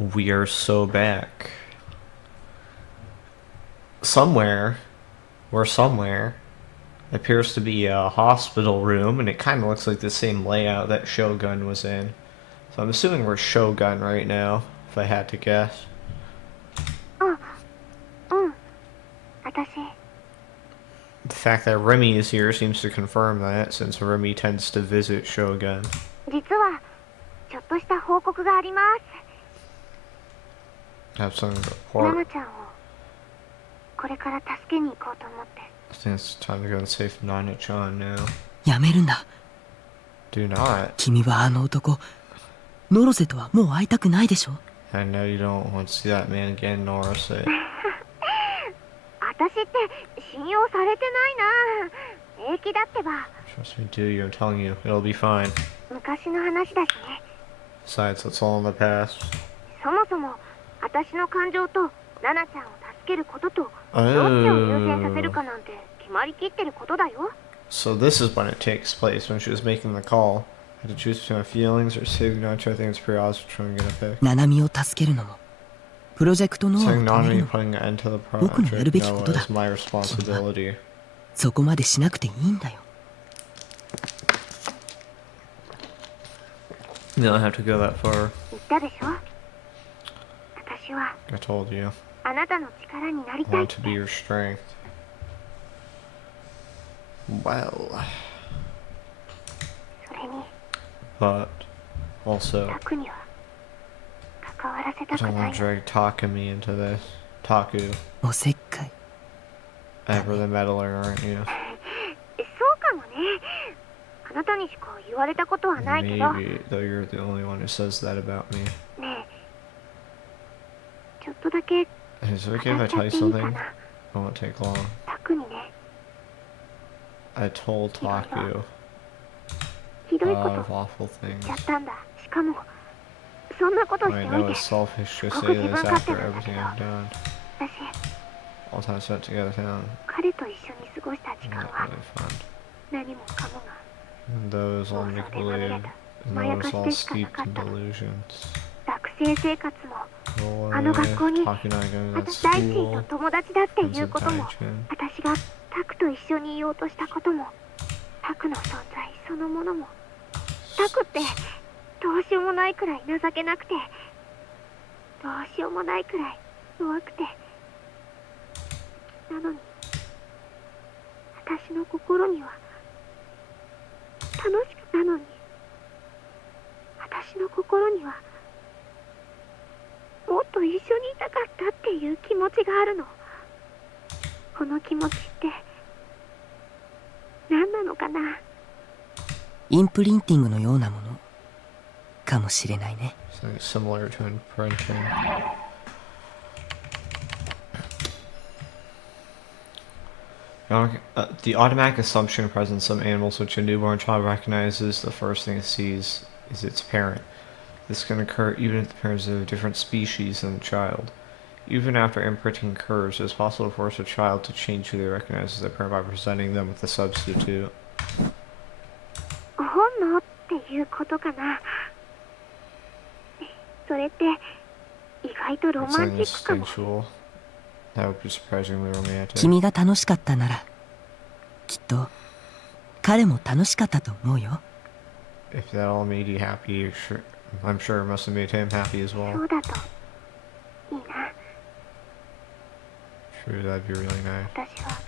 We are so back. Somewhere, or somewhere, appears to be a hospital room, and it kind of looks like the same layout that Shogun was in. So I'm assuming we're Shogun right now, if I had to guess. あ、うん、私。The fact that Remy is here seems to confirm that, since Remy tends to visit Shogun. 実はちょっとした報告があります。Have something to ナ report. ナちゃんをこれから助けに行こうと思って。I think it's time to go and save Nana-chan now. やめるんだ。 Do not. 君はあの男、ノロセとはもう会いたくないでしょ。 I know you don't want to see that man again, Norase. 私って信用されてないな。平気だってば。 Trust me, dude, I'm telling you, it'll be fine. 昔の話だしね。 Besides, it's all in the past. そもそも私の感情とナナちゃんを助けることとどっちを優先させるかなんて決まりきってることだよ。 So this is when it takes place, when she was making the call. I had to choose between my feelings or saving Nacho. I think it's pretty obvious which one I'm gonna pick. ナナミを助けるのも、プロジェクトノアを Saying 止める Nani のも、 putting an end to the 僕のやる project, べきこ no, とだ。 it's my responsibility. そこまでしなくていいんだよ。 You don't have to go that far. 言ったでしょ。私は I told you. あなたの力になり I たいっ want て。 to be your strength. Well, それに but also, タクには関わらせ I たく don't な want い to drag Takumi into this. Taku, おせっかい。 ever the meddler, aren't you? そうかもね。あなたにしか言われたことはないけど。 Maybe, though you're the only one who says that about me. ねえ、ちょっとだけ Is it 語 okay っ if I ちゃ tell っ you ていいか something? な。 It won't take long. タクにね、 I told Taku ひどい a こ lot と of awful 言っ things. ちゃったんだ。しかもそんなことし I ておい know て it's selfish to すご say く自 this 分勝手 after なんだけ everything ど、 I've done. 私 All time spent together town. 彼と一緒に過ごした時間 Not は really fun. 何もかもが And those all 妄 make 想でまみれ believe. た。 And ま I や was かし all でしかな steeped かっ in たの。 delusions. 学生生活も Boy, あの学校に Taku and I going to that 私大臣と school. 友達だってい Crimson うことも、 Taijin. 私がタクと一緒にいようとしたことも、タクの存在そのものも、タクってどうしようもないくらい情けなくて、どうしようもないくらい弱くて、なのに私の心には楽しくなのに、私の心にはもっと一緒にいたかったっていう気持ちがあるの。この気持ちって何なのかな。インプリンティングのようなものかもしれないね。 Something similar to imprinting. The automatic assumption present in some animals which a newborn child recognizes, the first thing it sees is its parent. This can occur even if the parents are of a different species than the child. Even after imprinting occurs, it is possible to force a child to change who they recognize as their parent by presenting them with a substitute. 本能っていうことかな。それって意外とロ It's マンチ something ックかも。 instinctual. That would be surprisingly romantic. 君が楽しかったなら、きっと彼も楽しかったと思うよ。 If that all made you happy, I'm sure it must have made him happy as そ well. うだといいな。 True, that'd be really nice. 私は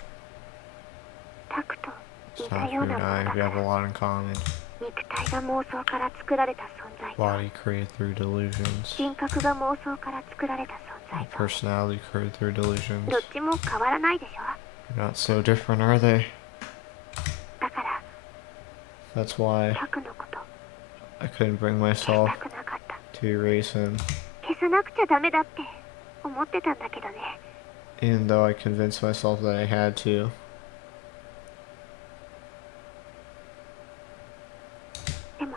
タクと似 It's た not よ you うな and もの I. だ We か have a ら、 lot in common. 肉体が妄想から作られた存在と Body created through delusions. 人格が妄想から作られた存在と Personality created through delusions. どっちも変わらないでしょ。 They're not so different, are they? だから That's why タクのこと I couldn't bring 消 myself したくなかった。 to erase him. 消さなくちゃダメだって思ってたんだけどね。 Even though I convinced myself that I had to. でも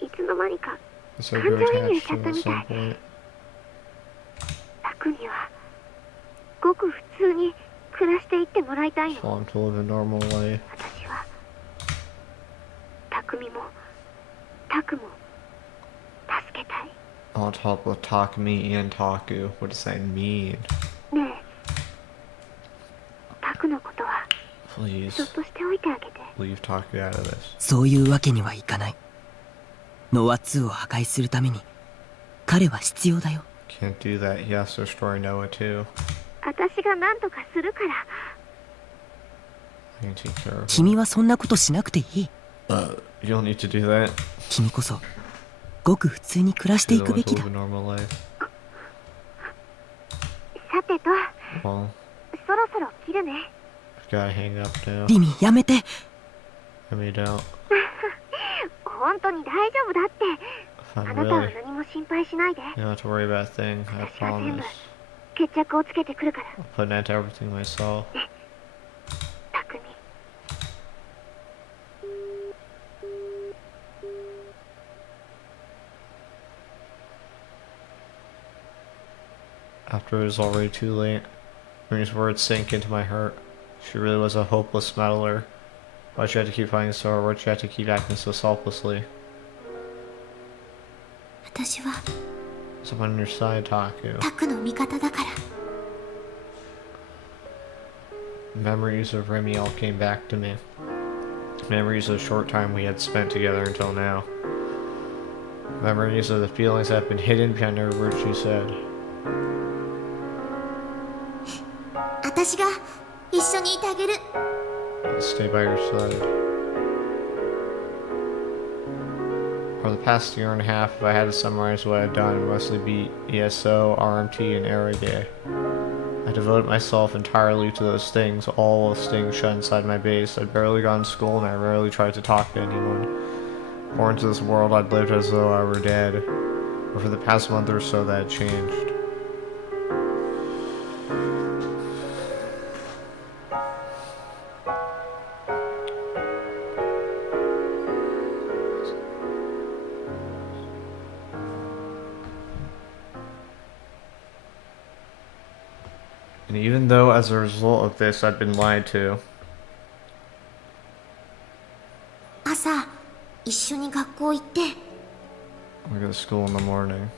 いつの間にか So I 感 grew 情移入し attached ちゃ to っ him た at みた some い。 point. タクにはごく普通に暮らしていってもらいたいの。 So I'm to live a normal life. 私はタクミもタクも助けたい。On top of Talk Me and Taku. What does that mean? ねえ、タクのことは Please そっとしておいてあげて。 leave Taku out of this. そういうわけにはいかない。ノア2を破壊するために彼は必要だよ。 Can't do that. He has to destroy Noah too. 私が何とかするから。 I can take care of him. 君はそんなことしなくていい。 You don't need to do that. 君こそごく普通に暮らしてい You く don't べ want き to だ live。a normal life. さてと、 Well, そろそろ切るね。 I've gotta hang up now. リミやめて。 I made out. 本当に大丈夫だって。 If あ I'm なたは really, 何も心配しないで。 you don't have to worry about a thing. I 私は全部 promise. 決着をつけてくるから。 I'll put an end to everything myself. タクミ。 After it was already too late, Rina's words sank into my heart. She really was a hopeless meddler. Why'd she have to keep fighting so hard? Why'd she have to keep acting so selflessly? 私は So I'm on your side, Taku. タクの味方だから。 Memories of Remy all came back to me. Memories of the short time we had spent together until now. Memories of the feelings that had been hidden behind every word she said. 私が一緒にいてあげる。 I'll stay by your side. For the past year and a half, if I had to summarize what I had done, it would mostly be ESO, RMT, and Arrogate. I devoted myself entirely to those things, all while staying shut inside my base. I'd barely gone to school and I rarely tried to talk to anyone. Born into this world, I'd lived as though I were dead. But for the past month or so, that had changed. And even though as a result of this I'd been lied to, 朝、一緒に学校行って。 I go to school in the morning.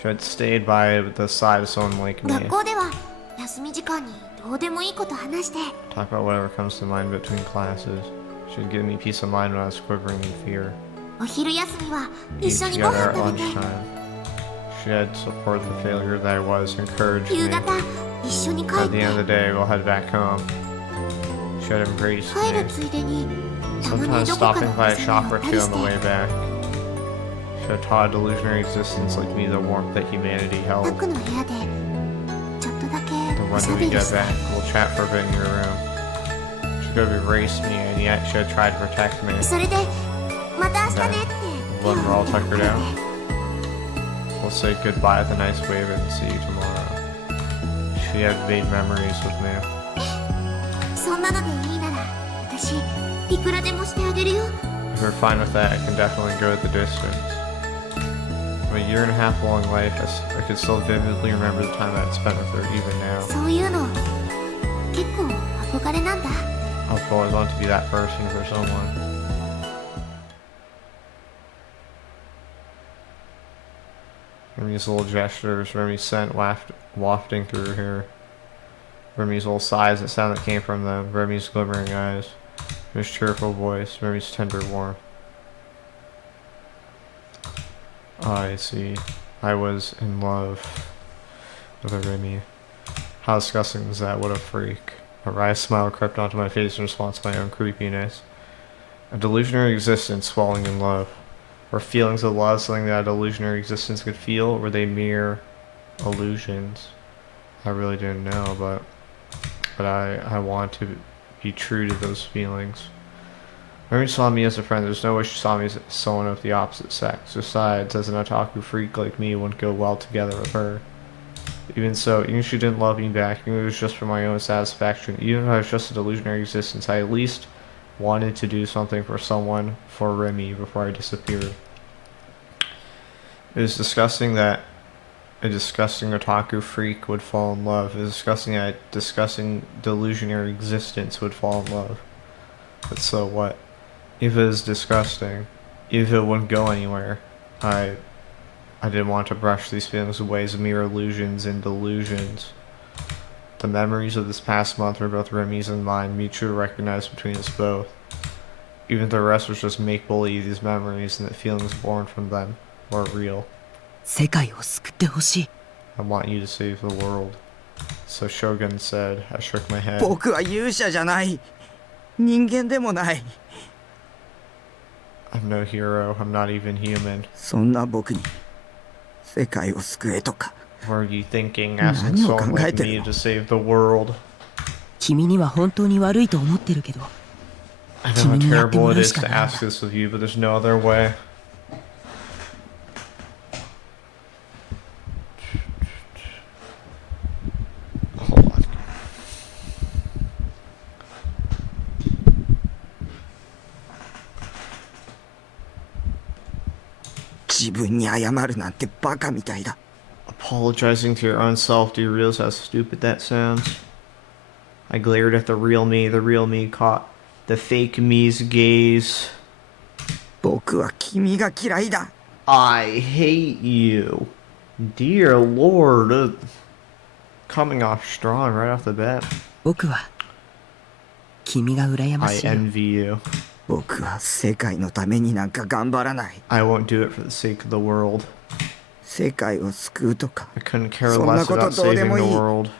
She had stayed by the side of someone like me. 学校では休み時間にどうでもいいこと話して。 Talk about whatever comes to mind between classes. She'd give me peace of mind when I was quivering in fear. お昼休みは Eat 一緒にご together 飯 at 食べて。 lunchtime. She had support the failure that I was, encouraged 夕 me. 方、一緒に帰 At っ the end of the て。 day, we'll head back home. She had embraced 帰る me. ついでに、たまに Sometimes どこか stopping のお by a 店に shop 寄 or った two り on し the て。 way back. She had taught a delusionary existence like me the warmth that humanity タ held. クの部屋でちょっとだけ But お when しゃ do べ we り get して。 back? We'll chat for a bit in your room. She could have erased me, and yet she had tried to protect me. それで、また明日ねって手を When we're all 振って tuckered くれて。 out, we'll say goodbye with a nice wave and see you tomorrow. She had made memories with me. そんなのでいいなら、私、いくらでもしてあげるよ。 If you're fine with that, I can definitely go the distance. From a year and a half long life, I could still vividly remember the time I had spent with her even now. そういうの、結構憧れなんだ。 I've always wanted to be that person for someone. Remy's little gestures, Remy's scent wafting through her hair. Remy's little sighs, the sound that came from them, Remy's glimmering eyes, Remy's cheerful voice, Remy's tender warmth. I see. I was in love with a Remy. How disgusting is that? What a freak. A wry smile crept onto my face in response to my own creepiness. A delusionary existence falling in love. Were feelings of love something that a delusionary existence could feel, or were they mere illusions? I really didn't know, but I want to be true to those feelings. Remy saw me as a friend. There's no way she saw me as someone of the opposite sex. Besides, as an otaku freak like me, wouldn't go well together with her. Even so, even if she didn't love me back, even if it was just for my own satisfaction, even if I was just a delusionary existence, I at least wanted to do something for someone, for Remy, before I disappeared. It was disgusting that a disgusting otaku freak would fall in love. It was disgusting that a disgusting delusionary existence would fall in love. But so what? If it was disgusting, if it wouldn't go anywhere, I I didn't want to brush these feelings away as mere illusions and delusions. The memories of this past month were both Remy's and mine, mutually recognized between us both. Even if the rest was just make-believe, these memories and the feelings born from them were real. 世界を救ってほしい。 I want you to save the world. So Shogun said. I shook my head. 僕は勇者じゃない。人間でもない。 I'm no hero. I'm not even human. そんな僕に世界を救えとか。 What are you thinking, asking 何を someone 考え like てる me の？ to save the world? 君には本当に悪いと思ってるけど、 I know how 君にやって terrible も it らう is しか to ないんだ。 ask this of you, but there's no other way. Hold on. 自分に謝るなんてバカみたいだ。 Apologizing to your own self, do you realize how stupid that sounds? I glared at the real me caught the fake me's gaze. 僕は君が嫌いだ。 I hate you. Dear Lord. Coming off strong right off the bat. 僕は君が羨ま I しいよ。 envy you. 僕は世界のためになんか頑張らない。 I won't do it for the sake of the world. 世界を救うとか。 I couldn't care そんな less こと about どうで saving も the いい。 world.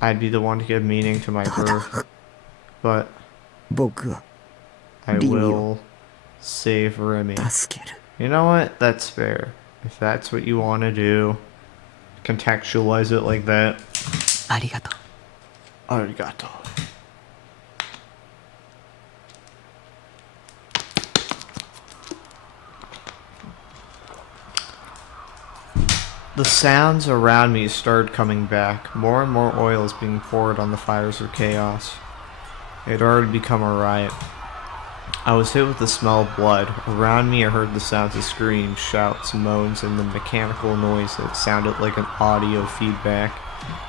I'd be the one to give meaning to my birth. But 僕は I リミ will を save Remy. 助ける。 You know what? That's fair. If that's what you want to do, contextualize it like that. ありがとう。 Arigato. The sounds around me started coming back. More and more oil is being poured on the fires of chaos. It had already become a riot. I was hit with the smell of blood. Around me I heard the sounds of screams, shouts, moans, and the mechanical noise that sounded like an audio feedback.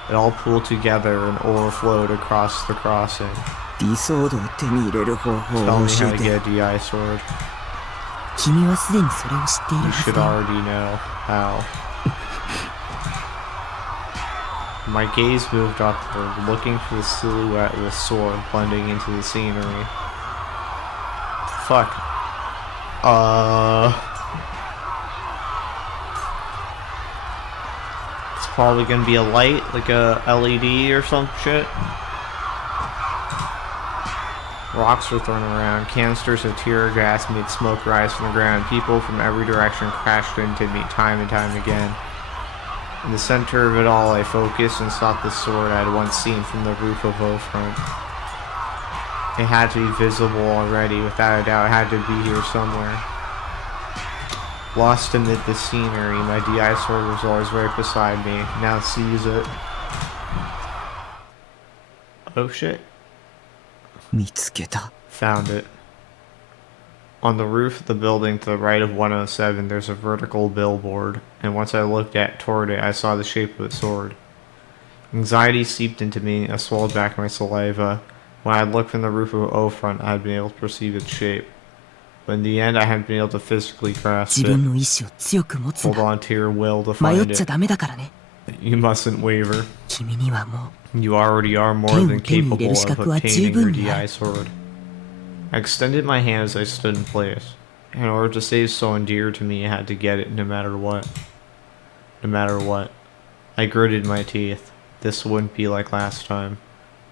It all pooled together and overflowed across the crossing. 理想度を手に入れる方法 Tell を me 教 how え to て。 get a DI sword. 君はすでにそれを知っている You はず should だよ。 already know how. My gaze moved upward, looking for the silhouette of the sword blending into the scenery. Fuck. It's probably gonna be a light, like a LED or some shit. Rocks were thrown around, canisters of tear gas made smoke rise from the ground. People from every direction crashed into me time and time again. In the center of it all, I focused and sought the sword I had once seen from the roof of O'Front. It had to be visible already, without a doubt. It had to be here somewhere. Lost amid the scenery, my DI sword was always right beside me. Now seize it. Oh shit. 見つけた。 Found it. On the roof of the building to the right of 107, there's a vertical billboard, and once I looked toward it, I saw the shape of its sword. Anxiety seeped into me, I swallowed back my saliva. When I looked from the roof of O-front, I had been able to perceive its shape. But in the end, I hadn't been able to physically grasp 自分 it. の意志を強く持つん Hold だ。 on to your will to 迷っ find ちゃ it. ダメだからね。 You mustn't waver. 君にはも You already are more 剣を than 手に入れ capable る資 of 格は obtaining 十 your 分にあ DI る。 sword. I extended my hand as I stood in place. In order to save someone dear to me, I had to get it no matter what. No matter what. I gritted my teeth. This wouldn't be like last time.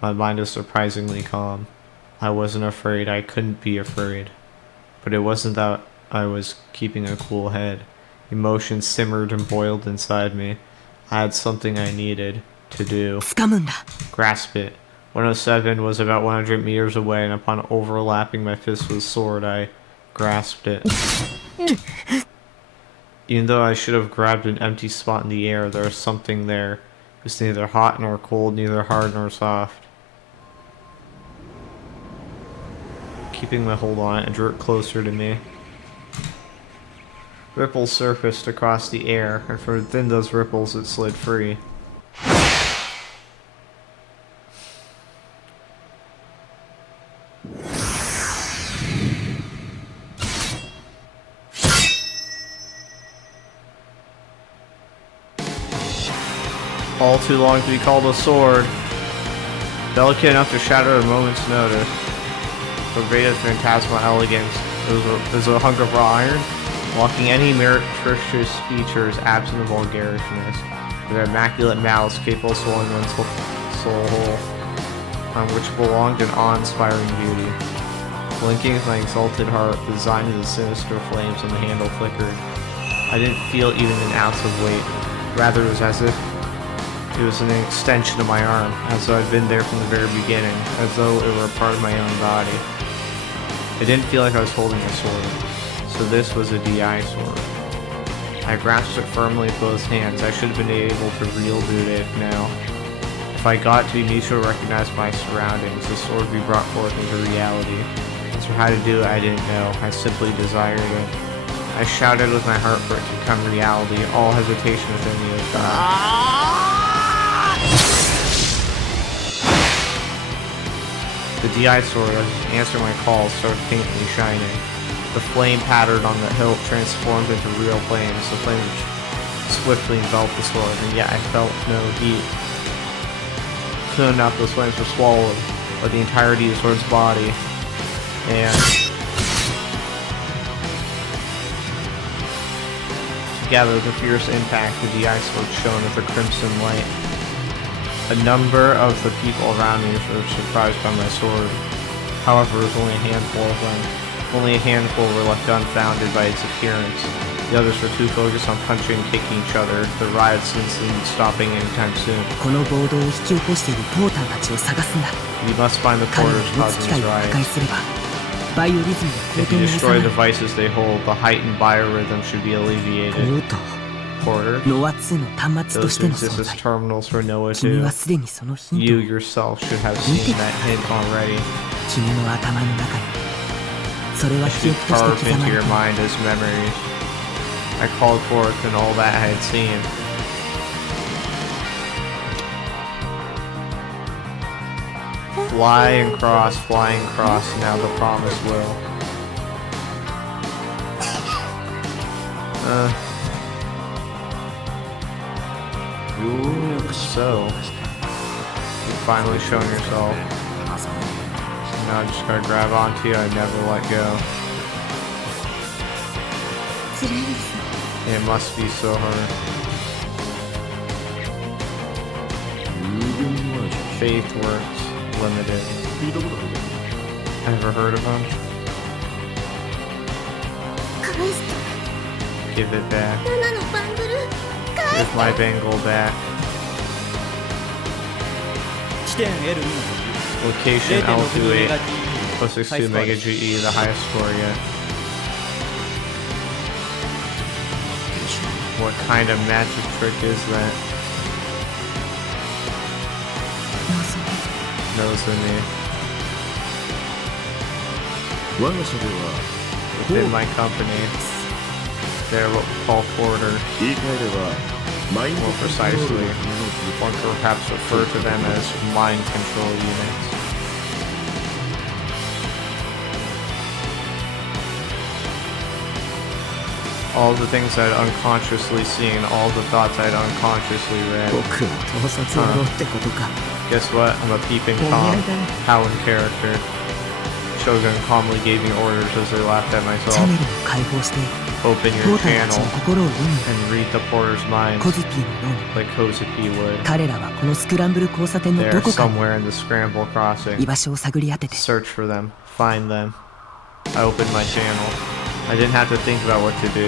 My mind was surprisingly calm. I wasn't afraid. I couldn't be afraid. But it wasn't that I was keeping a cool head. Emotions simmered and boiled inside me. I had something I needed to do. 掴むんだ。 Grasp it. 107 was about 100 meters away, and upon overlapping my fist with a sword, I grasped it. Even though I should have grabbed an empty spot in the air, there was something there. It was neither hot nor cold, neither hard nor soft. Keeping my hold on it, I drew it closer to me. Ripples surfaced across the air, and from within those ripples it slid free. All too long to be called a sword. Delicate enough to shatter at a moment's notice. Verbatim phantasmal elegance. It was a hunger for iron, lacking any meretricious features, absent of vulgarity. With immaculate mouths capable of swallowing one's soul whole, on which belonged an awe-inspiring beauty. Blinking with my exalted heart, the design of the sinister flames on the handle flickered. I didn't feel even an ounce of weight. Rather, it was as if it was an extension of my arm, as though I'd been there from the very beginning, as though it were a part of my own body. I didn't feel like I was holding a sword. So this was a DI sword. I grasped it firmly with both hands. I should have been able to wield it now. If I got to be mutually recognized by my surroundings, the sword would be brought forth into reality. As for how to do it, I didn't know. I simply desired it. I shouted with my heart for it to become reality. All hesitation within me was gone. The DI sword, as it answered my calls, started faintly shining. The flame patterned on the hilt transformed into real flames. The flames swiftly enveloped the sword, and yet I felt no heat. Soon enough, those flames were swallowed by the entirety of the sword's body, and together with a fierce impact, the DI sword shone with a crimson light. A number of the people around me were surprised by my sword. However, it was only a handful of them. Only a handful were left unfounded by its appearance. The others were too focused on punching and kicking each other. The riot isn't stopping anytime soon. この暴動を引き起こしているポーターたちを探すんだ。 We must find the 彼らを porters 持つ causing 機械 this を破 riot. 壊すれば、バイオリズムが高 If 等 you に destroy 収ま the る。 devices they hold, the heightened biorhythm should be ポ alleviated. ーター、 Porter, ノア2の端末と those して who の exist 存 as 在。 terminals for Noah 君は 2. すでにそのヒント You を yourself should have seen that hint already. 君の頭の中に。それは It 記 should 憶と carve して刻ま into れ your ている。 mind as memories. I called forth and all that I had seen. Fly and cross, now the promised will. So, you've finally shown yourself. Now I just gotta grab onto you, I never let go. 辛いですね。 It must be so hard. Faith Works Limited. Ever heard of them? 返して Give it back. 7のバンドル返 Give my bangle back. 地点 L2 Location 0.62 L28. 062 Mega GE, the highest score yet. What kind of magic trick is that? 謎 Knows the me. 我が社では Within my company, they're what we call porters. 言い換えればマインド More コントロールの precisely, ための one could perhaps refer to them as mind control units. All the things I'd unconsciously seen, all the thoughts I'd unconsciously read. 僕は盗撮野郎ってことか。 Guess what? I'm a peeping お Tom, 願いだよ。 Howin character. Shogun calmly gave me orders as they laughed at チャ myself. ネルを開放して、 Open ポ your ーターたち channel の心を読む。 and read the porter's mind コズピーのように、 like Kozuki would. 彼らはこのスクランブル交差点の They're どこかに somewhere in the scramble 居 crossing. 場所を探り当てて、 Search for them. Find them. I opened my channel. I didn't have to think about what to do.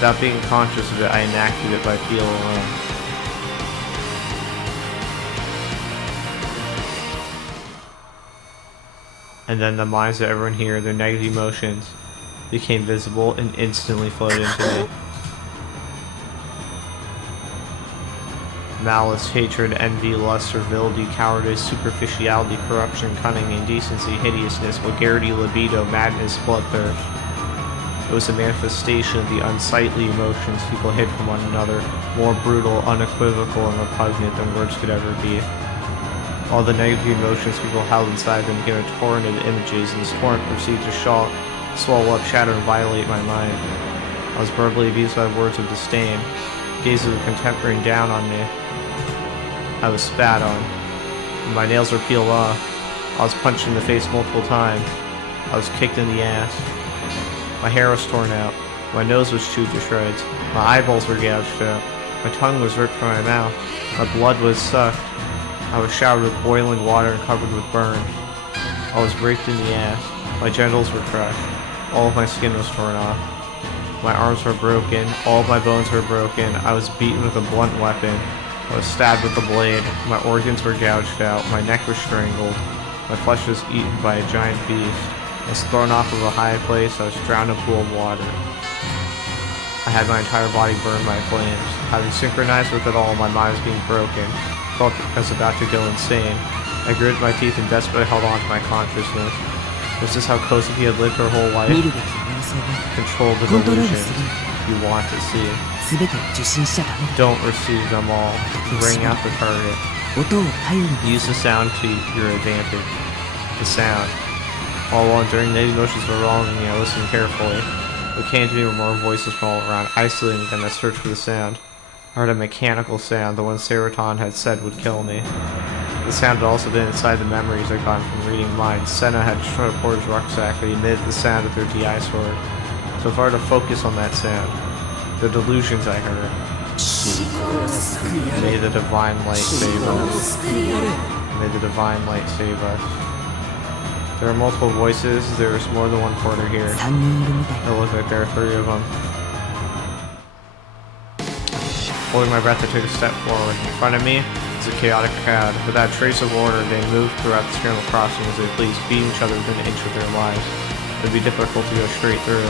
Without being conscious of it, I enacted it by feel alone. And then the minds of everyone here, their negative emotions, became visible and instantly flowed into me. Malice, hatred, envy, lust, servility, cowardice, superficiality, corruption, cunning, indecency, hideousness, vulgarity, libido, madness, bloodthirst. It was a manifestation of the unsightly emotions people hid from one another, more brutal, unequivocal, and repugnant than words could ever be. All the negative emotions people held inside them became a torrent of images, and this torrent proceeded to swallow up, shatter, and violate my mind. I was verbally abused by words of disdain, gazes of contempt rained down on me. I was spat on. My nails were peeled off. I was punched in the face multiple times. I was kicked in the ass. My hair was torn out. My nose was chewed to shreds. My eyeballs were gouged out. My tongue was ripped from my mouth. My blood was sucked. I was showered with boiling water and covered with burns. I was raped in the ass. My genitals were crushed. All of my skin was torn off. My arms were broken. All of my bones were broken. I was beaten with a blunt weapon. I was stabbed with a blade. My organs were gouged out. My neck was strangled. My flesh was eaten by a giant beast. I was thrown off of a high place. I was drowned in a pool of water. I had my entire body burned by flames. Having synchronized with it all, my mind was being broken. I felt I was about to go insane. I gritted my teeth and desperately held on to my consciousness. Was this how Kozuki had lived her whole life? 見るべき妄想は Control the コントロール delusions する you want to see. 全てを受信しちゃダメだ Don't receive them all. Bring out the target. 音を頼りに Use the sound to your advantage. The sound. All while enduring the emotions of wronging, I listened carefully. What came to me were more voices from all around, isolating them. I searched for the sound. I heard a mechanical sound, the one Seraton had said would kill me. The sound had also been inside the memories I got from reading minds. Senna had transported his rucksack, but he emitted the sound of their DI sword. So if I were to focus on that sound, the delusions I heard, may the divine light save us. May the divine light save us. There are multiple voices. There is more than one porter here. 3人いるみたい It looks like there are 3 of them. Holding my breath, I took a step forward. In front of me is a chaotic crowd. Without a trace of order, they moved throughout the scramble crossing as they pleased, beating each other within an inch of their lives. It would be difficult to go straight through.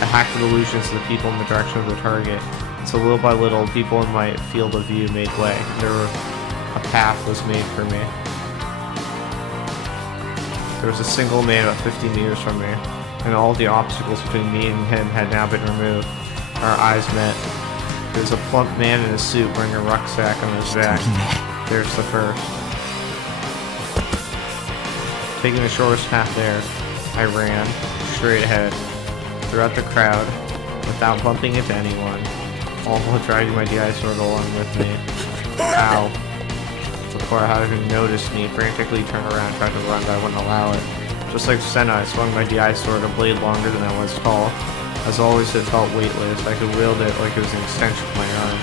I hacked the illusions of the people in the direction of the target. So little by little, people in my field of view made way. A path was made for me. There was a single man about 50 meters from me, and all the obstacles between me and him had now been removed. Our eyes met. There was a plump man in a suit wearing a rucksack on his back. There's the first. Taking the shortest path there, I ran straight ahead, throughout the crowd, without bumping into anyone, all while dragging my DI sword along with me. Ow. Before I had even noticed me, frantically turned around and tried to run, but I wouldn't allow it. Just like Senna, I swung my DI sword, a blade longer than I was tall. As always, it felt weightless. I could wield it like it was an extension of my arm.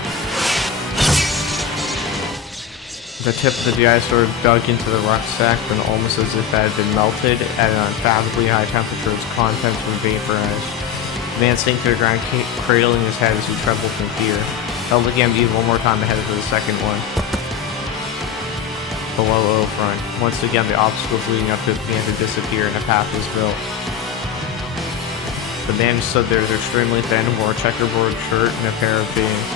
The tip of the DI sword dug into the rucksack, then almost as if it had been melted at an unfathomably high temperature, its contents were vaporized. The man sank to the ground, cradling his head as he trembled from fear. Held the gambit one more time ahead for the second one. Below O-front. Once again, the obstacles leading up to it began to disappear and a path was built. The man who stood there was extremely thin, wore a checkerboard shirt and a pair of jeans.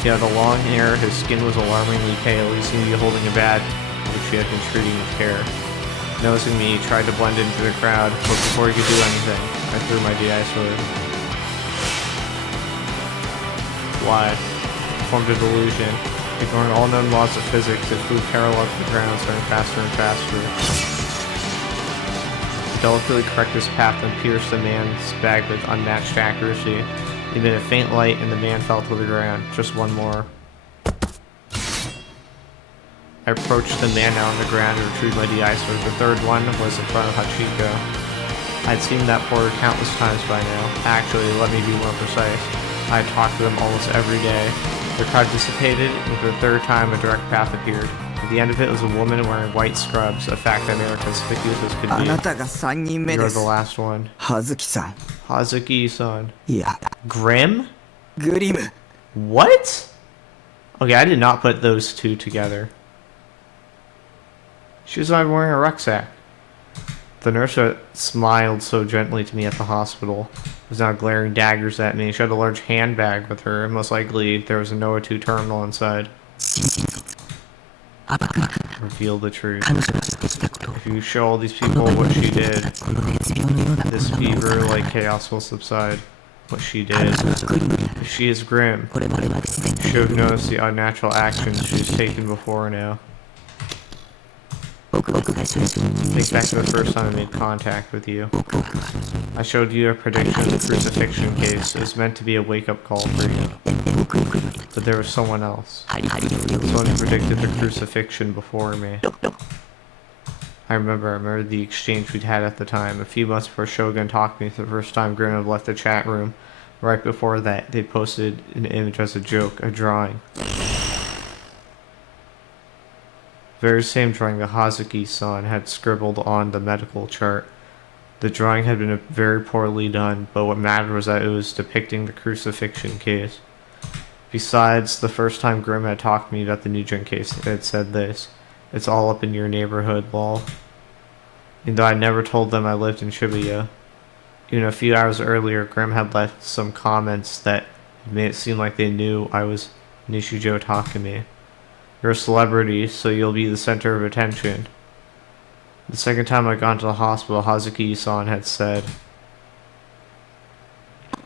He had a long hair, his skin was alarmingly pale, he seemed to be holding a bat, which he had been treating with care. Noticing me, he tried to blend into the crowd, but before he could do anything, I threw my DI sword. Why? Formed a delusion. Ignoring all known laws of physics, it flew parallel to the ground, starting faster and faster. It delicately corrected his path and pierced the man's back with unmatched accuracy. He emitted a faint light and the man fell to the ground. Just one more. I approached the man now on the ground and retrieved my DI sword. The third one was in front of Hachiko. I'd seen that porter countless times by now. Actually, let me be more precise. I had talked to them almost every day. The crowd dissipated, and for the third time a direct path appeared. At the end of it was a woman wearing white scrubs, a fact that made her conspicuous as could あ be. なたが3人目 You're で the す last one. 葉月さん Hazuki-san. いや Grim? グリム What? Okay, I did not put those two together. She was not wearing a rucksack. The nurse that smiled so gently to me at the hospital was now glaring daggers at me. She had a large handbag with her, and most likely there was a Noah 2 terminal inside. 暴くまくんだ Reveal the truth. 彼女がしてきたことを If you show all these この people 目 what に she 見 did, たこの熱病のような this 混乱を収 fever め like ない chaos will subside. What she 彼 did. 女がグリムである If she is grim, これまでまで自然 you 体 should に have noticed the unnatural actions she's taken before now. 僕が最初に認 Think 識 back し to た the こと first time I made contact with you. 僕は I showed you a prediction of the crucifixion case. It was meant to be a wake-up call for you. 僕より But there was someone else. ハリハリを呼び Someone who 出す predicted the crucifixion before me. I remember the exchange we'd had at the time. A few months before Shogun talked to me for the first time, Grim had left the chat room. Right before that, they posted an image as a joke, a drawing. Very same drawing that Hazuki-san had scribbled on the medical chart. The drawing had been very poorly done, but what mattered was that it was depicting the crucifixion case. Besides, the first time Grim had talked to me about the Nugent case, it had said this: "It's all up in your neighborhood, lol." Even though I never told them I lived in Shibuya. Even a few hours earlier, Grim had left some comments that made it seem like they knew I was Nishijo Takumi. "You're a celebrity, so you'll be the center of attention." The second time I'd gone to the hospital, Hazuki-san had said,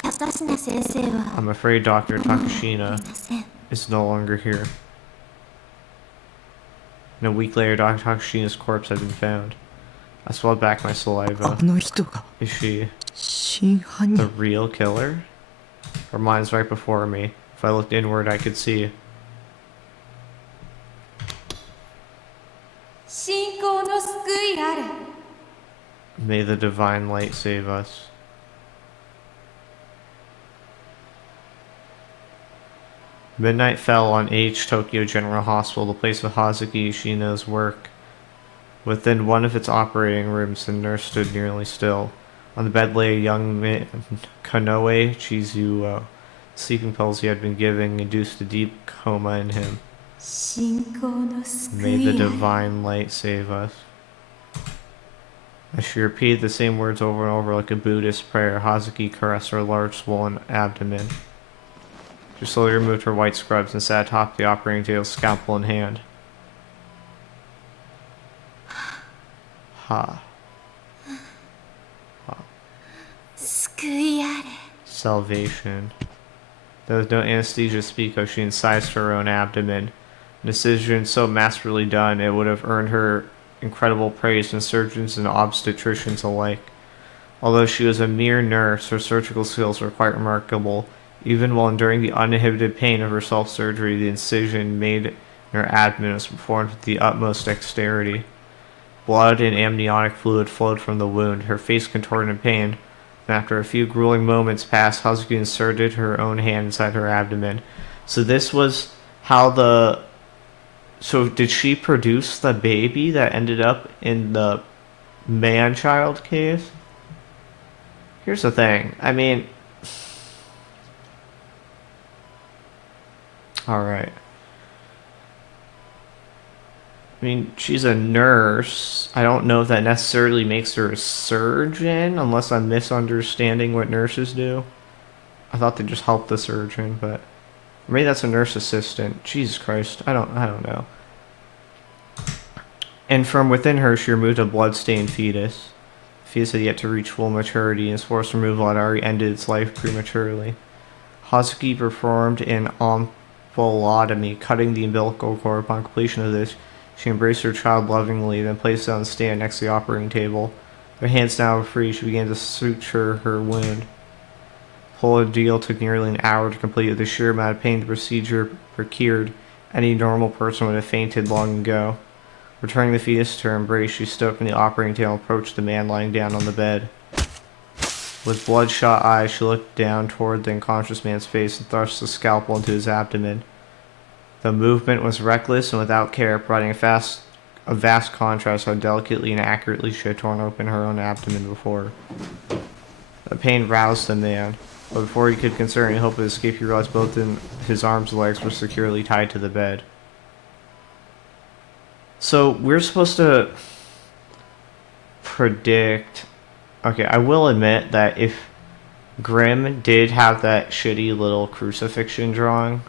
私の先生は "I'm afraid Dr. い Takashina ません。 is no longer here." And a week later, Dr. Takashina's corpse had been found. I swallowed back my あ saliva. の人が Is she 真犯 the 人 real killer? Her mind's right before me. If I looked inward, I could see. 信仰の救いあれ。 May the divine light save us. Midnight fell on H Tokyo General Hospital, the place of Hazuki Ishino's work. Within one of its operating rooms, the nurse stood nearly still. On the bed lay a young man, Kanoe Chizuo. Sleeping pills he had been giving induced a deep coma in him. 信仰の救 May the いあれ。 divine light save us. As she repeated the same words over and over like a Buddhist prayer, Hazuki caressed her large swollen abdomen. She slowly removed her white scrubs and sat atop the operating table, scalpel in hand. Ha. 救いあれ。 Salvation. There was no anesthesia to speak of. She incised her own abdomen. An incision so masterfully done, it would have earned her incredible praise from surgeons and obstetricians alike. Although she was a mere nurse, her surgical skills were quite remarkable. Even while enduring the uninhibited pain of her self-surgery, the incision made in her abdomen was performed with the utmost dexterity. Blood and amniotic fluid flowed from the wound. Her face contorted in pain. And after a few grueling moments passed, Hazuki inserted her own hand inside her abdomen. So this was how the... So did she produce the baby that ended up in the man-child case? Here's the thing. I mean... Alright. I mean, she's a nurse. I don't know if that necessarily makes her a surgeon, unless I'm misunderstanding what nurses do. I thought they just help the surgeon, but maybe that's a nurse assistant. Jesus Christ, I don't know. And from within her, she removed a blood-stained fetus. The fetus had yet to reach full maturity, and its forced removal had already ended its life prematurely. Hazuki performed an ampulotomy, cutting the umbilical cord. Upon completion of this, she embraced her child lovingly, then placed it on the stand next to the operating table. Her hands now free, she began to suture her wound. The whole ordeal took nearly an hour to complete. With the sheer amount of pain the procedure procured, any normal person would have fainted long ago. Returning the fetus to her embrace, she stood up from the operating table and approached the man lying down on the bed. With bloodshot eyes, she looked down toward the unconscious man's face and thrust the scalpel into his abdomen. The movement was reckless and without care, providing a vast contrast how delicately and accurately she had torn open her own abdomen before. The pain roused the man, but before he could consider any hope of escape, he realized both his arms and legs were securely tied to the bed. So we're supposed to predict... Okay, I will admit that if Grimm did have that shitty little crucifixion drawing,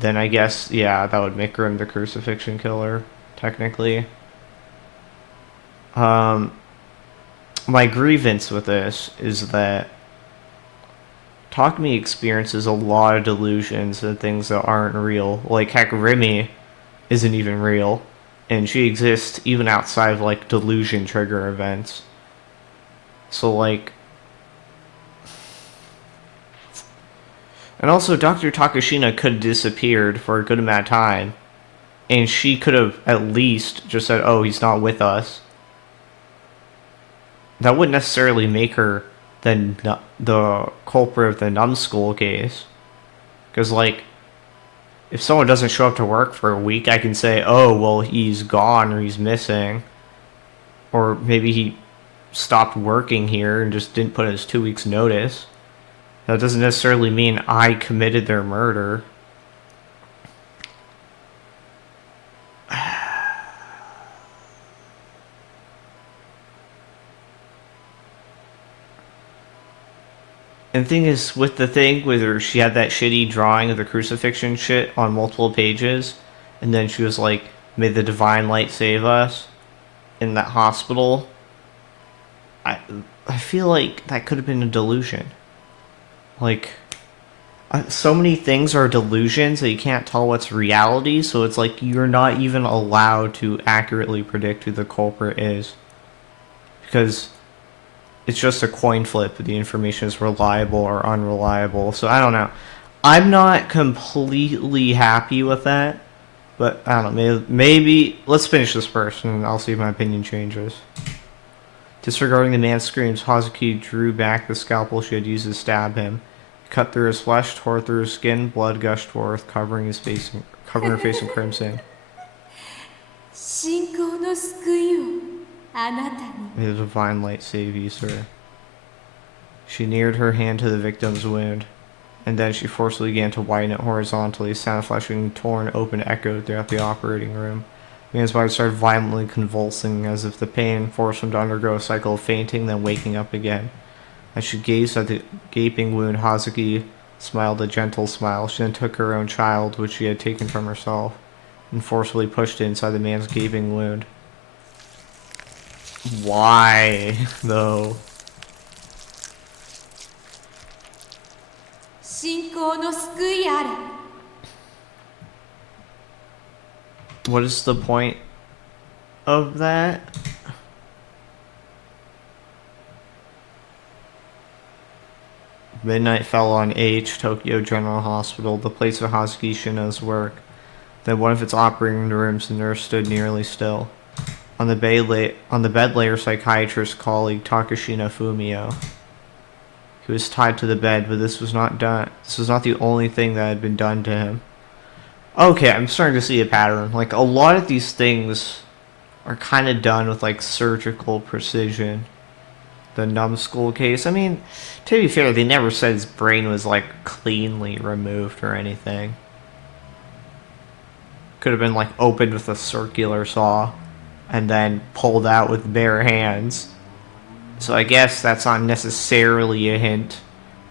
then I guess, yeah, that would make Grimm the crucifixion killer, technically. My grievance with this is that Takumi experiences a lot of delusions and things that aren't real. Like, heck, Remy isn't even real, and she exists even outside of, like, delusion trigger events. So, like... And also, Dr. Takashina could have disappeared for a good amount of time, and she could have at least just said, oh, he's not with us. That wouldn't necessarily make her the culprit of the numbskull case. Because, like, if someone doesn't show up to work for a week, I can say, oh, well, he's gone or he's missing. Or maybe he stopped working here and just didn't put in his 2 weeks notice. That doesn't necessarily mean I committed their murder. And the thing is, with the thing where she had that shitty drawing of the crucifixion shit on multiple pages, and then she was like, may the divine light save us, in that hospital, I feel like that could have been a delusion. Like, so many things are delusions that you can't tell what's reality, so it's like you're not even allowed to accurately predict who the culprit is. Because it's just a coin flip if the information is reliable or unreliable. So I don't know. I'm not completely happy with that, but I don't know. Maybe let's finish this first, and I'll see if my opinion changes. Disregarding the man's screams, Hazuki drew back the scalpel she had used to stab him. It cut through his flesh, tore through his skin, blood gushed forth, covering her face in crimson. 信仰の救いをあなたに May the divine light save you, sir. She neared her hand to the victim's wound, and then she forcibly began to widen it horizontally. Sound of flesh being torn open echoed throughout the operating room. The man's body started violently convulsing, as if the pain forced him to undergo a cycle of fainting, then waking up again. As she gazed at the gaping wound, Hazuki smiled a gentle smile. She then took her own child, which she had taken from herself, and forcibly pushed it inside the man's gaping wound. Why, though? 信仰の救いあれ What is the point of that? Midnight fell on H, Tokyo General Hospital, the place of Hazuki Shino's work. Then one of its operating rooms, the nurse stood nearly still. On the bed lay her psychiatrist colleague, Takashina Fumio. He was tied to the bed, but this was not the only thing that had been done to him. Okay, I'm starting to see a pattern. Like, a lot of these things are kind of done with, like, surgical precision. The numbskull case, I mean, to be fair, they never said his brain was, like, cleanly removed or anything. Could have been, like, opened with a circular saw and then pulled out with bare hands. So I guess that's not necessarily a hint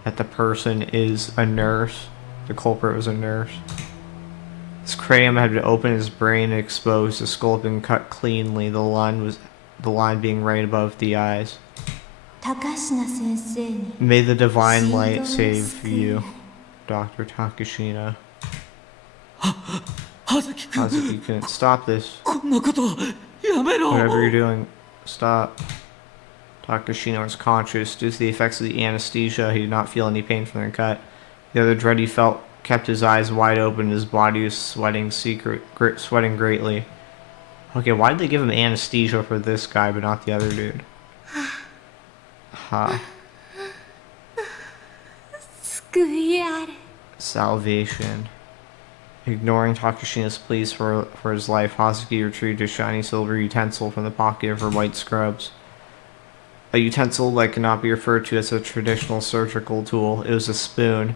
that the person is a nurse. The culprit was a nurse. His cranium had been opened, his brain exposed, the skull had been cut cleanly, the line being right above the eyes. 高階先生に May the divine light save you, Dr. Takashina. 葉月君 Hazuki couldn't stop this. こんなことやめろ Whatever you're doing, stop. Takashina was conscious. Due to the effects of the anesthesia, he did not feel any pain from the cut. The other dread he felt kept his eyes wide open and his body was sweating greatly. Okay, why did they give him anesthesia for this guy but not the other dude? Ha. 救いあれ Salvation. Ignoring Takashina's pleas for his life, Hazuki retrieved a shiny silver utensil from the pocket of her white scrubs. A utensil that cannot be referred to as a traditional surgical tool. It was a spoon,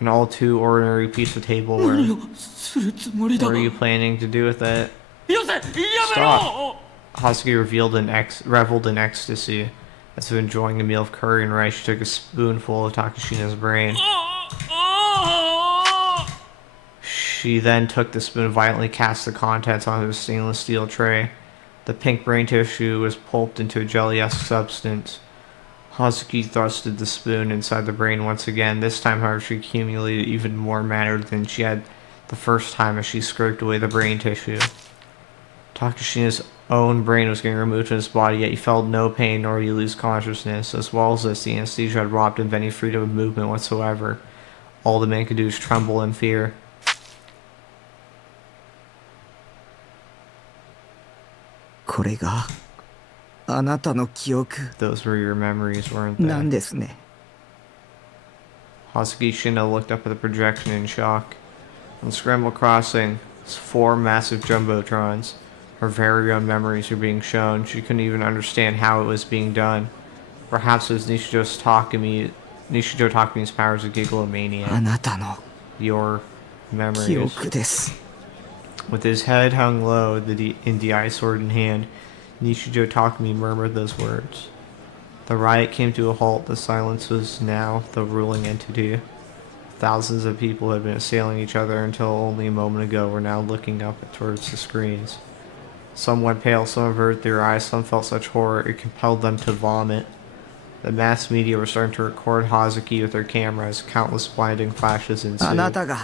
an all too ordinary piece of tableware. 何をするつもりだ What are you planning to do with it? よせやめろ Hazuki reveled in ecstasy. As if enjoying a meal of curry and rice, she took a spoonful of Takashina's brain. She then took the spoon and violently cast the contents onto a stainless steel tray. The pink brain tissue was pulped into a jelly-esque substance. Hazuki thrusted the spoon inside the brain once again. This time, however, she accumulated even more matter than she had the first time as she scraped away the brain tissue. Takashina's own brain was getting removed from his body, yet he felt no pain nor did he lose consciousness. As well as this, the anesthesia had robbed him of any freedom of movement whatsoever. All the man could do is tremble in fear. これがあなたの記憶 Those were your memories, weren't なん they? ですね。 Hazuki Shino looked up at the projection in shock. On Scramble Crossing, 4 massive jumbotrons. Her very own memories were being shown. She couldn't even understand how it was being done. Perhaps it was Nishijo Takami's powers of あ Gigalomaniac. なたの Your 記 memories. 憶です。 With his head hung low, in DI sword in hand, Nishijo Takami murmured those words. The riot came to a halt. The silence was now the ruling entity. Thousands of people had been assailing each other until only a moment ago were now looking up towards the screens. Some went pale, some averted their eyes, some felt such horror it compelled them to vomit. The mass media were starting to record Hazuki with their cameras. Countless blinding flashes あな ensued. たが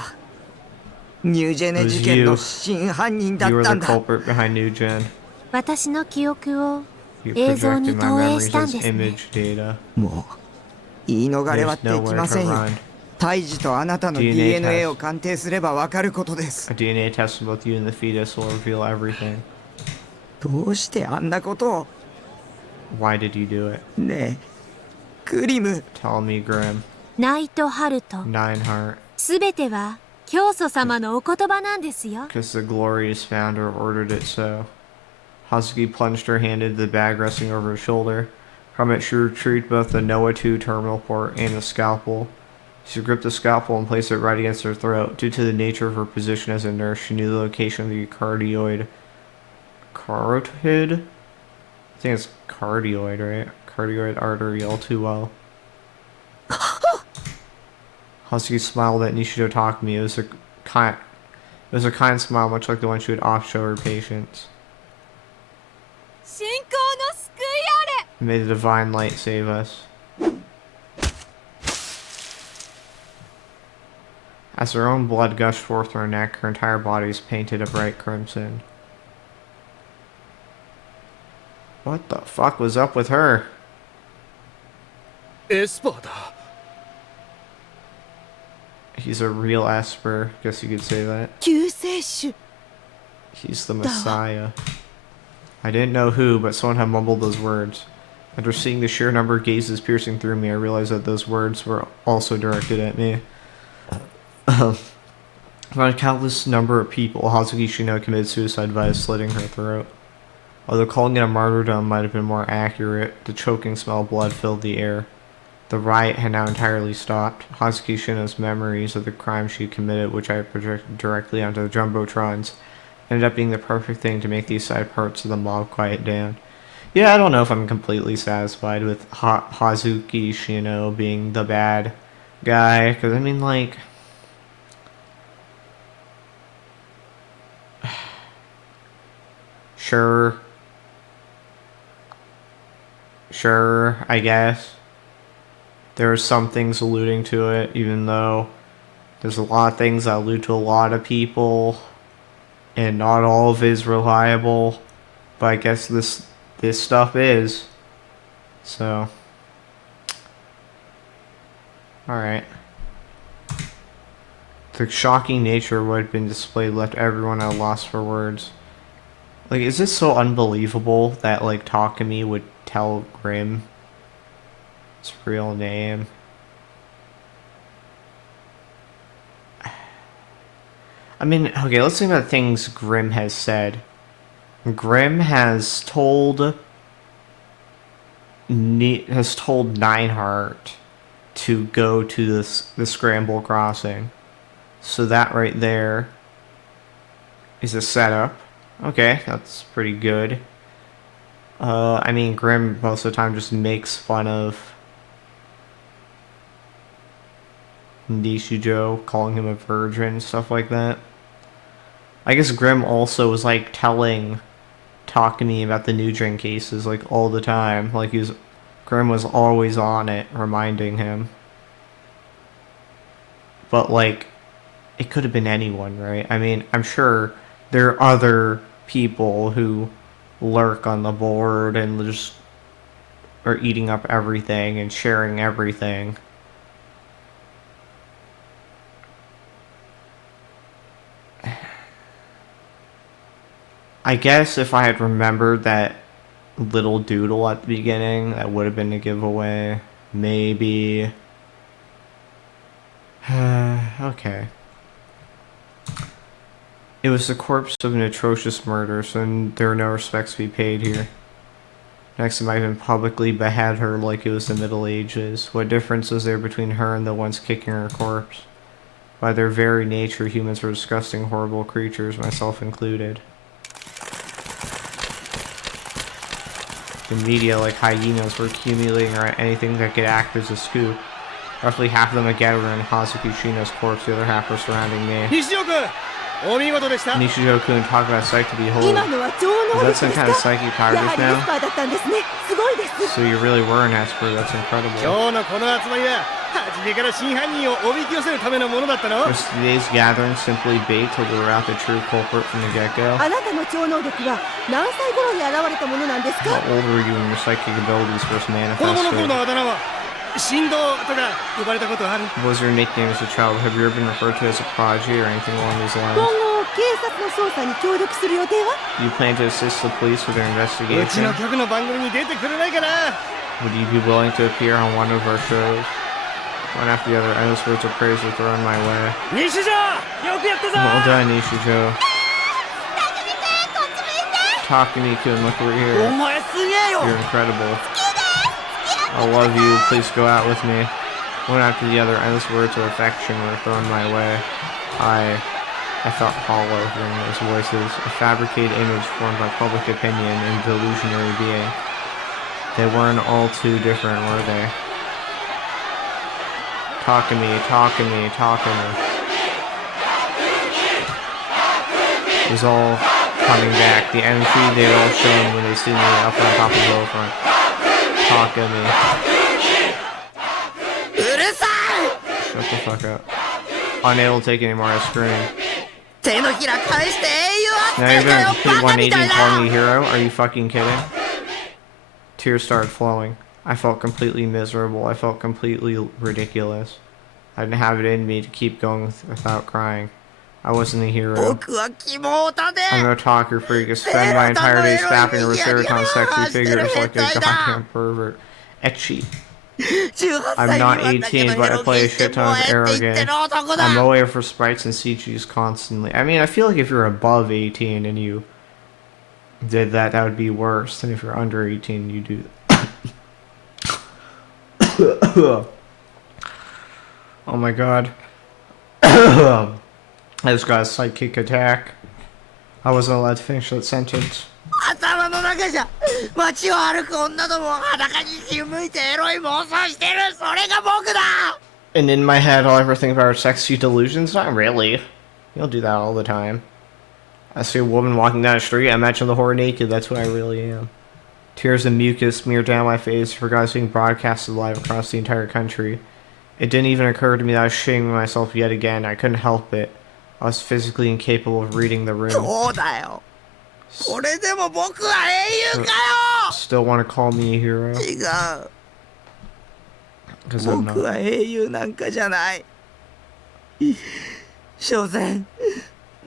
ニュージェネ事件の真犯人だ You っ were た the んだ。 culprit behind New Gen. 私の記憶を You 映像に projected 投 my 影 memories したん as ですね。 image data. もう言い逃れは There's でき nowhere ま to せんよ。 run. 胎児とあなたの DNA DNA test. を鑑定すればわかることです。 A DNA test of both you and the fetus will reveal everything. どうしてあんなことを。 Why did you do it? ねえクリム。 Tell me, Grim. ナイトハルト Nineheart. すべては教祖様のお言葉なんですよ。 Because the glorious founder ordered it so. Hazuki plunged her hand into the bag resting over her shoulder. From it, she retrieved both the Noah 2 terminal port and the scalpel. She gripped the scalpel and placed it right against her throat. Due to the nature of her position as a nurse, she knew the location of the carotid. Carotid? I think it's cardioid, right? Cardioid artery all too well. Hazuki smiled at Nishijo Takami. It was a kind smile, much like the one she would oft show her patients. 信仰の救いあれ。 May the divine light save us. As her own blood gushed forth from her neck, her entire body was painted a bright crimson. What the fuck was up with her? エスパーだ。 He's a real Esper. Guess you could say that. 救世主 He's the Messiah. I didn't know who, but someone had mumbled those words. After seeing the sheer number of gazes piercing through me, I realized that those words were also directed at me. From a countless number of people, Hazuki Shino committed suicide by slitting her throat. Although calling it a martyrdom might have been more accurate, the choking smell of blood filled the air. The riot had now entirely stopped. Hazuki Shino's memories of the crime she had committed, which I had projected directly onto the Jumbotrons, ended up being the perfect thing to make these side parts of the mob quiet down. Yeah, I don't know if I'm completely satisfied with Hazuki Shino being the bad guy, because I mean, like, sure, I guess. There are some things alluding to it, even though there's a lot of things that allude to a lot of people, and not all of it is reliable. But I guess this stuff is. So, alright. The shocking nature of what had been displayed left everyone at a loss for words. Like, is this so unbelievable that, like, Takami would tell Grim his real name? I mean, okay, let's think about things Grim has said. Grim has told Nineheart to go to the Scramble Crossing. So that right there is a setup. Okay, that's pretty good. I mean, Grim most of the time just makes fun of Nishijo, calling him a virgin, stuff like that. I guess Grim also was like telling Takami about the New Gen cases like all the time. Like Grim was always on it, reminding him. But like, it could have been anyone, right? I mean, I'm sure there are other people who lurk on the board and just are eating up everything and sharing everything. I guess if I had remembered that little doodle at the beginning, that would have been a giveaway. Maybe. Okay. It was the corpse of an atrocious murder, so there are no respects to be paid here. Next, I might even publicly behead her like it was the Middle Ages. What difference is there between her and the ones kicking her corpse? By their very nature, humans are disgusting, horrible creatures, myself included. The media, like hyenas, were accumulating around anything that could act as a scoop. Roughly half of them had gathered around Hazuki Shino's corpse, the other half were surrounding me. Nishijo-kun, talk about sight to behold. 今のは超能 Is that 力 some です kind of か psychic や powers はりエ now? スパーだったんですねすごいです So you really were an expert, that's incredible. 今日のこの集まりは初めから真犯人をおびき寄せるためのものだったの Was today's gathering simply bait to lure out the true culprit from the get-go? あなたの超能力は何歳頃に現れたものなんですか How old were you when your psychic abilities first 子供の頃 manifested? のあだ名は振動とか呼ばれたことある What was your nickname as a child? Have you ever been referred to as a prodigy or anything along these 今 lines? 後警察の捜査に協力する予定は Do you plan to assist the police with their うち investigation? の局の番組に出てくれないかな Would you be willing to appear on one of our shows? One after the other, endless words of praise are thrown my way. 西条よくやったぞ Well done, Nishijo. Takumi-kun, look over お here. 前すげえよ You're incredible. I love you. Please go out with me. One after the other, endless words of affection were thrown my way. I felt hollow hearing those voices, a fabricated image formed by public opinion and delusionary being. They weren't all too different, were they? Takumi. It was all coming back. The energy they'd all shown when they see me up on top of the Beaufront. Takumi. うるさい Shut the fuck up. Unable to take anymore, I screamed. 手のひら返して英雄 Now 扱 you're いか gonna よ complete バカみ 180 たい and call me な a hero? Are you fucking kidding? Tears started flowing. I felt completely miserable. I felt completely ridiculous. I didn't have it in me to keep going without crying. I wasn't a hero. 僕は希望だね I'm no talker freak. I spend my entire day snapping over Seraton's sexy figures like a goddamn pervert. Etchy. 18 I'm 歳に not はだけ 18, の but I エロ play ゲ a して shit も ton え of って arrow 言って games. る男 I'm だ aware for sprites and CGs constantly. I mean, I feel like if you're above 18 and you did that, that would be worse than if you're under 18 and you do that. Oh my god. I just got a psychic attack. I wasn't allowed to finish that sentence. 頭の中じゃ街を歩く女どもを裸にひむいてエロい妄想してるそれが僕だ And in my head, all I ever think about are sexy delusions. Not really. You'll do that all the time. I see a woman walking down the street, I imagine the horror naked. That's who I really am. Tears and mucus smeared down my face. For God's being broadcasted live across the entire country. It didn't even occur to me that I was shaming myself yet again. I couldn't help it. I was physically incapable of reading the room. そうだよこれでも僕は英雄か Still want to call me a hero? よ違う Because I'm 僕 not. は英雄なんかじゃない所詮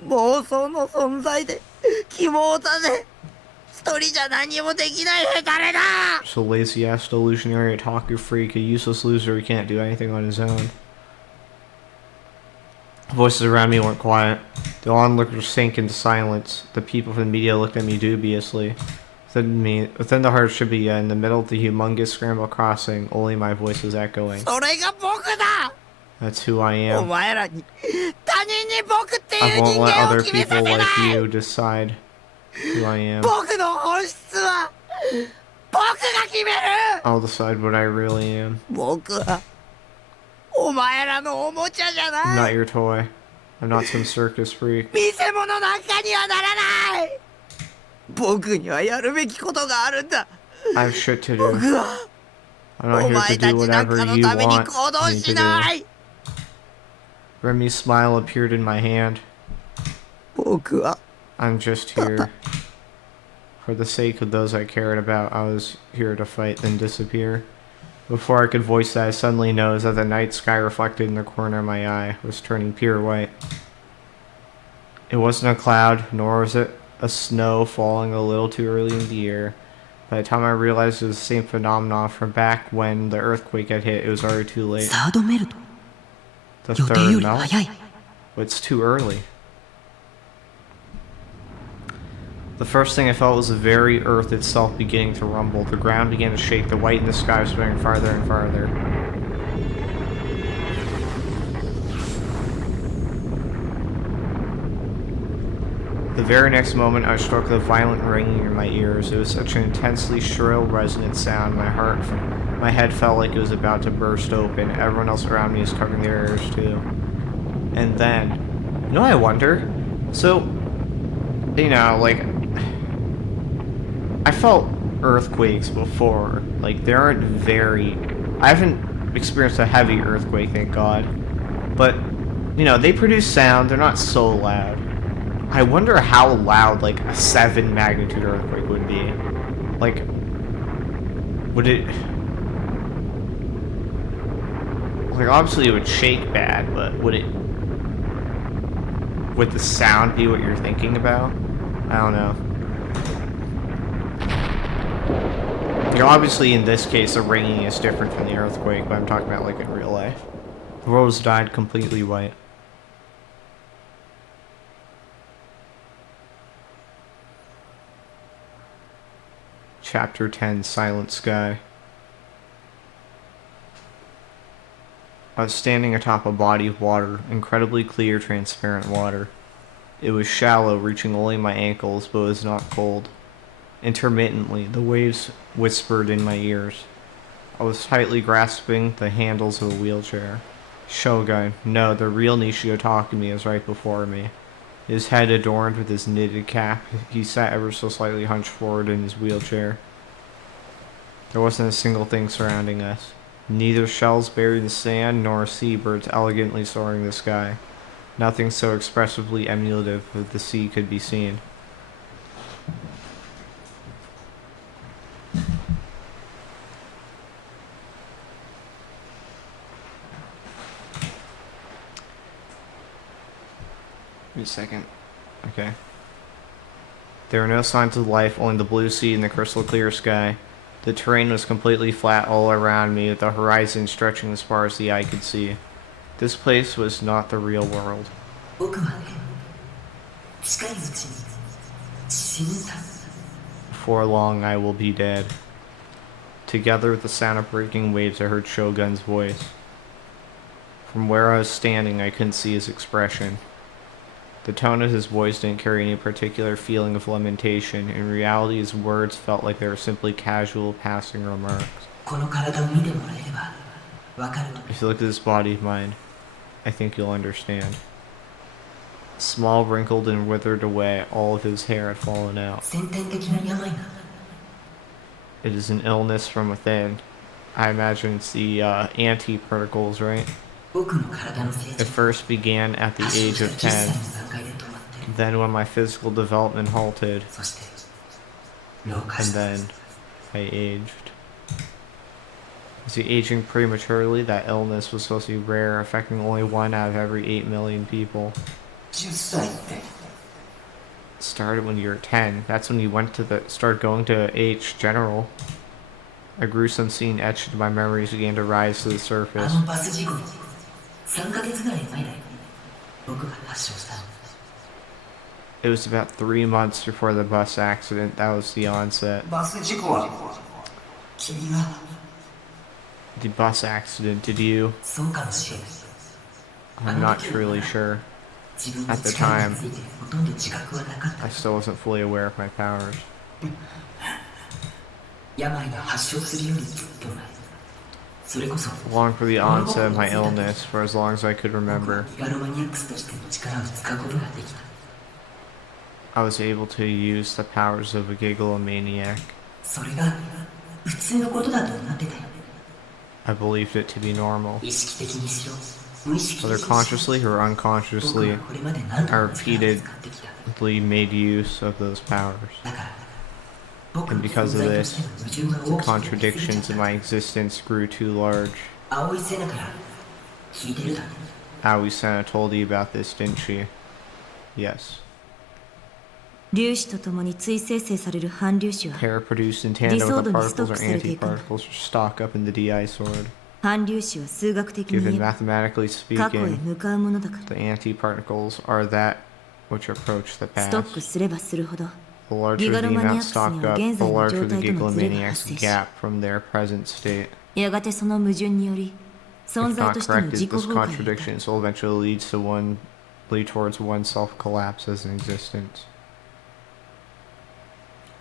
妄想の存在で希望だぜ一人じゃ何もできないヘタレだ So lazy ass delusionary, a talker freak, a useless loser who can't do anything on his own. Voices around me went quiet. The onlookers sank into silence. The people from the media looked at me dubiously. Within the heart should be in the middle of the humongous scramble crossing, only my voice was echoing. それが僕だ That's who I お am. 前らに他人に僕って I いう won't 人 let 間を other 決めさ people せな like い you decide who I am. 僕の本質は僕が決める I'll decide what I really am. 僕はお前らのおもちゃじゃ I'm な not い your toy. I'm not some circus freak. 見せ物なんかにはならない僕にはやるべきことがあるんだ I have shit to 僕 do. は I'm not お here 前 to た do ちなん whatever かの you ために want 行動 me し to な do. い Remy's smile appeared in my hand. 僕は I'm just here. For the sake of those I cared about, I was here to fight, then disappear. Before I could voice that, I suddenly noticed that the night sky reflected in the corner of my eye was turning pure white. It wasn't a cloud, nor was it a snow falling a little too early in the year. By the time I realized it was the same phenomenon from back when the earthquake had hit, it was already too late. サードメルト The 予定よ third り melt? 早い But it's too early. The first thing I felt was the very earth itself beginning to rumble. The ground began to shake, the white in the sky was spinning farther and farther. The very next moment, I was struck with a violent ringing in my ears. It was such an intensely shrill, resonant sound. My head felt like it was about to burst open. Everyone else around me was covering their ears too. And then, you know, I wonder. So, you know, like, I felt earthquakes before. Like, they aren't very. I haven't experienced a heavy earthquake, thank God. But, you know, they produce sound. They're not so loud. I wonder how loud, like, a 7 magnitude earthquake would be. Like, would it... Like, obviously it would shake bad, but would it... Would the sound be what you're thinking about? I don't know. You know, obviously in this case the ringing is different from the earthquake, but I'm talking about, like, in real life. The world was dyed completely white. Chapter 10, Silent Sky. I was standing atop a body of water, incredibly clear, transparent water. It was shallow, reaching only my ankles, but it was not cold. Intermittently, the waves whispered in my ears. I was tightly grasping the handles of a wheelchair. Shogun, no, the real Nishio Takumi is right before me. His head adorned with his knitted cap, he sat ever so slightly hunched forward in his wheelchair. There wasn't a single thing surrounding us. Neither shells buried in the sand, nor seabirds elegantly soaring the sky. Nothing so expressively emulative of the sea could be seen. Give me a second. Okay. There were no signs of life, only the blue sea and the crystal clear sky. The terrain was completely flat all around me, with the horizon stretching as far as the eye could see. This place was not the real world. 僕はね近いうちに死ぬんだ Before long, I will be dead. Together with the sound of breaking waves, I heard Shogun's voice. From where I was standing, I couldn't see his expression. The tone of his voice didn't carry any particular feeling of lamentation. In reality, his words felt like they were simply casual, passing remarks. この体を見てもらえればわかると If you look at this body of mine, I think you'll understand. Small, wrinkled, and withered away, all of his hair had fallen out. 先天的な病なんだ It is an illness from within. I imagine it's the anti-particles, right? 僕の体の成 It 長 first began at the 発症 age した of 10歳 10. の段階で止まってる Then when my physical development halted, そして老化 and した then I aged. Was he aging prematurely? That illness was supposed to be rare, affecting only 1 out of every 8 million people. 10歳って It started when you were 10. That's when you started going to H General. A gruesome scene etched into my memories began to rise to the あ surface. のバス事故の3ヶ月ぐらい前だよ僕が発症したの It was about 3 months before the bus accident. That was the onset. バス事故は君が The bus accident, did you? そうかもしれない I'm not truly sure. 自分の At the 力 time, についてほとんど自覚はなかった I still wasn't fully aware of my powers. 病が発症するよりずっと前それこそ Long for the onset of my illness, for as long as I could remember, ギガロマニアックスとしての力を使うことができた I was able to use the powers of a gigalomaniac. それが普通のことだと思ってたよ I believed it to be normal. 意識的にしろ無意識的 Whether にしろ consciously or 僕 unconsciously, はこれまで何度 I も力を repeatedly 使ってきた made use of those powers. だから僕 And の because 存 of 在と this, しての矛盾が the 大きくなりすぎ contradictions ちゃ in っ my existence grew too large. た青い背中から聞いてるだろ Aoi Sena told you about this, didn't she? Yes. 粒子とともに追生成される反粒子は Pair produced in tandem with the Disorder particles or stocksされていく。 antiparticles stock up in the DI sword. 反粒子は数学的に Given 言えば mathematically 過去へ speaking, 向かうものだから the antiparticles are that which approach the ストック past. すればするほど The larger ギ the ガロマニア amount クスに stocked は up, 現 the 在の larger 状 the 態とのズレが発 Gigalomaniac's 生し gap from their present state. やがてその矛盾により存 If 在 not としての corrected, 自己 this 崩壊に至る contradiction will eventually lead towards one self-collapse as an existence.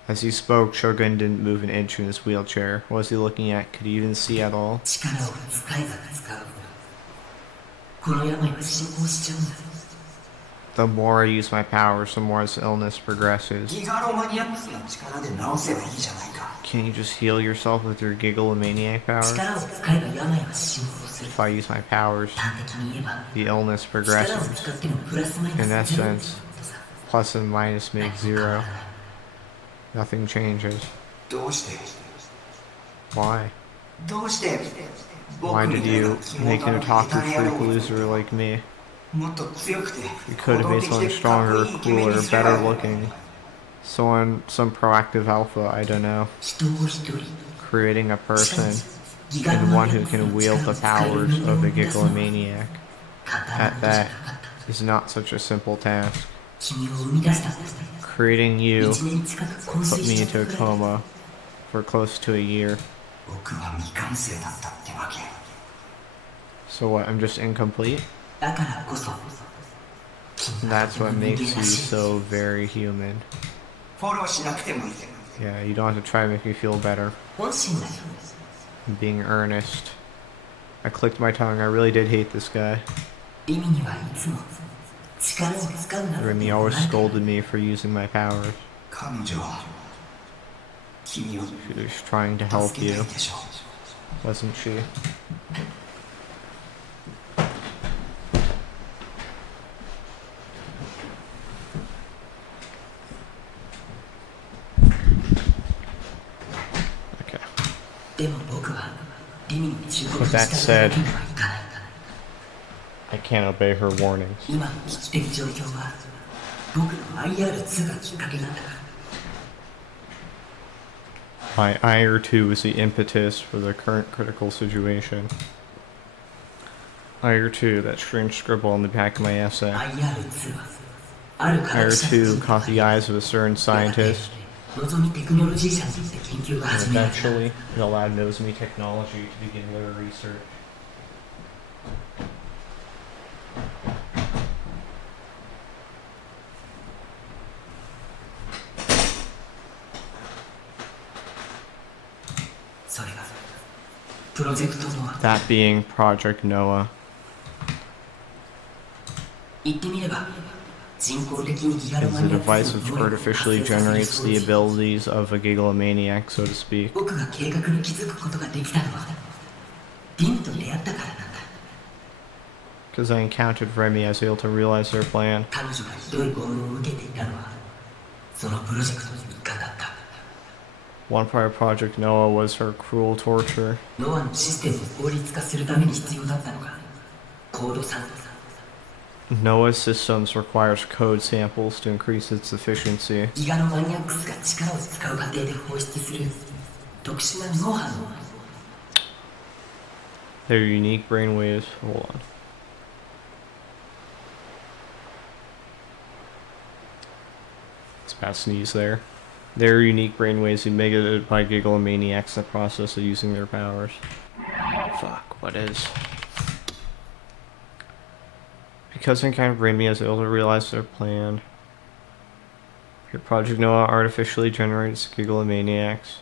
As he spoke, Shogun didn't move an inch in his wheelchair. What was he looking at? Could he even see at all? 力を使えば使うほどこの病は進行しちゃうんだ。 The more I use my powers, the more his illness progresses. ギガロマニアックスの力で治せばいいじゃないか。 Can't you just heal yourself with your Gigalomaniac powers? 力を使えば病は進行する。 If I use my powers, 端的に言えば the illness 力を progresses. 使ってもプラスマイナ In スゼロ essence, ってことさ。 plus and minus make zero. Nothing changes. どうして Why? どうして Why did you make an otaku freak loser like me? もっと強くて You could have made someone stronger, cooler, better looking. Some proactive alpha, I don't know. 人を一人 Creating a person, and one who can wield the powers of a Gigalomaniac. At that is not such a simple task. 君を生み出したんだ。 Creating you 1年近く昏 put 睡 me しちゃ into っ a たくらい coma for close to a year. 僕は未完成だったってわけ。 So what, I'm just incomplete? だからこそ That's what makes you so very human. フォローしなくてもいい。 Yeah, you don't have to try to make me feel better. 本心だよ。 I'm being earnest. I clicked my tongue, I really did hate this guy. リミにはいつも力を使うなら Remy always scolded me for using my powers. 彼女は君を She was trying to help 助けた you, いでしょ。 wasn't she? Okay. でも僕はリミに忠 With 告 that したわ said, けにはいかない。 I can't obey her warnings. 今の危機的状況は僕の IR2 がきっかけなんだから。 My IR2 is the impetus for the current critical situation. IR2, that strange scribble on the back of my essay. IR2 はある科学者 IR2 caught the eyes of a certain scientist, のぞみテクノロジー社に行って研究が and 始められた。 eventually it allowed Nozomi Technology to begin their research. That being Project Noah. 言ってみれば人工的にギガロ Is マ a ニアック device ス which の能力を artificially 発生させる generates 装 the 置。 abilities of a Gigalomaniac, so to speak. 僕が計画に気づくことができたのはリムと出会ったからなんだ。 Because I encountered Remy, I was able to realize their plan. 彼女がひどい拷問を受けていたのはそのプロジェクトの一環だった。 One part of Project Noah was her cruel torture. ノアのシステムを効率化するために必要だったのがコードサンプル。 Noah's systems requires code samples to increase its efficiency. ギガロマニアックスが力を使う過程で放出する特殊なノウハウを Their unique brainwaves. Hold on. It's bad sneeze there. Their unique brainwaves emulated by Gigalomaniacs in the process of using their powers. Fuck, what is? Because I encountered Remy, I was able to realize their plan. Your Project Noah artificially generates Gigalomaniacs.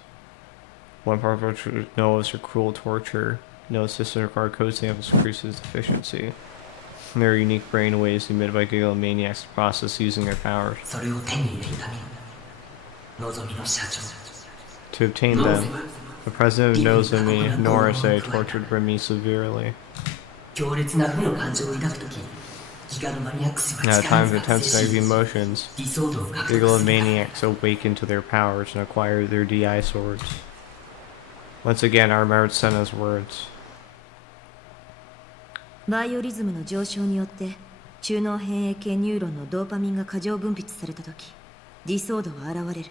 One part of Project Noah is her cruel torture. Noah's system required code samples to increase its efficiency. Their unique brainwaves emitted by Gigalomaniacs in the process using their powers. それを手に入れるためにのぞみの社長 To obtain them, the president of Nozomi, Norase, tortured Remy severely. 強烈な負の感情を抱くときギガロマニアックスは At a 力 time of を使う intense 精 negative 神 emotions, 理想度を獲得する。 Gigalomaniacs awakened to their powers and acquired their DI swords. Once again, I remembered Senna's words. バイオリズムの上昇によって中脳変影系ニューロンのドーパミンが過剰分泌された時理想度は現れる。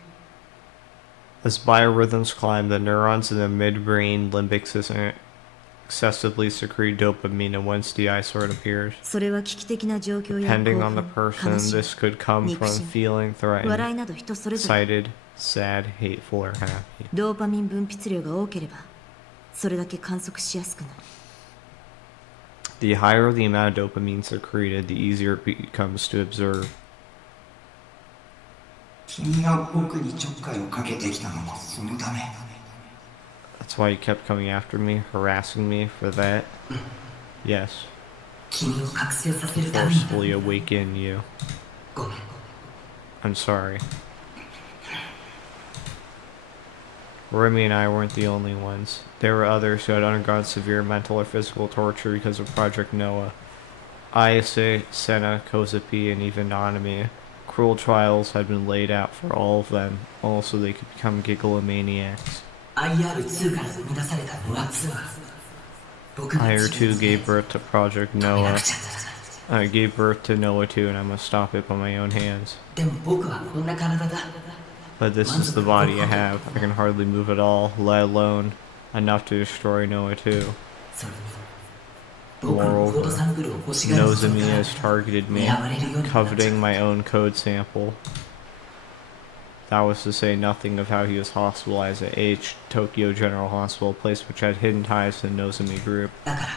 As biorhythms climb, the neurons in the midbrain limbic system excessively secrete dopamine, and once the eyesore appears. それは危機的な状況や Depending 興 on the 奮、 person, 悲し this could come み、 from 憎し feeling み、笑い threatened, など人それぞれ。 excited, sad, hateful, or happy. ドーパミン分泌量が多ければそれだけ観測しやすくなる。 The higher the amount of dopamine secreted, the easier it becomes to observe. 君が僕にちょっかいをかけてきたのもそのため。 That's why you kept coming after me, harassing me for that? Yes. 君を覚醒させるために。 Forcefully awaken you. ごめん。 I'm sorry. Remy and I weren't the only ones. There were others who had undergone severe mental or physical torture because of Project Noah. Ayase, Senna, Kozapi, and even Nanami. Cruel trials had been laid out for all of them, all so they could become gigglomaniacs. IR2 から生み出されたノア2は僕が IR2 gave birth to Project 止めな Noah. くちゃならない。 I gave birth to Noah 2, and I must stop it by my own hands. でも僕はこんな体だ。 But this is the body I have. I can hardly move at all, let alone enough to destroy Noah 2. それに僕のコードサンプルを欲しがる人 Nozomi から has targeted me, 狙われるようになっちゃった。 coveting my own code sample. That was to say nothing of how he was hospitalized at H Tokyo General Hospital, a place which had hidden ties to the Nozomi group. だから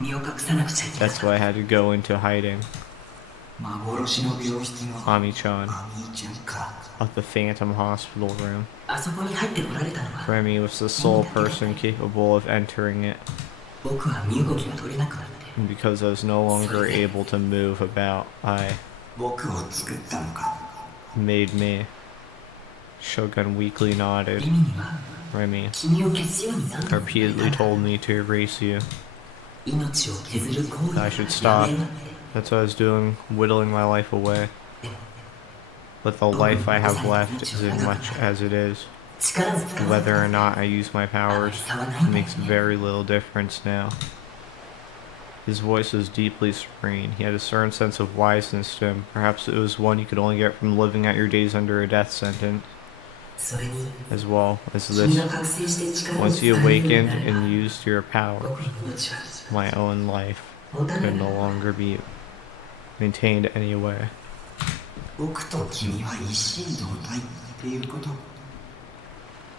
身を隠さなくちゃいけな That's かっ why I had to go into hiding. た。幻の病室の Ami-chan, アミーちゃんか。 of the Phantom Hospital room. あそこに入ってこられたのは Remy was the sole person capable of entering it, 僕は身動きが取れなくなって and because I was no longer able to move about, I 僕を作ったのか。 made me. Shogun weakly nodded. リミには Remy 君を消すように何度も言っ repeatedly たが told me to erase you. 命を削る行為 I should stop. やめろって。 That's what I was doing, whittling my life away. But the life I have left is as much as it is. 力を使わ Whether ず or not I use my powers makes very little difference now. His voice was deeply serene. He had a certain sense of wiseness to him. Perhaps it was one you could only get from living out your days under a death sentence, それに as well as 君 this. が覚醒して力を Once 使 you えるように awakened なれば and used your power, 僕の命は my own life 持たな could い。 no longer be maintained anyway. 僕と君は一心同体っていうこと。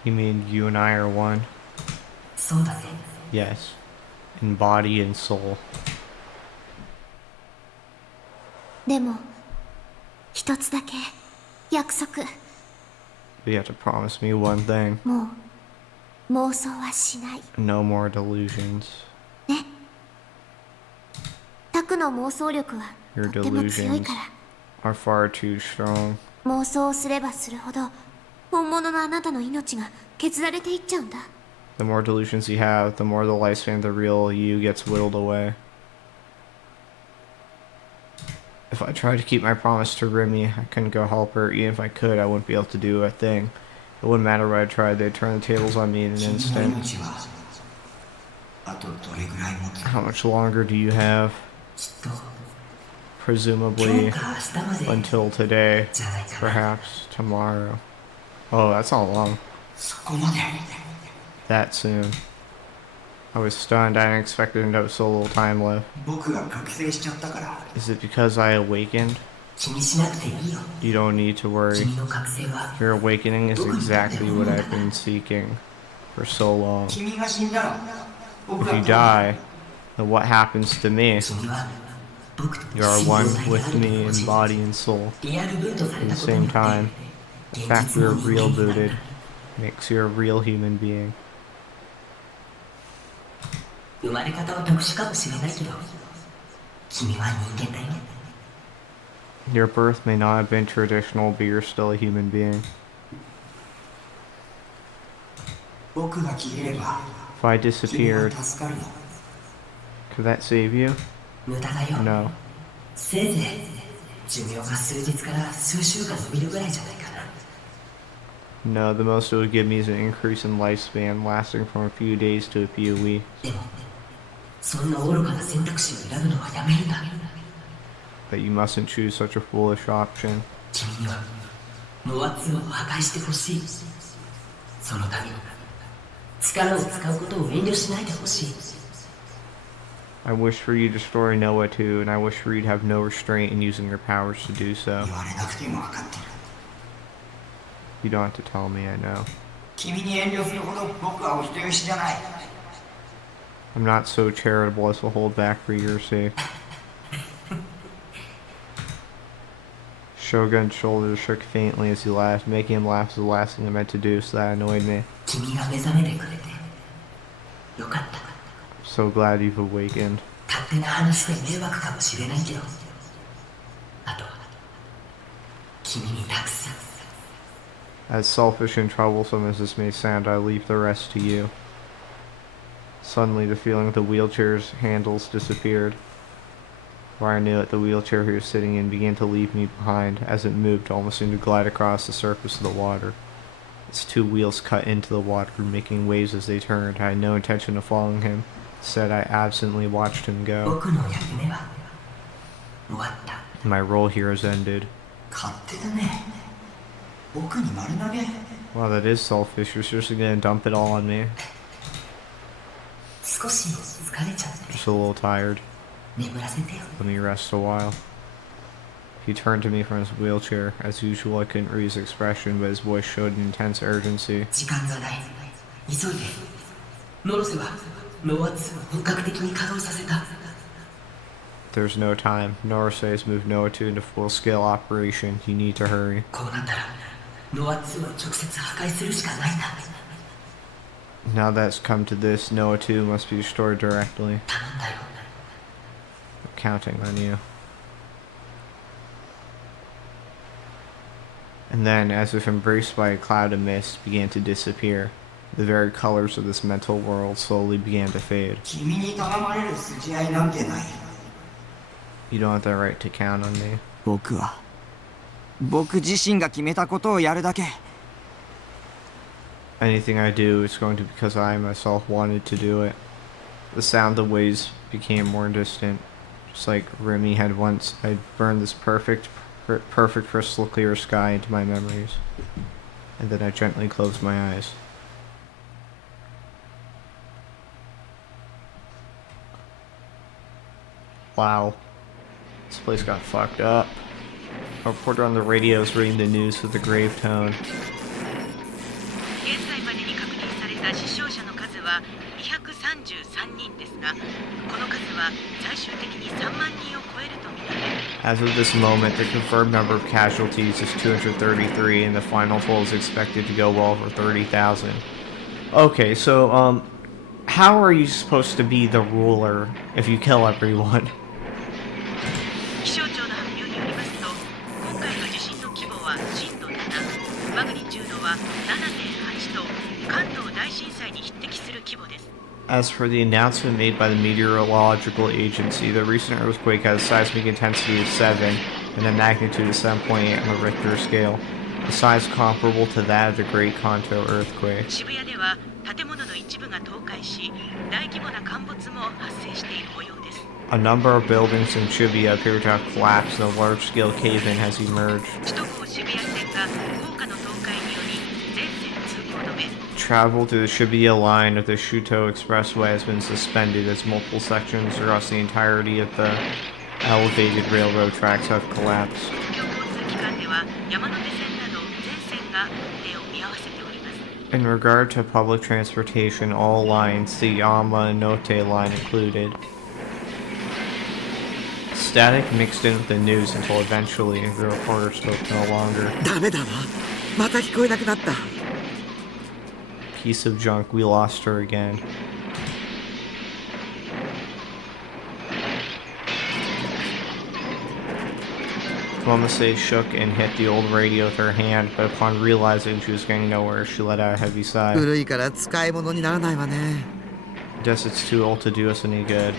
You mean you and I are one? そうだね。 Yes. In body and soul. でも一つだけ約束。 You have to promise me one thing. もう妄想はしない。 No more delusions. タクの妄想力は Your とっても強い delusions から。 are far too strong. 妄想をすればするほど本物のあなたの命が削られていっちゃうんだ。 The more delusions you have, the more the lifespan of the real you gets whittled away. If I tried to keep my promise to Remy, I couldn't go help her. Even if I could, I wouldn't be able to do a thing. It wouldn't matter what I tried, they'd turn the tables on me in an 君の instant. 命はあとどれぐらい持つ？ How much longer do you have? きっと今 Presumably 日か明日まで until today, じゃないかな。 perhaps tomorrow. Oh, that's not long. そこまで。 That soon. I was stunned. I didn't expect there to have so little time left. 僕が覚醒しちゃったから Is it because I awakened? 気にしなくていいよ。 You don't need to worry. 君の覚醒は Your awakening is exactly what I've been seeking for so long. 君が死んだら僕 If は you die, then what happens to me? 君は僕と You are 一心 one 同体で with ある me と in 欲しい。 body and soul. リアルブートされ At た the ことに same よって time, the 現 fact 実 you're の人 real 間になる booted makes you a real human being. 生まれ方は特殊かもしれないけど君は人間だよ。 Your birth may not have been traditional, but you're still a human being. 僕が消えれば If I 君 disappeared, は助かるよ。 could that save you? 無駄だよ。 No. せいぜい寿命が数日から数週間伸びるぐらいじゃないかな。 No, the most it would give me is an increase in lifespan, lasting from a few days to a few weeks. でもそんな愚かな選択肢を選ぶのはやめるんだ。 But you mustn't choose such a foolish option. 君にはノア2を破壊してほしい。そのために力を使うことを遠慮しないでほしい。 I wish for you to destroy Noah too, and I wish for you to have no restraint in using your powers to do so. 言われなくても分かってる。 You don't have to tell me, I know. 君に遠慮するほど僕はお人よしじゃない。 I'm not so charitable as to hold back for your sake. Shogun's shoulders shook faintly as he laughed. Making him laugh was the last thing I meant to do, so that annoyed me. 君が目覚めてくれてよかった。 So glad you've awakened. 勝手な話で迷惑かもしれないけど、あと君に託す。 As selfish and troublesome as this may sound, I leave the rest to you. Suddenly, the feeling of the wheelchair's handles disappeared. Before I knew it, the wheelchair he was sitting in began to leave me behind. As it moved, it almost seemed to glide across the surface of the water. Its two wheels cut into the water, making waves as they turned. I had no intention of following him. Instead, I absently watched him go. 僕の役目は終わった。 My role here has ended. 勝手だね。僕に丸投げ。 Wow, that is selfish. You're seriously gonna dump it all on me? 少し疲れちゃって Just a little tired. 眠らせてよ。 Let me rest a while. He turned to me from his wheelchair. As usual, I couldn't read his expression, but his voice showed an intense urgency. 時間がない。急いで。ノロセはノア2を本格的に稼働させた。 There's no time. Norase has moved Noah 2 into full-scale operation. You need to hurry. こうなったらノア2を直接破壊するしかないんだ。 Now that it's come to this, Noah 2 must be destroyed directly. 頼んだよ。 I'm counting on you. And then, as if embraced by a cloud of mist, began to disappear. The very colors of this mental world slowly began to fade. 君に頼まれる筋合いなんてない。 You don't have the right to count on me. 僕自身が決めたことをやるだけ。 Anything I do is going to be because I myself wanted to do it. The sound of waves became more distant. Just like Remy had once, I'd burned this perfect crystal clear sky into my memories. And then I gently closed my eyes. Wow. This place got fucked up. A reporter on the radio is reading the news with a grave tone. 現在までに確認された死傷者の数は233人ですが、この数は最終的に3万人を超えるとみられ、 As of this moment, the confirmed number of casualties is 233, and the final total is expected to go well over 30,000. Okay, so, how are you supposed to be the ruler if you kill everyone? 気象庁の発表によりますと、今回の地震の規模は震度7、マグニチュードは 7.8 と関東大震災に匹敵する規模です。 As for the announcement made by the Meteorological Agency, the recent earthquake has a seismic intensity of 7 and a magnitude of 7.8 on the Richter scale, a size comparable to that of the Great Kanto earthquake. 渋谷では建物の一部が倒壊し、大規模な陥没も発生している模様です。 A number of buildings in Shibuya appear to have collapsed and a large-scale cave-in has emerged. 首都高渋谷線が高架の倒壊により全線通行止め。 Travel through the Shibuya line of the Shuto Expressway has been suspended as multiple sections across the entirety of the elevated railroad tracks have collapsed. 公共交通機関では山手線など全線が運転を見合わせております。 In regard to public transportation, all lines, the Yamanote line included. Static mixed in with the news until eventually the reporter spoke no longer. ダメだわ。また聞こえなくなった。 Piece of junk, we lost her again. Momose shook and hit the old radio with her hand, but upon realizing she was getting nowhere, she let out a heavy sigh. 古いから使い物にならないわね。 Guess it's too old to do us any good.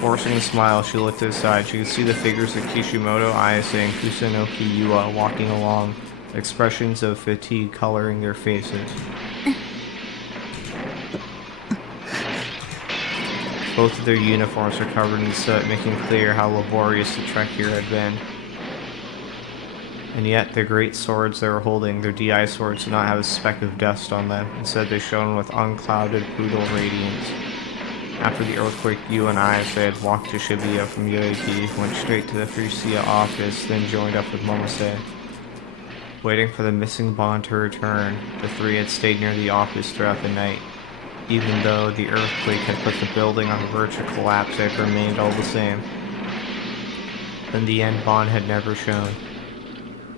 Forcing a smile, she looked aside. She could see the figures of Kishimoto, Ayase, and Kusunoki Yua walking along, expressions of fatigue coloring their faces. Both of their uniforms were covered in soot, making clear how laborious the trek here had been. And yet, the great swords they were holding, their DI swords, did not have a speck of dust on them. Instead, they shone with unclouded, brutal radiance. After the earthquake, Yu and Ayase had walked to Shibuya from Yoiki, went straight to the Fushia office, then joined up with Momose. Waiting for the missing bond to return, the three had stayed near the office throughout the night. Even though the earthquake had put the building on the verge of collapse, it had remained all the same. In the end, Bond had never shown.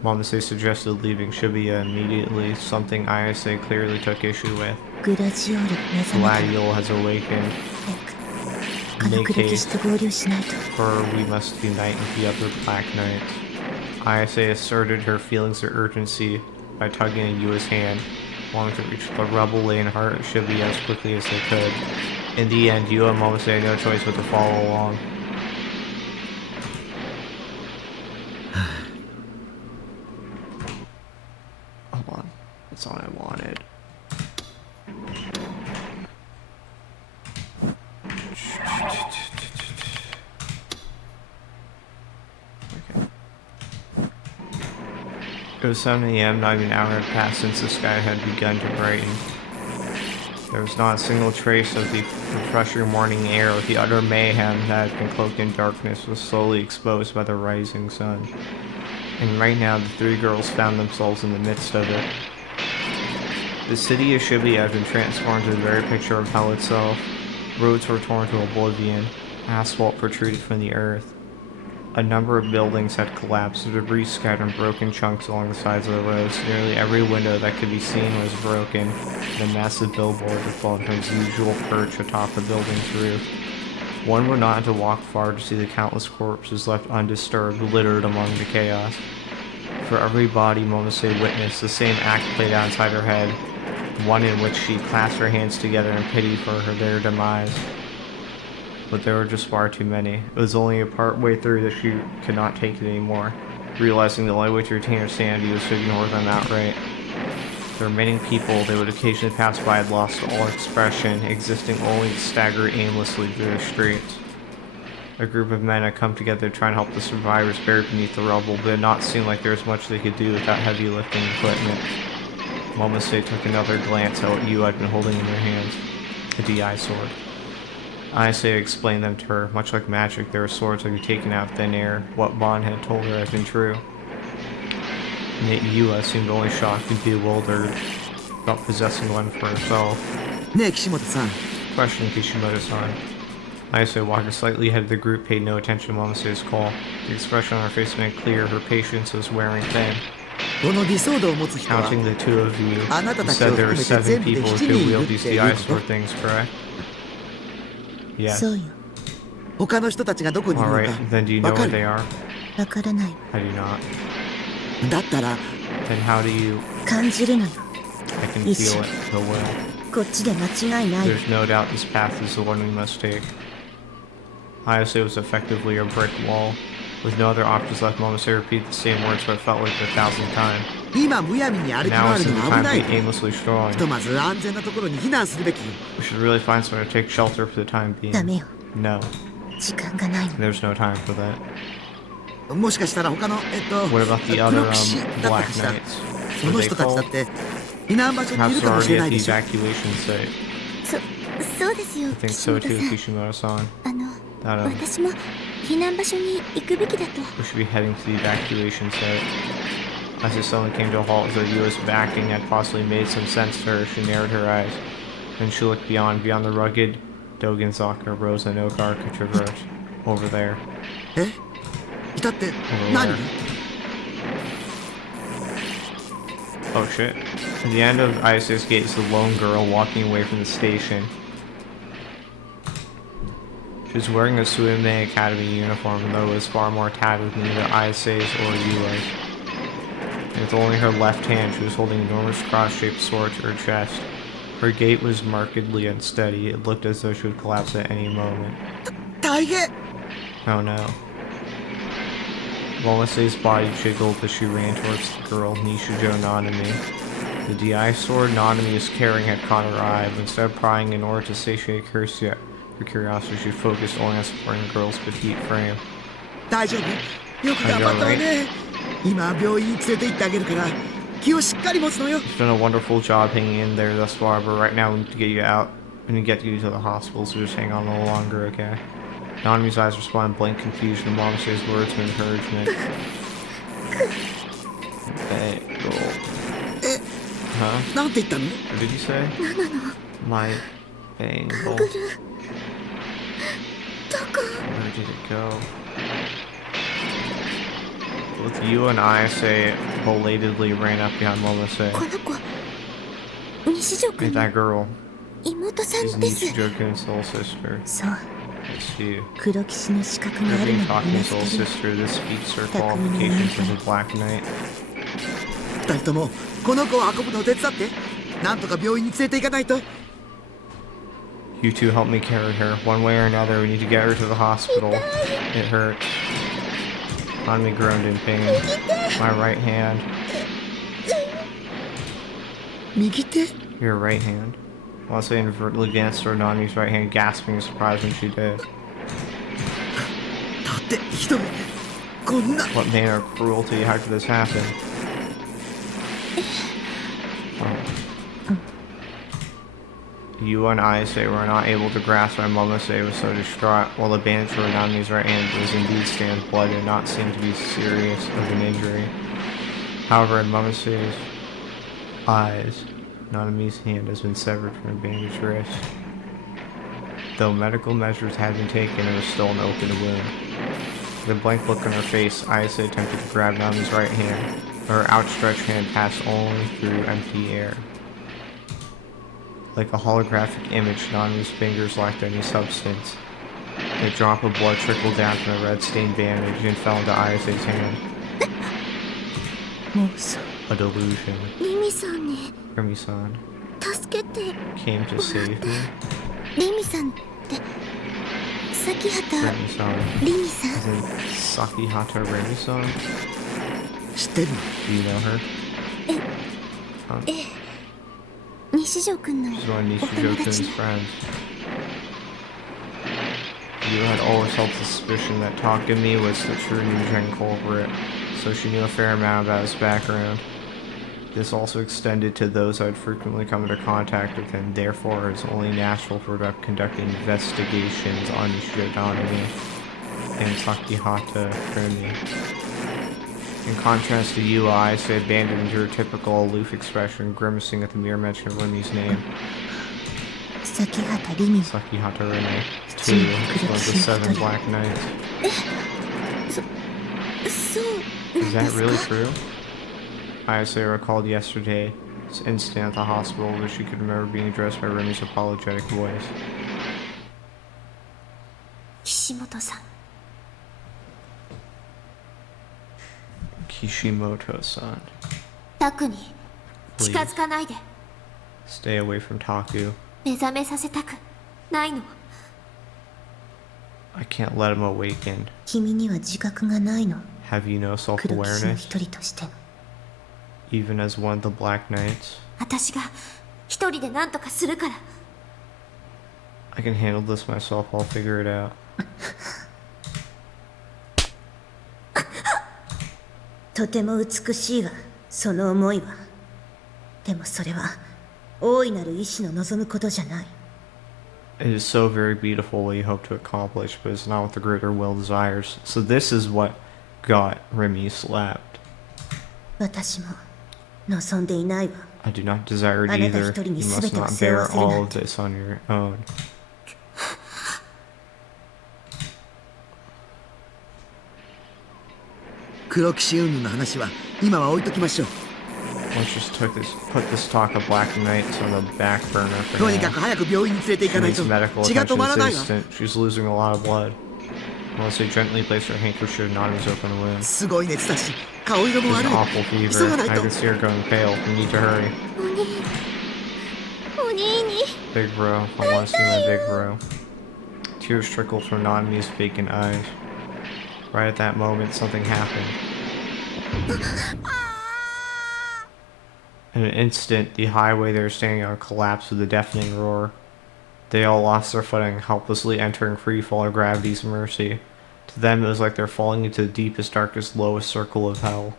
Momose suggested leaving Shibuya immediately, something Ayase clearly took issue with. グラジオール目覚めた Gladiol has awakened. 早く家族歴史と合流しないと For we must unite with the other Black Knights. Ayase asserted her feelings of urgency by tugging at Yua's hand, wanting to reach the rubble lane heart of Shibuya as quickly as they could. In the end, Yua and Momose had no choice but to follow along. Hold on, that's all I wanted. It was 7 a.m., not even an hour had passed since the sky had begun to brighten. There was not a single trace of the refreshing morning air, or the utter mayhem that had been cloaked in darkness was slowly exposed by the rising sun. And right now, the three girls found themselves in the midst of it. The city of Shibuya had been transformed to the very picture of hell itself. Roads were torn to oblivion, asphalt protruded from the earth. A number of buildings had collapsed, debris scattered in broken chunks along the sides of the roads. Nearly every window that could be seen was broken, and a massive billboard had fallen from its usual perch atop the building's roof. One would not have to walk far to see the countless corpses left undisturbed, littered among the chaos. For every body Momose witnessed, the same act played out inside her head, one in which she clasped her hands together in pity for their demise. But there were just far too many. It was only a part way through that she could not take it anymore, realizing the only way to retain her sanity was to ignore them outright. The remaining people they would occasionally pass by had lost all expression, existing only to stagger aimlessly through the streets. A group of men had come together to try and help the survivors buried beneath the rubble, but it did not seem like there was much they could do without heavy lifting equipment. Momose took another glance at what Yu had been holding in their hands, a DI sword. Ayase explained them to her. Much like magic, there were swords that could be taken out of thin air. What Bond had told her had been true. And yet Yua seemed only shocked and bewildered about possessing one for herself. ねえ岸本さん Questioning Kishimoto-san. Ayase, walking slightly ahead of the group, paid no attention to Momose's call. The expression on her face made clear her patience was wearing thin. このディソードを持つ人は Counting the two of you, あなた you たちを said there were 含めて 7 全部で people 7 who 人 could いる wield っ these ていう DI こと sword things, correct? Yes. そうよ他の人たちがどこにいるの Alright, か then do you know わか where る they are? わからない I do not. だったら Then how do you... 感じるのよ I can feel it, the will. こっちで間違いない There's no doubt this path is the one we must take. Ayase was effectively a brick wall. With no other options left, Momose repeated the same words but it felt like the 1,000th time. 今むやみに歩き Now 回 is る the のは time 危な to い be aimlessly strolling. ひとまず安全なところに避難するべきよ We should really find somewhere to take shelter for the time being. ダメよ No, 時間がないの there's no time for that. もしかしたら他のWhat about the 黒 other 騎士だった Black かしら Knights? そ Were の they 人たちだ called? って避難場所にい Perhaps る they're かもしれ already な at い the でしょ evacuation site. そうですよ I think 岸 so 本 too, さん Kishimoto-san. あの私も避難場所に行くべきだと We should be heading to the evacuation site. As the suddenly came to a halt as though Yua's backing had possibly made some sense to her, she narrowed her eyes. Then she looked beyond the rugged Dogenzaka roads that no car could traverse. Over there. えいたって Over 何 where? Oh shit. At the end of Ayase's gate is the lone girl walking away from the station. She was wearing a Suime Academy uniform, though it was far more tattered than either Ayase's or Yua's. And with only her left hand, she was holding an enormous cross-shaped sword to her chest. Her gait was markedly unsteady. It looked as though she would collapse at any moment. 大変 Oh no. Momose's body jiggled as she ran towards the girl, Nishijo Nanami. The DI sword Nanami was carrying had caught her eye, but instead of prying in order to satiate her curiosity, she focused only on supporting the girl's petite frame. 大丈夫よく頑張ったわね今病院に連れて行ってあげるから気をしっかり持つのよ。 You've done a wonderful job hanging in there thus far, but right now we need to get you out. We need to get you to the hospital, so just hang on a little longer, okay? Nanami's eyes respond in blank confusion, and Mom says words of encouragement. Bagel. Huh? なんて言ったの？ What did you say? My bagel. Where did it go? Both you and I say belatedly ran up behind Momose. この子西条 Hey, 君の that girl. 妹さ She's んです Nishijokun's soul sister. そう It's you. 黒騎士の資格があ You're る being のも Taku's う soul なずける sister. This speaks her qualifications as a Black Knight. 二人ともこの子を運ぶのを手伝って。なんとか病院に連れて行かないと。 You two help me carry her. One way or another, we need to get her to the hospital. It hurts. Hanami groaned in pain. My right hand. 右手？ Your right hand. Mase inadvertently glanced toward Nami's right hand, gasping in surprise when she did. だってひどい。こんな。 What manner of cruelty? How could this happen? You and I say were not able to grasp why Momose was so distraught, while the bandage for Nami's right hand was indeed stained with blood and not seem to be serious of an injury. However, in Momose's eyes, Nanami's hand has been severed from her bandaged wrist. Though medical measures had been taken, it was still an open wound. With a blank look on her face, Ayase attempted to grab Nami's right hand, but her outstretched hand passed only through empty air. Like a holographic image, Nami's fingers lacked any substance. A drop of blood trickled down from the red-stained bandage and fell into Ayase's hand. もうそう A delusion. リミさんに Remy-san 助けて。 came to save me. リミさんって崎畑 Remy-san. リミさん。 As in Sakihata Remy-san? 知ってるの？ Do you know her? Huh? 西条君の She's one of お友 Nishijokun's 達。 friends. You had always held the suspicion that Takumi was the true Nujin culprit, so she knew a fair amount about his background. This also extended to those who had frequently come into contact with him, therefore it was only natural for conducting investigations on Nishijo Danami and Sakihata Remy. In contrast to you, Ayase abandoned her typical aloof expression, grimacing at the mere mention of Remy's name. 崎畑リミ Sakihata Remy, too, was one of the 7 Black Knights. そう Is なんで that す really か？ true? Ayase recalled yesterday's incident at the hospital, but she could remember being addressed by Remy's apologetic voice. 岸本さん。 Kishimoto-san, タクに近づかないで。 stay away from Taku. 目覚めさせたくないの。 I can't let him awaken. 君には自覚がないの Have you no 黒騎士の self-awareness? 一人としての Even as one of the Black Knights? 私が一人で何とかするから。 I can handle this myself, I'll figure it out. とても美しいわその思いはでもそれは大いなる意志の望むことじゃない It is so very beautiful what you hope to accomplish, but it's not what the greater will desires. So this is what got Remy slapped. 私も望んでいないわ I do not desire it あなた either. 一人に You 全 must てを not 背負わ bear せる all なん of て this on your own. 黒騎士云々の話は今は置いときましょう。 Let's just put this talk of Black Knights on the back burner for とにかく now. 早く病院に連れて行 She かない needs と medical 血が止ま attention ら this ないわ。 instant. She's losing a lot of blood. Melissa gently placed her handkerchief on his open wound. すごい熱だし顔色も There's 悪 an い。 awful 急 fever. がない I と。 can see her going pale. We need to hurry. お兄に Big bro. I want to see my big bro. Tears trickled from Nanami's vacant eyes. Right at that moment, something happened. In an instant, the highway they were standing on collapsed with a deafening roar. They all lost their footing, helplessly entering freefall of gravity's mercy. To them, it was like they're falling into the deepest, darkest, lowest circle of hell.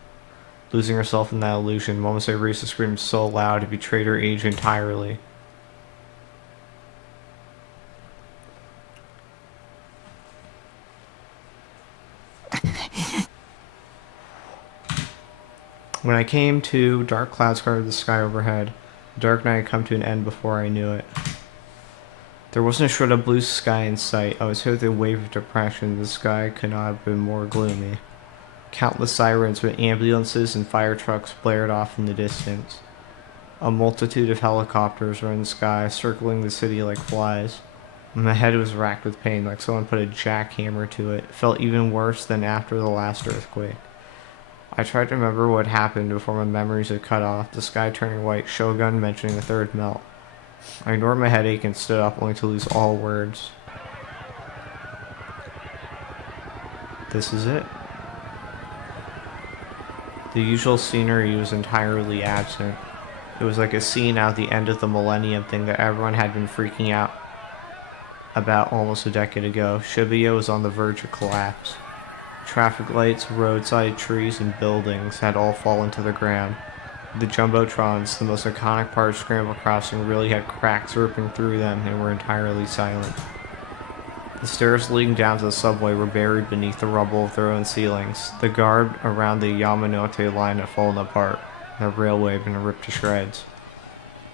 Losing herself in that illusion, Momose Risa screamed so loud it betrayed her age entirely. When I came to, dark clouds covered the sky overhead. The dark night had come to an end before I knew it. There wasn't a shred of blue sky in sight. I was hit with a wave of depression. The sky could not have been more gloomy. Countless sirens with ambulances and fire trucks blared off in the distance. A multitude of helicopters were in the sky, circling the city like flies. My head was racked with pain, like someone put a jackhammer to it. It felt even worse than after the last earthquake. I tried to remember what happened before my memories had cut off, the sky turning white, Shogun mentioning the third melt. I ignored my headache and stood up, only to lose all words. This is it. The usual scenery was entirely absent. It was like a scene out at the end of the Millennium thing that everyone had been freaking out about almost a decade ago. Shibuya was on the verge of collapse. Traffic lights, roadside trees, and buildings had all fallen to the ground. The Jumbotrons, the most iconic part of Scramble Crossing, really had cracks ripping through them and were entirely silent. The stairs leading down to the subway were buried beneath the rubble of their own ceilings. The guard around the Yamanote line had fallen apart. The railway had been ripped to shreds.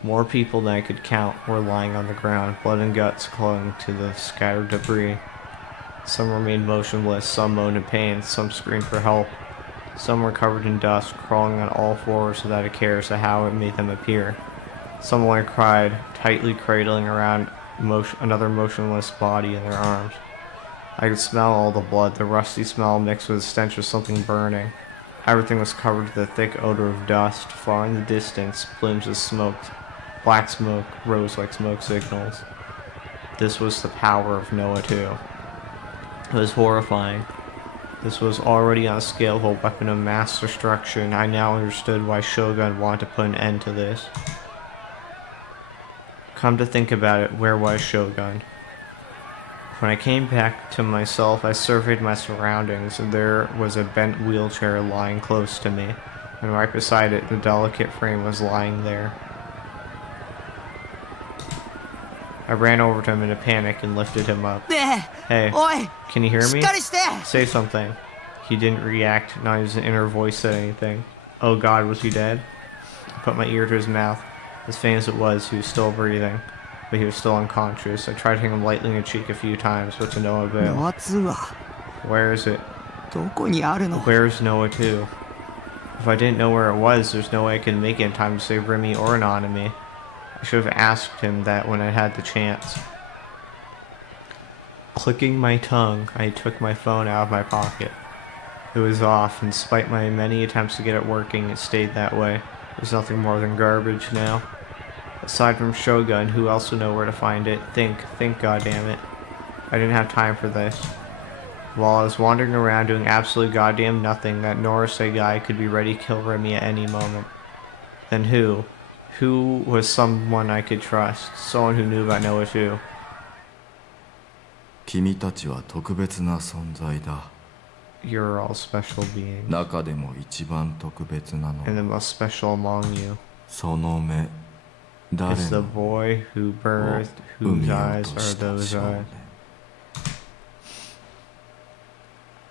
More people than I could count were lying on the ground, blood and guts clung to the scattered debris. Some remained motionless, some moaned in pain, some screamed for help. Some were covered in dust, crawling on all fours without a care as to how it made them appear. Someone cried, tightly cradling around another motionless body in their arms. I could smell all the blood, the rusty smell mixed with the stench of something burning. Everything was covered with a thick odor of dust. Far in the distance, plumes of smoke, black smoke, rose like smoke signals. This was the power of Noah 2. It was horrifying. This was already on a scale of a weapon of mass destruction. I now understood why Shogun wanted to put an end to this. Come to think about it, where was Shogun? When I came back to myself, I surveyed my surroundings, and there was a bent wheelchair lying close to me, and right beside it, the delicate frame was lying there. I ran over to him in a panic and lifted him up. Hey, can you hear me? Say something. He didn't react, not his inner voice said anything. Oh God, was he dead? I put my ear to his mouth. As faint as it was, he was still breathing, but he was still unconscious. I tried to hit him lightly in the cheek a few times, but to no avail. Where is it? Where's Noah 2? If I didn't know where it was, there's no way I could make it in time to save Remy or Nanami. I should have asked him that when I had the chance. Clicking my tongue, I took my phone out of my pocket. It was off, and despite my many attempts to get it working, it stayed that way. It was nothing more than garbage now. Aside from Shogun, who else would know where to find it? Think, goddammit. I didn't have time for this. While I was wandering around doing absolutely goddamn nothing, that Norase guy could be ready to kill Remy at any moment. Then who? Who was someone I could trust? Someone who knew about Noah 2. 君たちは特別な存在だ。 You're all special beings. 中でも一番特別なの。 And the most special among you その目、誰 is the の boy who birthed, whose eyes are those eyes.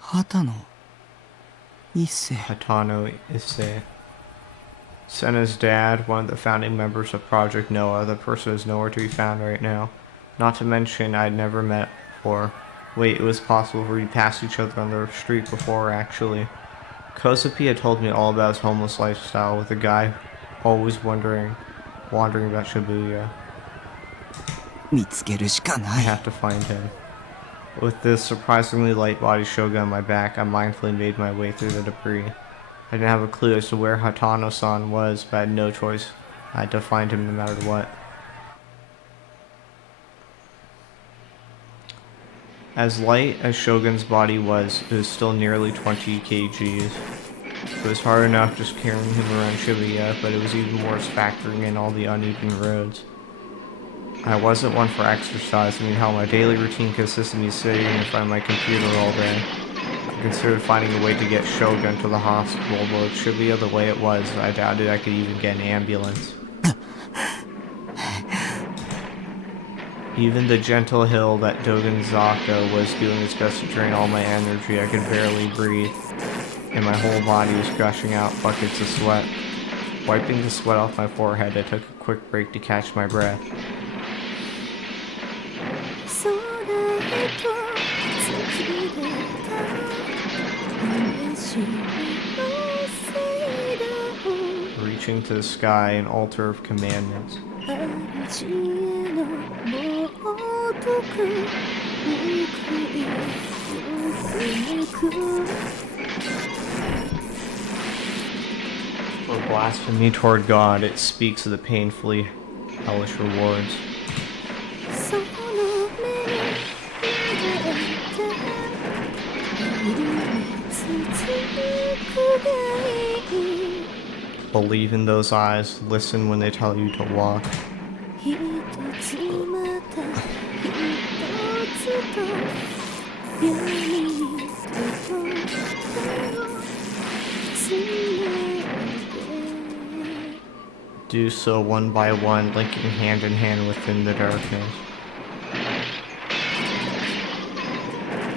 畑野一世 Hatano Issei. Senna's dad, one of the founding members of Project Noah, the person is nowhere to be found right now. Not to mention, I'd never met before. Wait, it was possible we passed each other on the street before, actually. Kosupi had told me all about his homeless lifestyle with a guy always wandering about Shibuya. 見つけるしか I ない have to find him. With this surprisingly light-bodied Shogun on my back, I mindfully made my way through the debris. I didn't have a clue as to where Hatano-san was, but I had no choice. I had to find him no matter what. As light as Shogun's body was, it was still nearly 20 kgs. It was hard enough just carrying him around Shibuya, but it was even worse factoring in all the uneven roads. I wasn't one for exercise. I mean, hell, my daily routine consisted of me sitting in front of my computer all day. I considered finding a way to get Shogun to the hospital, but with Shibuya the way it was, I doubted I could even get an ambulance. Even the gentle hill that Dogen Zaka was doing its best to drain all my energy, I could barely breathe, and my whole body was gushing out buckets of sweat. Wiping the sweat off my forehead, I took a quick break to catch my breath. Reaching to the sky, an altar of commandments. For blasphemy toward God, it speaks of the painfully hellish rewards. Believe in those eyes, listen when they tell you to walk. Do so one by one, linking hand in hand within the darkness.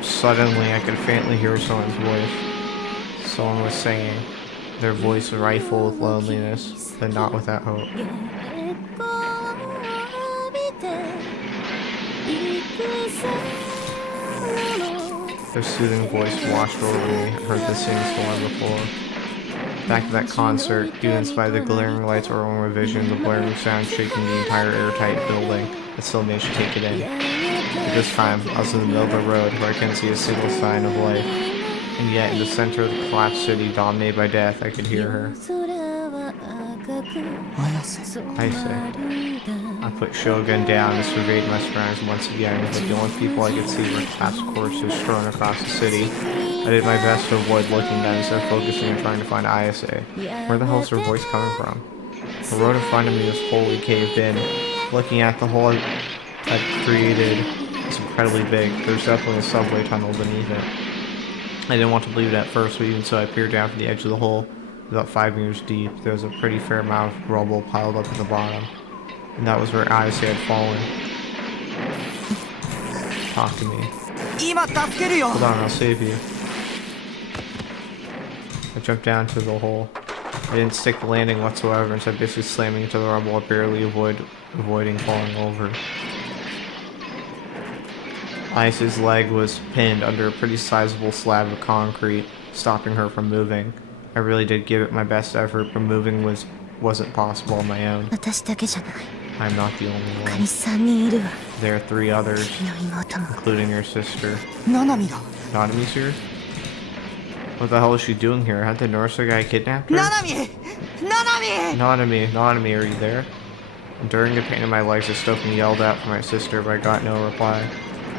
Suddenly, I could faintly hear someone's voice. Someone was singing, their voice rifled with loneliness, but not without hope. Their soothing voice washed over me. I heard this sing storm before. Back at that concert, evidenced by the glaring lights or own revision, the blaring sound shaking the entire airtight building, I still managed to take it in. But this time, I was in the middle of the road where I couldn't see a single sign of life. And yet, in the center of the collapsed city dominated by death, I could hear her. Ayase. I put Shogun down and surveyed my surroundings once again, but the only people I could see were task forces strewn across the city. I did my best to avoid looking at them instead of focusing and trying to find Ayase. Where the hell is her voice coming from? The road in front of me was wholly caved in. Looking at the hole I'd created was incredibly big. There's definitely a subway tunnel beneath it. I didn't want to believe it at first, but even so I peered down from the edge of the hole. About 5 meters deep, there was a pretty fair amount of rubble piled up at the bottom. And that was where Ayase had fallen. Talk to me. Hold on, I'll save you. I jumped down to the hole. I didn't stick the landing whatsoever, instead basically slamming into the rubble, barely avoiding falling over. Ayase's leg was pinned under a pretty sizable slab of concrete, stopping her from moving. I really did give it my best effort, but moving wasn't possible on my own. I'm not the only one. There are 3 others, including your sister. Nanami's here? What the hell is she doing here? Had the Norsa guy kidnapped her? Nanami, are you there? During the pain in my legs, I stopped and yelled out for my sister, but I got no reply.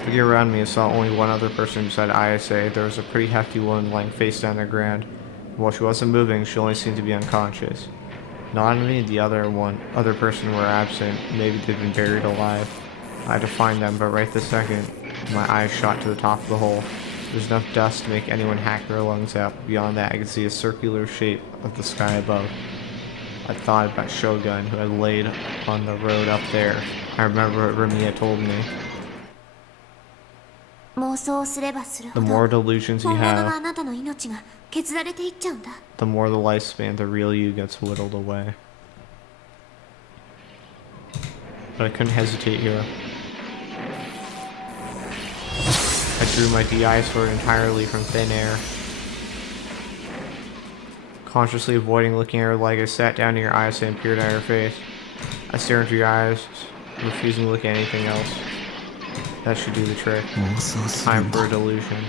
Looking around me, I saw only one other person beside Ayase. There was a pretty hefty woman lying face down on the ground. While she wasn't moving, she only seemed to be unconscious. Nanami and the other person were absent. Maybe they'd been buried alive. I had to find them, but right this second, my eyes shot to the top of the hole. There's enough dust to make anyone hack their lungs out. Beyond that, I could see a circular shape of the sky above. I thought about Shogun, who had laid on the road up there. I remember what Remiya told me. The more delusions you have, the more the lifespan, the real you gets whittled away. But I couldn't hesitate here. I drew my DI sword entirely from thin air. Consciously avoiding looking at her leg, I sat down near Ayase and peered at her face. I stared into your eyes, refusing to look at anything else. That should do the trick. Time for a delusion.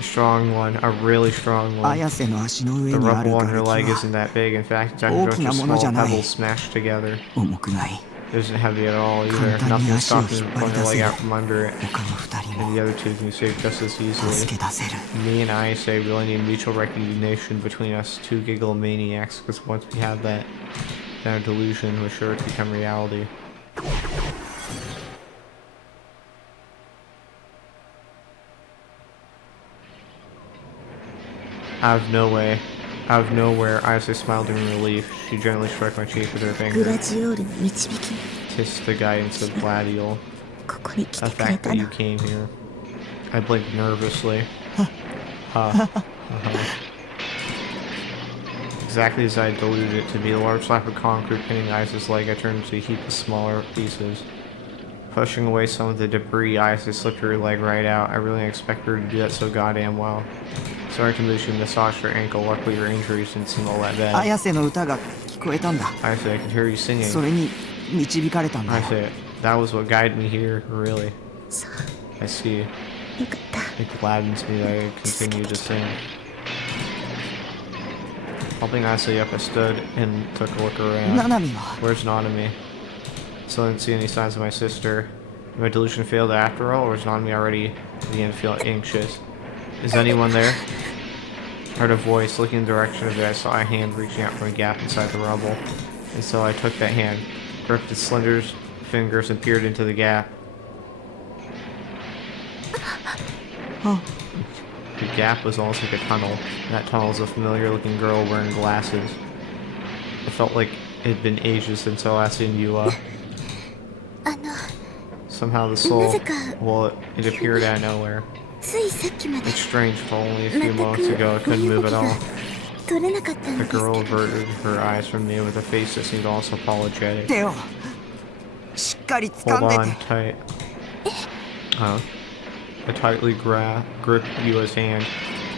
A strong one, a really strong one. The rubble on her leg isn't that big. In fact, it's actually just a small pebbles smashed together. It isn't heavy at all either. Nothing stopping her from pulling her leg out from under it. And the other 2 can be saved just as easily. Me and Ayase really need mutual recognition between us 2 giggle maniacs, because once we have that, then our delusion was sure to become reality. Out of nowhere, Ayase smiled in relief. She gently stroked my cheek with her グ finger. ラジオールの導きに Kissed the guidance of Gladiol. ここに来 The てくれ fact た that の you came here. I blinked nervously. Exactly as I had deluded it to be, a large slab of concrete pinning Ayase's leg, I turned into a heap of smaller pieces. Pushing away some of the debris, Ayase slipped her leg right out. I really didn't expect her to do that so goddamn well. Sorry to move, she massaged her ankle. Luckily, her injuries didn't seem all that bad. 綾瀬の歌が聞こえたんだ。 Ayase, I could hear you singing. それに導かれたんだよ。 Ayase, that was what guided me here, really. そう I see. よかった It gladdens me that I continue to sing. Helping Ayase up, I stood and took a look around. ナナミは Where's Nanami? Still didn't see any signs of my sister. Did my delusion failed after all, or is Nanami already beginning to feel anxious? Is anyone there? I heard a voice. Looking in the direction of it, I saw a hand reaching out from a gap inside the rubble. And so I took that hand, gripped its slender fingers, and peered into the gap. The gap was almost like a tunnel. In that tunnel was a familiar-looking girl wearing glasses. It felt like it had been ages since I last seen Yua. あの Somehow the soul, なぜか well, it appeared out of nowhere. ついさっきまで It's strange, for only a few 全く moments ago I couldn't 身 move 動 at き all. が取れなかったん The ですけど girl averted her eyes from me with a face that seemed almost apologetic. 手をしっかり Hold 掴んで on て。 tight. I tightly gripped Yua's hand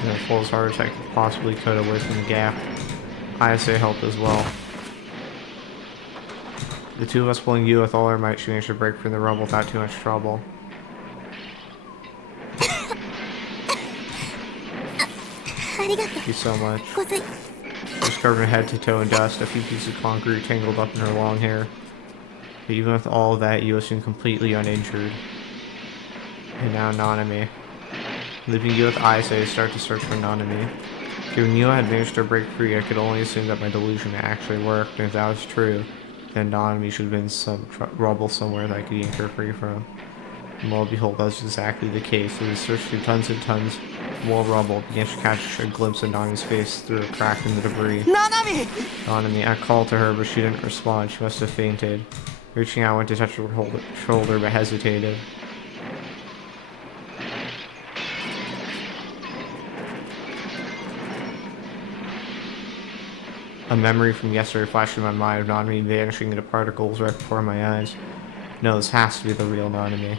and then pulled as hard as I possibly could away from the gap. Ayase helped as well. The two of us pulling Yua with all our might, she managed to break from the rubble without too much trouble. ありがと Thank you so much. うござい She was covered from head to toe in dust, a few pieces of concrete tangled up in her long hair. But even with all of that, Yua seemed completely uninjured. And now Nanami. Leaving Yua with Ayase, I started to search for Nanami. Given Yua had managed to break free, I could only assume that my delusion actually worked, and if that was true, then Nanami should have been in some rubble somewhere that I could yank her free from. And lo and behold, that was exactly the case. As I searched through tons and tons more rubble, I began to catch a glimpse of Nanami's face through a crack in the debris. ナナミ Nanami, I called to her, but she didn't respond. She must have fainted. Reaching out, I went to touch her shoulder, but hesitated. A memory from yesterday flashed in my mind of Nanami vanishing into particles right before my eyes. No, this has to be the real Nanami.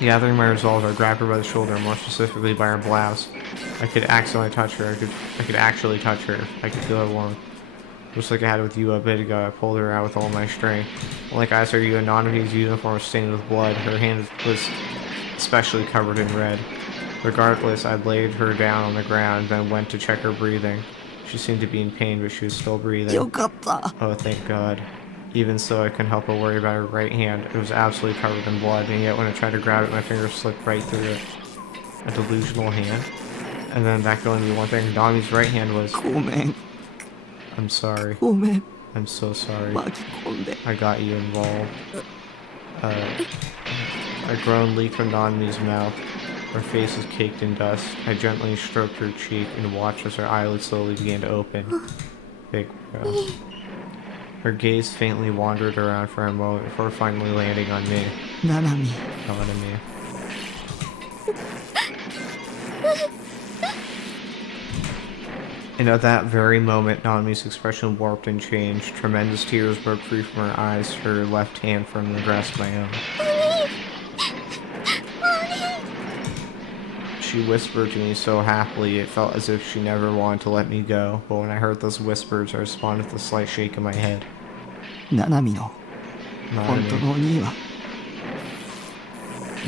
Gathering my resolve, I grabbed her by the shoulder, more specifically by her blouse. I could accidentally touch her. I could actually touch her. I could feel her warmth. Just like I had with you a bit ago, I pulled her out with all my strength. Like I saw you, Nanami's uniform was stained with blood. Her hand was especially covered in red. Regardless, I laid her down on the ground, then went to check her breathing. She seemed to be in pain, but she was still breathing. よかった。 Oh, thank God. Even so, I couldn't help but worry about her right hand. It was absolutely covered in blood, and yet when I tried to grab it, my fingers slipped right through it. A delusional hand? And then that going to be one thing, Nami's right hand was... ごめん I'm sorry. ごめん I'm so sorry. 巻き込んで。 I got you involved. A groan leaked from Nami's mouth. Her face was caked in dust. I gently stroked her cheek and watched as her eyelids slowly began to open. Big breath. Her gaze faintly wandered around for a moment before finally landing on me. ナナミ Nanami. And at that very moment, Nanami's expression warped and changed. Tremendous tears broke free from her eyes, her left hand firmly grasped my own. She whispered to me so happily it felt as if she never wanted to let me go, but when I heard those whispers, I responded with a slight shake of my head. ナナミの本当 Nanami, のお兄は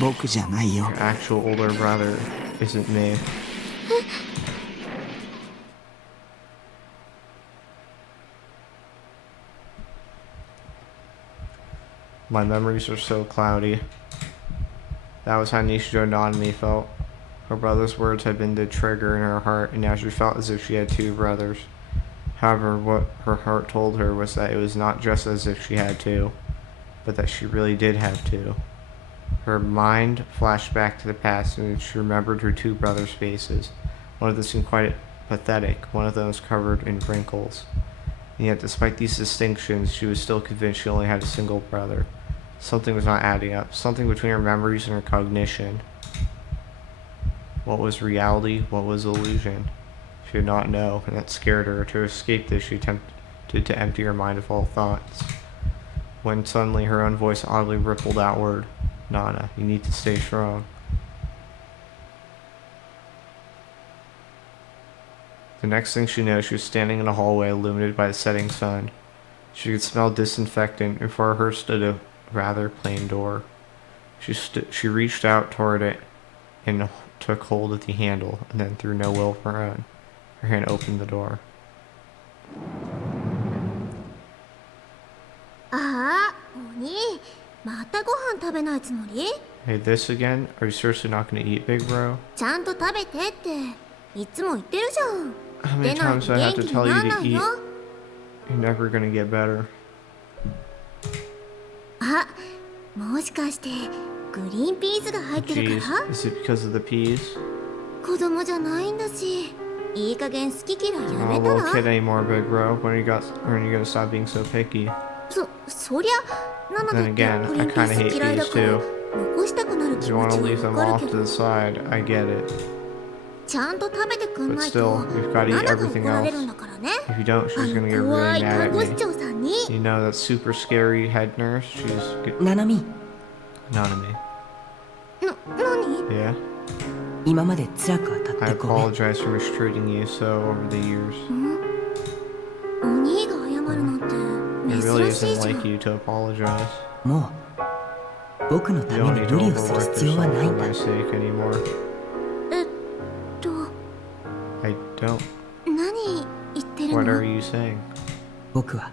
僕じゃないよ。 your actual older brother isn't me. My memories are so cloudy. That was how Nishijo Nanami felt. Her brother's words had been the trigger in her heart, and now she felt as if she had two brothers. However, what her heart told her was that it was not just as if she had two, but that she really did have two. Her mind flashed back to the past and she remembered her two brothers' faces. One of them seemed quite pathetic, one of them was covered in wrinkles. And yet, despite these distinctions, she was still convinced she only had a single brother. Something was not adding up. Something between her memories and her cognition. What was reality? What was illusion? She did not know, and that scared her. To escape this, she attempted to empty her mind of all thoughts. When suddenly her own voice oddly rippled outward. Nana, you need to stay strong. The next thing she knew, she was standing in a hallway illuminated by the setting sun. She could smell disinfectant. Before her stood a rather plain door. She reached out toward it and took hold of the handle, and then through no will of her own, her hand opened the door. ああ、お兄、またご飯食べないつもり？ Hey, this again? Are you seriously not gonna eat, big bro? ちゃんと食べてっていつも言ってるじゃん。 How many でない times と do I 元 have 気 to に tell な you らな to い eat? よ。 You're never gonna get better. あ、もしかしてグリーンピースが入ってる Jeez, から？ is it because of the peas? 子供じゃないんだし、いい加減好き嫌いや I'm め a た little ら？ kid anymore, big bro. When are you gonna stop being so picky? そりゃなの Then で again, グリ I ーンピー kinda ス hate 嫌いだ peas から too. 残したくなる If 気 you 持 want ち to は leave them わかる off け to ど、 the side, I get it. ちゃんと食べてくん But ないと still, you've got to ナ eat ナが everything 怒られ else. るんだからね。 If you don't, あ she's の gonna get 怖 really い mad 看 at 護師 me. 長さんに。 You know that super scary head nurse? She's ナナミ、 Nanami. 何？ Yeah? 今まで辛く当たっ I てごめん。 apologize for mistreating you so over the years. お兄が謝るなんて It really 珍しい isn't じゃ like ん。 you to apologize. もう僕のた You め don't に need 無 to 理をする overwork 必要は yourself ない for んだ。 my sake anymore. と I don't. 何言ってる What の？ are you saying? 僕は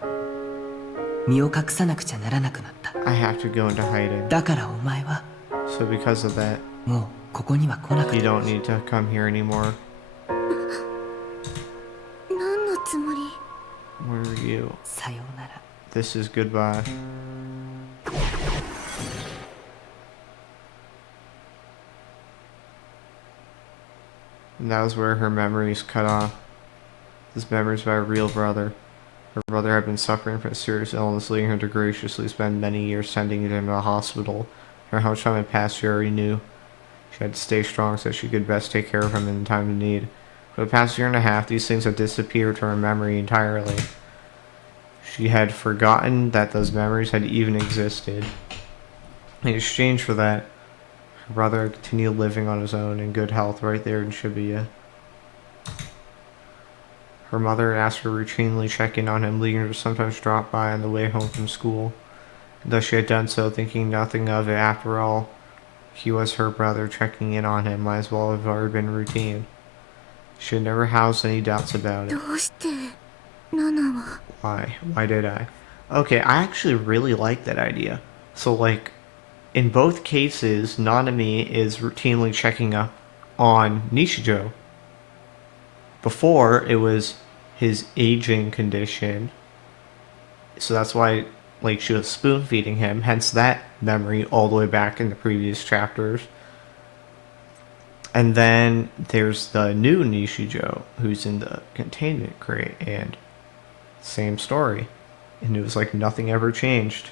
身を隠さなくちゃならなくなった。 I have to go into hiding. だからお前は So because of that, もうここには来なく you て。 don't need to come here anymore. 何のつもり？ Where are you? さようなら。 This is goodbye. And that was where her memories cut off. This memories of her real brother. Her brother had been suffering from a serious illness, leading her to graciously spend many years sending him to the hospital. For how much time had passed, she already knew. She had to stay strong so she could best take care of him in the time of need. For the past year and a half, these things had disappeared from her memory entirely. She had forgotten that those memories had even existed. In exchange for that, her brother continued living on his own in good health right there in Shibuya. Her mother had asked her to routinely check in on him, leading her to sometimes drop by on the way home from school. Though she had done so, thinking nothing of it, after all, he was her brother. Checking in on him might as well have already been routine. She had never housed any doubts about it. どうしてナナは？ Why? Why did I? Okay, I actually really like that idea. So, like, in both cases, Nanami is routinely checking up on Nishijo. Before, it was his aging condition. So that's why, like, she was spoon feeding him, hence that memory all the way back in the previous chapters. And then there's the new Nishijo, who's in the containment crate, and same story. And it was like nothing ever changed.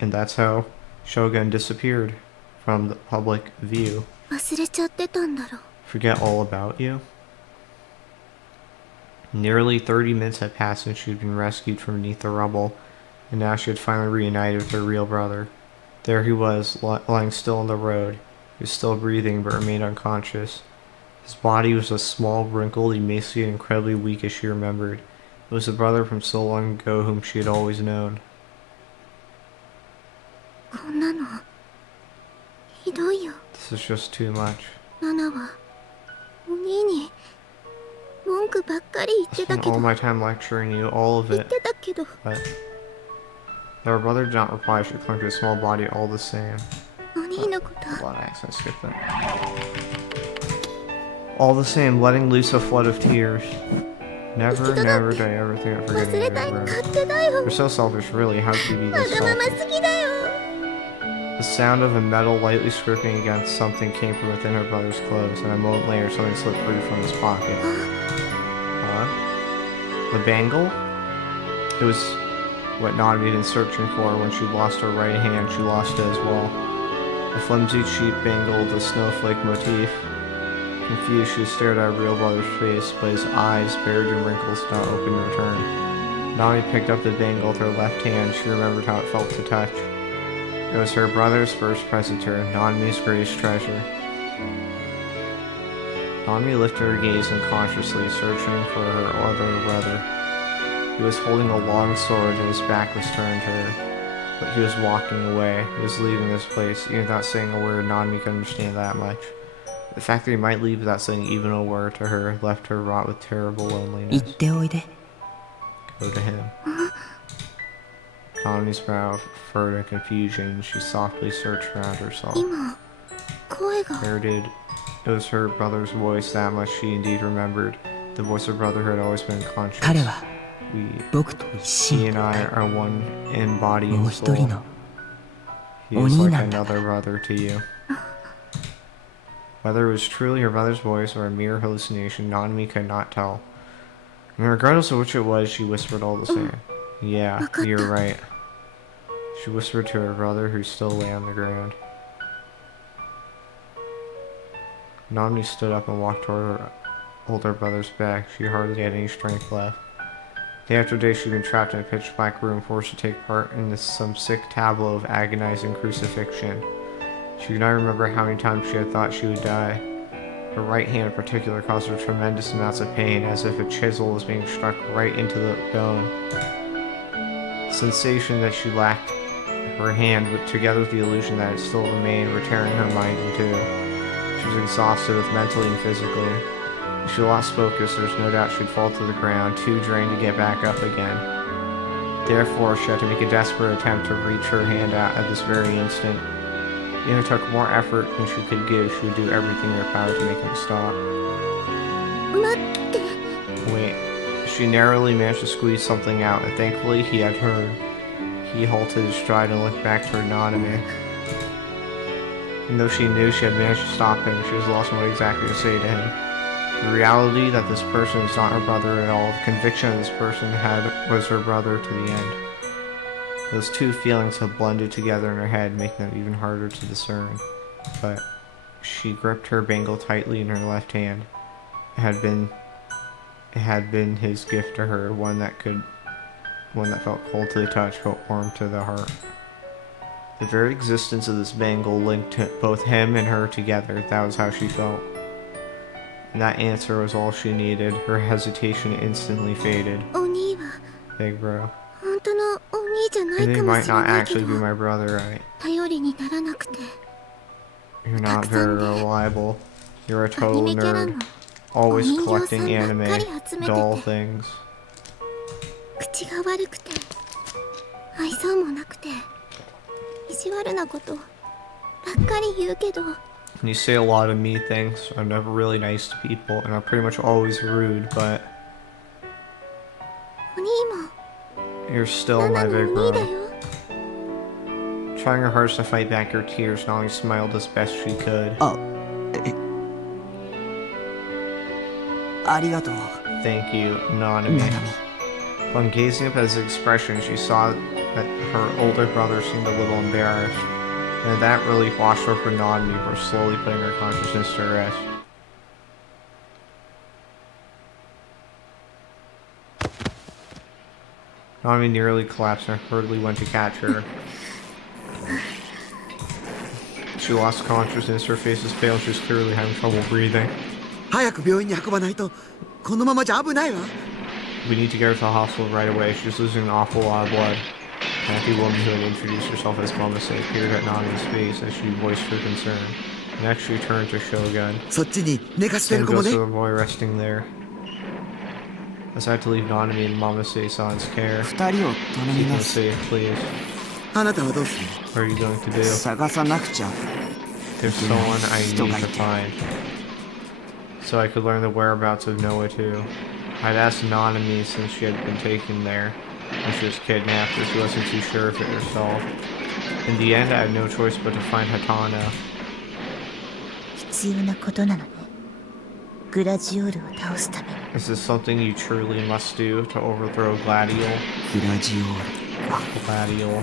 And that's how Shogun disappeared from the public view. 忘れちゃってたんだろ。 Forget all about you. Nearly 30 minutes had passed since she had been rescued from beneath the rubble, and now she had finally reunited with her real brother. There he was, lying still on the road. He was still breathing, but remained unconscious. His body was a small, wrinkled, emaciated, incredibly weak as she remembered. It was the brother from so long ago whom she had always known. こんなのひどいよ。 This is just too much. ナナはお兄に文句ばっかり言っ I てた spent け all ど my time lecturing you, all of 言っ it. てたけど But her brother did not reply. She clung to his small body all the same. お兄のこと Hold on, I accidentally skipped that. All the same, letting loose a flood of tears. Never, never did I ever think of 忘 forgetting れたい your brother. 勝手だよ。 You're so selfish, really. How could you be わ this がまま selfish? すぎだよ。The sound of a metal lightly scraping against something came from within her brother's clothes, and a moment later something slipped free from his pocket. The bangle? It was what Nanami had been searching for. When she lost her right hand, she lost it as well. A flimsy, cheap bangle with a snowflake motif. Confused, she stared at her real brother's face, but his eyes, buried in wrinkles, did not open in return. Nanami picked up the bangle with her left hand. She remembered how it felt to touch. It was her brother's first present to her, Nanami's greatest treasure. Nanami lifted her gaze unconsciously, searching for her other brother. He was holding a long sword and his back was turned to her. But he was walking away. He was leaving this place, even without saying a word. Nanami could understand that much. The fact that he might leave without saying even a word to her left her wrought with terrible loneliness. 行っておいで。 Go to him. Nanami's brow furrowed in confusion. She softly searched around herself. 今声が Where did... It was her brother's voice, that much she indeed remembered. The voice of brother had always been conscious. 彼は We, 僕と一 he 心 and I are one in body もう and 一人 soul. の He is like 鬼なんだ。 another brother to you. Whether it was truly her brother's voice or a mere hallucination, Nanami could not tell. And regardless of which it was, she whispered all the same. Yeah, you're right. She whispered to her brother, who still lay on the ground. Nanami stood up and walked toward her older brother's back. She hardly had any strength left. Day after day she'd been trapped in a pitch-black room, forced to take part in some sick tableau of agonizing crucifixion. She could not remember how many times she had thought she would die. Her right hand in particular caused her tremendous amounts of pain, as if a chisel was being struck right into the bone. The sensation that she lacked her hand, together with the illusion that it still remained, were tearing her mind in two. She was exhausted both mentally and physically. If she lost focus, there's no doubt she'd fall to the ground, too drained to get back up again. Therefore, she had to make a desperate attempt to reach her hand out at this very instant. Even if it took more effort than she could give, she would do everything in her power to make him stop. 待って Wait. She narrowly managed to squeeze something out, and thankfully he had heard. He halted his stride and looked back toward Nanami. Even though she knew she had managed to stop him, she was lost in what exactly to say to him. The reality that this person is not her brother at all, the conviction that this person was her brother to the end. Those two feelings had blended together in her head, making them even harder to discern. But she gripped her bangle tightly in her left hand. It had been his gift to her, one that felt cold to the touch, but warm to the heart. The very existence of this bangle linked both him and her together. That was how she felt. And that answer was all she needed. Her hesitation instantly faded. お兄は Big bro. 本当のお兄じゃない And か he も might しれ not ないけ actually be ど my brother, right? 頼りにならなくて You're not very reliable. You're a アニ total メキャラ nerd. の Always お人形 collecting さんば anime, っかり集めて doll て things. 口が悪くて愛想もなくて意地悪なことばっかり言うけど And you say a lot of me things. I'm never really nice to people, and I'm pretty much always rude, but お兄も you're still ナナ my の big お兄だ bro. よ Trying her hardest to fight back her tears, Nolly smiled as best she could. ありがとう Thank you, Nanami. ナナミ Upon gazing up at his expression, she saw that her older brother seemed a little embarrassed, and that relief washed over Nanami before slowly putting her consciousness to rest. Nanami nearly collapsed and hurriedly went to catch her. She lost consciousness, her face was pale, and she was clearly having trouble breathing. 早く病院に運ばないとこのままじゃ危ないわ We need to get her to the hospital right away. She's losing an awful lot of blood. The happy woman who had introduced herself as Mamase peered at Nami's face as she voiced her concern. Next, she turned to Shogun. そっちに寝かして Then る子も goes ね to the boy resting there. Decided to leave Nanami in Mamase-san's care. 二人を頼み Keep ま them す safe, please. あなたはどうする What are you going to do? 探さなくちゃ There's someone I need to find. So I could learn the whereabouts of Noah too. I'd asked Nanami since she had been taken there when she was kidnapped, but she wasn't too sure of it herself. In the end, I had no choice but to find Hatano. 必要なことなのね。グラジオールを倒すために。 Is this something you truly must do to overthrow Gladiol? グラジオールか。 Gladiol.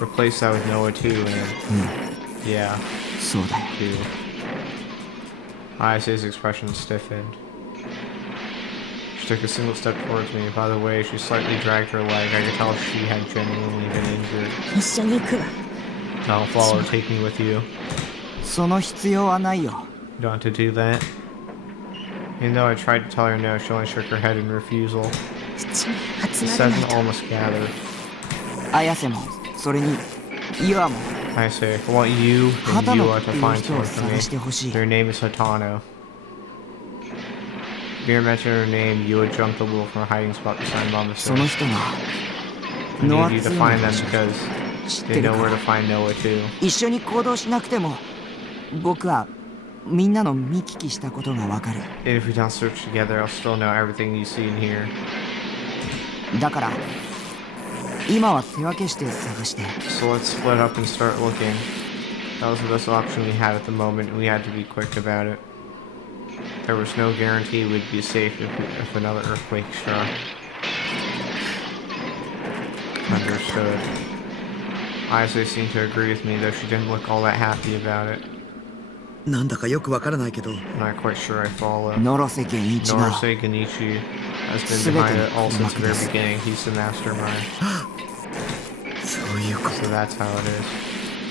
Replace that with Noah too, and うん、 yeah, そうだよ。 too. Ayase's expression stiffened. She took a single step towards me. By the way, she slightly dragged her leg. I could tell she had genuinely been injured. 一緒に行くわ。 I'll follow her. Take me with you. その必要はないよ。 You don't have to do that. Even though I tried to tell her no, she only shook her head in refusal. 7人 The 集まらない seven と。 almost gathered. 綾瀬も、それに、ユアも、 I say, I want you and 畑野 Yua って to いう find 人を someone for 探して me. ほしい。 Their name is Hatano. Beer mentioned her name, Yua jumped a little from a hiding spot beside Mama その said. 人が、 I ノア need you 2 to の find 場 them 所 because 知っ they てる know か where to ら。 find Noah too. 一緒に行動しなくても、僕は、みんなの見聞きしたことがわかる。 And if we don't search together, I'll still know everything you see and hear. だから、今は手分けして探して。 So let's split up and start looking. That was the best option we had at the moment, and we had to be quick about it. There was no guarantee we'd be safe if another earthquake struck. Understood. Ayase seemed to agree with me, though she didn't look all that happy about it. なんだかよくわからないけど、 I'm not quite sure I follow. 野呂瀬源一が Norase Genichi has been behind it all since the very beginning. He's the mastermind. そういうこ So that's how it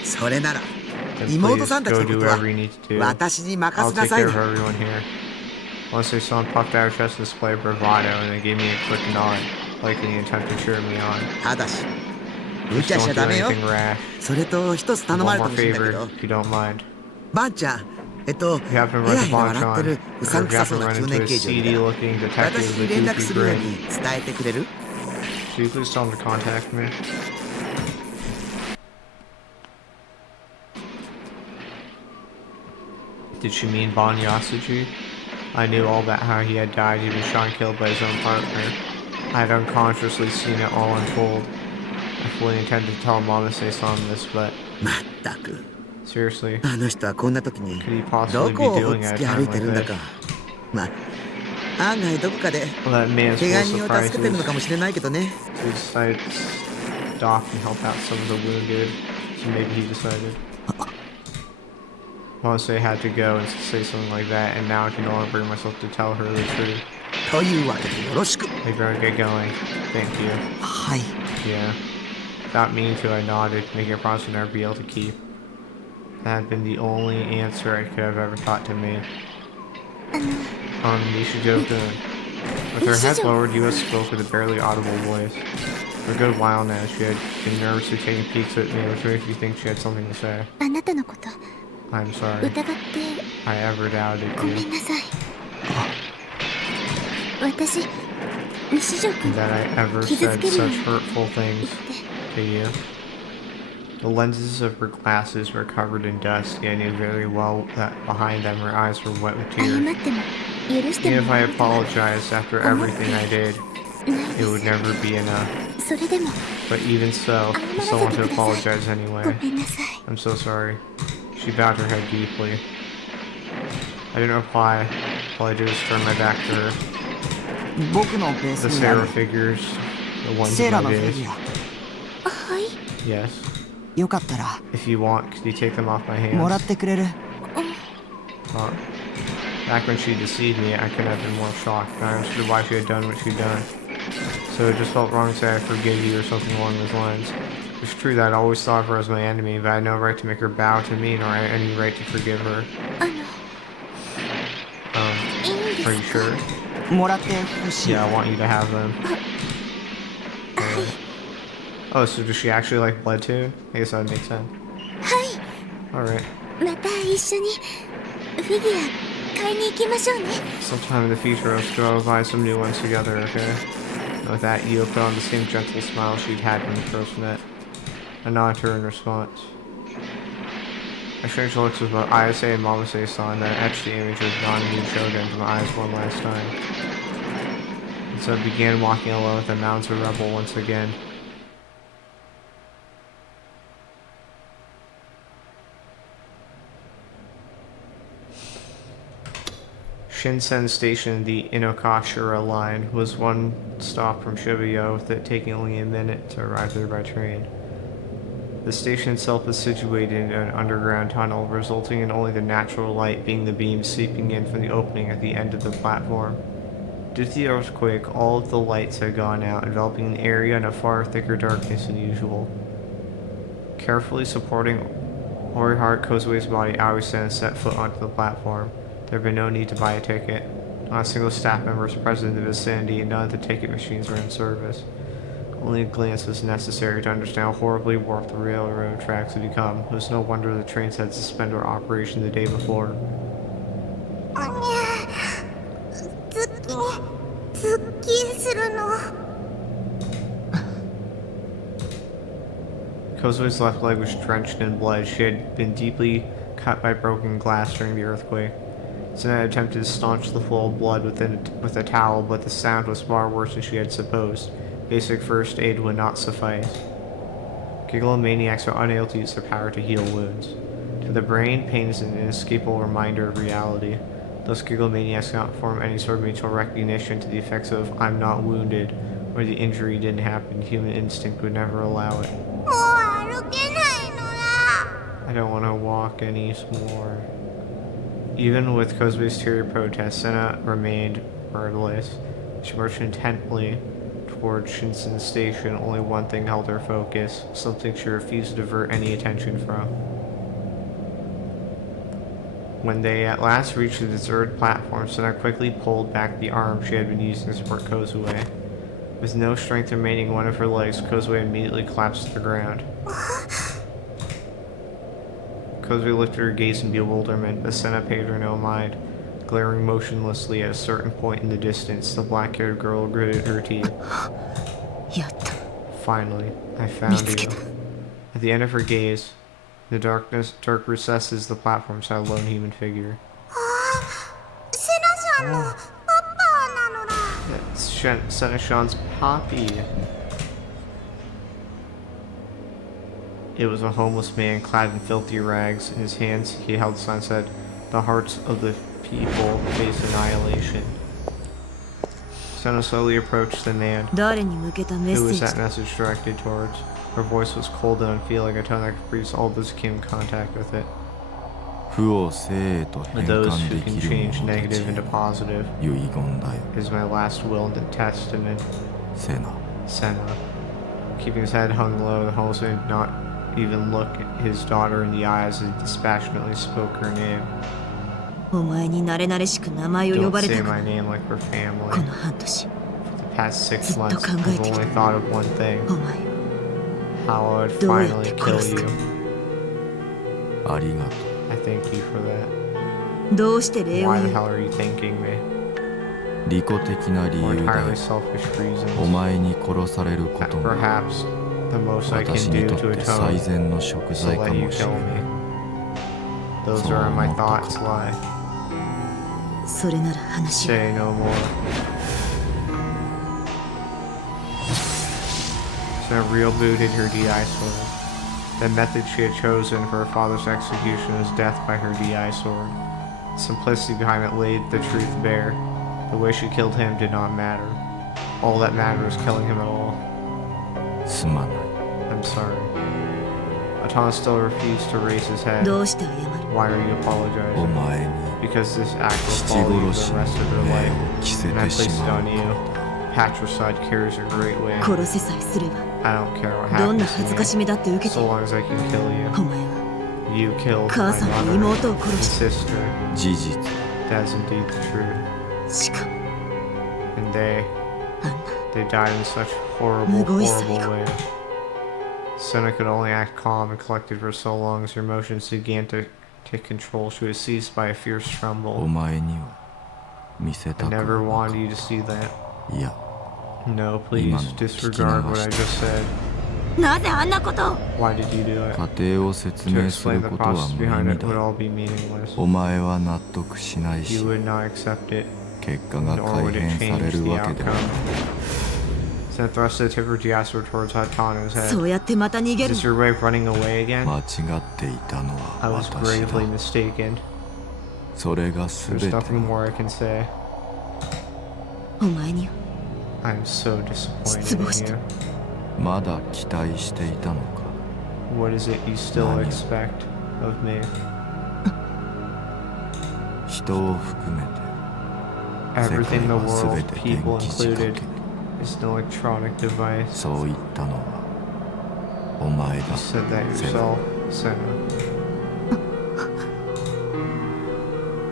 と。それなら、 is. Then 妹 please さんたち go のこ do とは whatever you need to do. 私に任 I'll せな take さい care ね of。everyone here. Once they saw him puffed out her chest and display bravado, and they gave me a quick nod, like in the attempt to cheer me on. ただし、無 Just 茶しち don't ゃダ do メよ。 anything rash. それと一つ頼ま One れ more てほしいんだけ favor, ど、 if you don't mind. バンちゃん、You have to ヘ run ラ to ヘラ笑ってる Bonchan, うさん or く you さ have そう to な run 中 into 年 a 刑事を見 seedy-looking た。 detective 私 with に a 連絡 goofy するよう grin. に伝えてくれる？ So you please tell him to contact me. Did she mean Bon Yasuji? I knew all about how he had died, even shot and killed by his own partner. I had unconsciously seen it all unfold. I fully intended to tell Mamase-san this, but まったく、 seriously, あの人はこんな時に could he possibly ど be こをほっ doing つ at a き time 歩いてるん like だ this? か。まあ、案外どこかで Well, that man's 怪 full 我 of 人を助けてるのか surprises. もしれないけどね。 So he decided to stop and help out some of the wounded. So maybe he decided. Mamase had to go and say something like that, and now I can no longer bring myself to tell her the truth. というわけでよろしく。 I better get going. Thank you. はい。 Yeah. Without meaning to, I nodded, making a promise to never be able to keep. That had been the only answer I could have ever thought to make. Nishijo-kun. With her head lowered, Yua spoke with a barely audible voice. For a good while now, she had been nervously taking peeks at me, which makes me think she had something to say. あなたのこと I'm sorry. 疑って I ever doubted ごめん you. なさい。私、西条君 And that I ever said such hurtful things to you. The lenses of her glasses were covered in dust, yet I knew very well that behind them her eyes were wet with 謝 tears. っても許して Even も if I らえるとは apologized after everything I did, ない it で would す。 never be enough. それでも But even so, I still want to apologize ご anyway. めんなさい。 I'm so sorry. She bowed her head deeply. I didn't reply. All I did was turn my back to her. 僕のベース The になる Sarah figures, the ones セー in ラ my のフィ days. ギュア。はい。 Yes. よかったら、 If you want, could you take them off my もらっ hands? てくれる？ Well, back when she deceived me, I couldn't have been more shocked. I understood why she had done what she'd done. So it just felt wrong to say I forgive you or something along those lines. It's true that I always thought of her as my enemy, but I had no right to make her bow to me, nor any right to forgive her. あの、いいんで Are you すか？ sure? もらってほしい。 Yeah, I want you to have them. Oh, so does she actually like Blood Tune? I guess that would make sense. はい。 Alright. また一緒にフィギュア買いに行きましょうね。 Sometime in the future, let's go buy some new ones together, okay? And with that, Io put on the same gentle smile she'd had when we first met. I nodded to her in response. I exchanged looks with both Ayase and Mamase-san, then etched the image of non-new Shogun into my eyes one last time. And so I began walking alone with the mounds of rebel once again. Shinsen Station, the Inokashira line, was one stop from Shibuya, with it taking only a minute to arrive there by train. The station itself is situated in an underground tunnel, resulting in only the natural light being the beam seeping in from the opening at the end of the platform. Due to the earthquake, all of the lights had gone out, enveloping the area in a far thicker darkness than usual. Carefully supporting Orihara Kozue's body, Aoi-san set foot onto the platform. There had been no need to buy a ticket. Not a single staff member was present in the vicinity, and none of the ticket machines were in service. Only a glance was necessary to understand how horribly warped the railroad tracks had become. It was no wonder the trains had suspended operation the day before. ズッキンするの。 Kozue's left leg was drenched in blood. She had been deeply cut by broken glass during the earthquake. Sena attempted to staunch the flow of blood with a towel, but the sound was far worse than she had supposed. Basic first aid would not suffice. Gigalomaniacs are unable to use their power to heal wounds. To the brain, pain is an inescapable reminder of reality. Thus, Gigalomaniacs cannot form any sort of mutual recognition to the effects of "I'm not wounded," or the injury didn't happen. Human instinct would never allow it. I don't want to walk any more. Even with Kozue's teary protest, Sena remained wordless. She marched intently towards Shinsen Station. Only one thing held her focus, something she refused to divert any attention from. When they at last reached the deserted platform, Sena quickly pulled back the arm she had been using to support Kozue. With no strength remaining in one of her legs, Kozue immediately collapsed to the ground. Kozue lifted her gaze in bewilderment, but Sena paid her no mind. Glaring motionlessly at a certain point in the distance, the black-haired girl gritted her teeth. Finally, I found you. At the end of her gaze, in the dark recesses of the platform sat a lone human figure. That's Sena-chan's Poppy. It was a homeless man clad in filthy rags. In his hands, he held the sign that said, "The hearts of the people face annihilation." Sena slowly approached the man. Who was that message directed towards? Her voice was cold and unfeeling, a tone that could freeze all those who came in contact with it. But those who can change negative into positive. It is my last will and testament. Sena. Keeping his head hung low, the homeless man did not even look at his daughter in the eyes as he dispassionately spoke her name. Don't say my name like we're family. For the past 6 months, I've only thought of one thing. How I would finally kill you. I thank you for that. Why the hell are you thanking me? For entirely selfish reasons. That perhaps the most I can do to atone is to let you kill me. Those are where my thoughts lie. Say no more. Sena rebooted her DI sword. The method she had chosen for her father's execution was death by her DI sword. The simplicity behind it laid the truth bare. The way she killed him did not matter. All that mattered was killing him at all. I'm sorry. Atana still refused to raise his head. Why are you apologizing? Because this act will follow you the rest of your life, and I placed it on you. Patricide carries a great weight. I don't care what happens to me, so long as I can kill you. You killed my mother and sister. That is indeed the truth. And they died in such horrible ways. Sena could only act calm and collected for so long as her emotions began to take control. She was seized by a fierce tremble. I never wanted you to see that. No, please disregard what I just said. Why did you do it? To explain the process behind it would all be meaningless. You would not accept it, nor would it change the outcome. Sena thrust the tip of her DI sword towards Atana's head. Is this your way of running away again? I was gravely mistaken. それが全 There's て。 nothing more I can say. お前に I'm so disappointed 失望した in you. まだ期待していたのか。 What is it you still Nani? expect of me? 人を含めて Everything in the 世界は world, 全て電 people 気仕掛 included, け。 is an electronic device. そう言ったのはお前 You だ。 said that セナ yourself, Senna.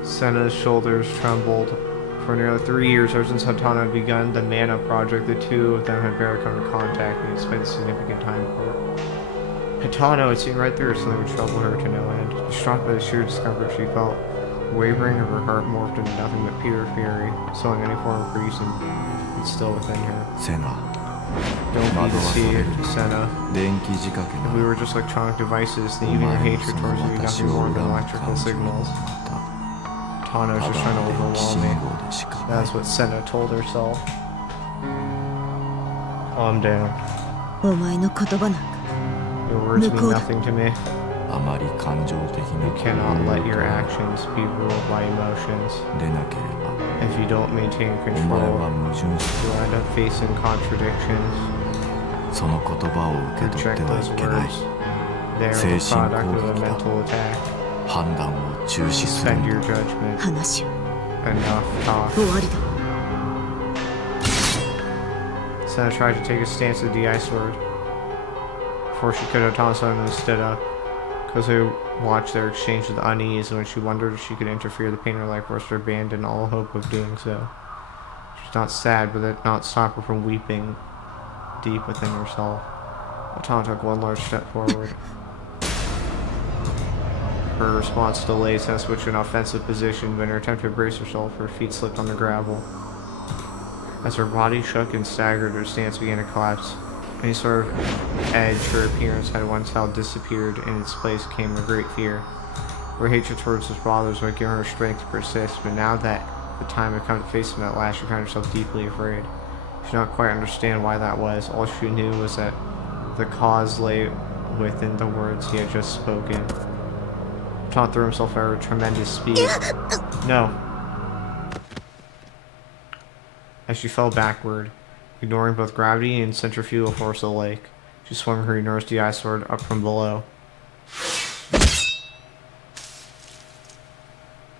Senna's shoulders trembled. For nearly 3 years, ever since Hatano had begun the Mana Project, the two of them had barely come in contact, and despite the significant time apart. Hatano had seen right through her, something would trouble her to no end. Distraught by the sheer discomfort she felt, the wavering of her heart morphed into nothing but pure fury, sowing any form of grief and still within her. セナ Don't be deceived, Senna. 電気仕掛け If な we ら were just electronic devices, お then even your 前の hatred そ towards の me would be 私 nothing を more 恨 than む electrical 感情は signals. また Tano was た just だ trying to の電気 overwhelm 信 me. 号でしかない。 That's what Senna told herself. Calm down. お前の言葉なんか Your words mean Mukoda. nothing to me. あまり感情的 You な cannot 行 let 動 your を actions be ruled by emotions. でなければ If you don't maintain お前は control, 矛盾し you'll end up facing contradictions. その言葉を受け取っ Reject ては those いけない。 words. They are the 精神 product 攻 of a 撃だ。 mental attack. 判断を中止する Suspend ん your だ。 judgment. 話を Enough talk. 終わりだ Senna tried to take a stance at the ice sword. Before she could, Hatano suddenly stood up. Kozu watched their exchange with unease, and when she wondered if she could interfere, the pain in her life forced her to abandon all hope of doing so. She was not sad, but that did not stop her from weeping deep within herself. Hatano took one large step forward. Her response delayed, Senna switched to an offensive position, but in her attempt to brace herself, her feet slipped on the gravel. As her body shook and staggered, her stance began to collapse. Any sort of edge her appearance had once held disappeared, and in its place came a great fear. Her hatred towards his brothers would give her strength to persist, but now that the time had come to face him at last, she found herself deeply afraid. She did not quite understand why that was. All she knew was that the cause lay within the words he had just spoken. Tom threw himself out with tremendous speed. No. As she fell backward, ignoring both gravity and centrifugal force alike, she swung her enormous DI sword up from below.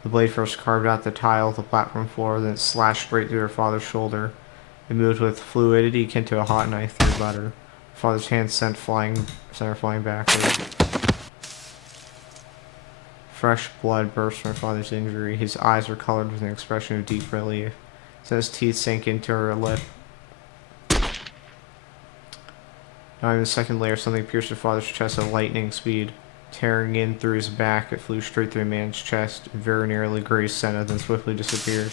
The blade first carved out the tile of the platform floor, then it slashed straight through her father's shoulder. It moved with fluidity akin to a hot knife through butter. Her father's hand sent her flying backward. Fresh blood burst from her father's injury. His eyes were colored with an expression of deep relief. His teeth sank into her lip. Now in the second layer, something pierced her father's chest at lightning speed. Tearing in through his back, it flew straight through the man's chest, very nearly grazed Senna, then swiftly disappeared.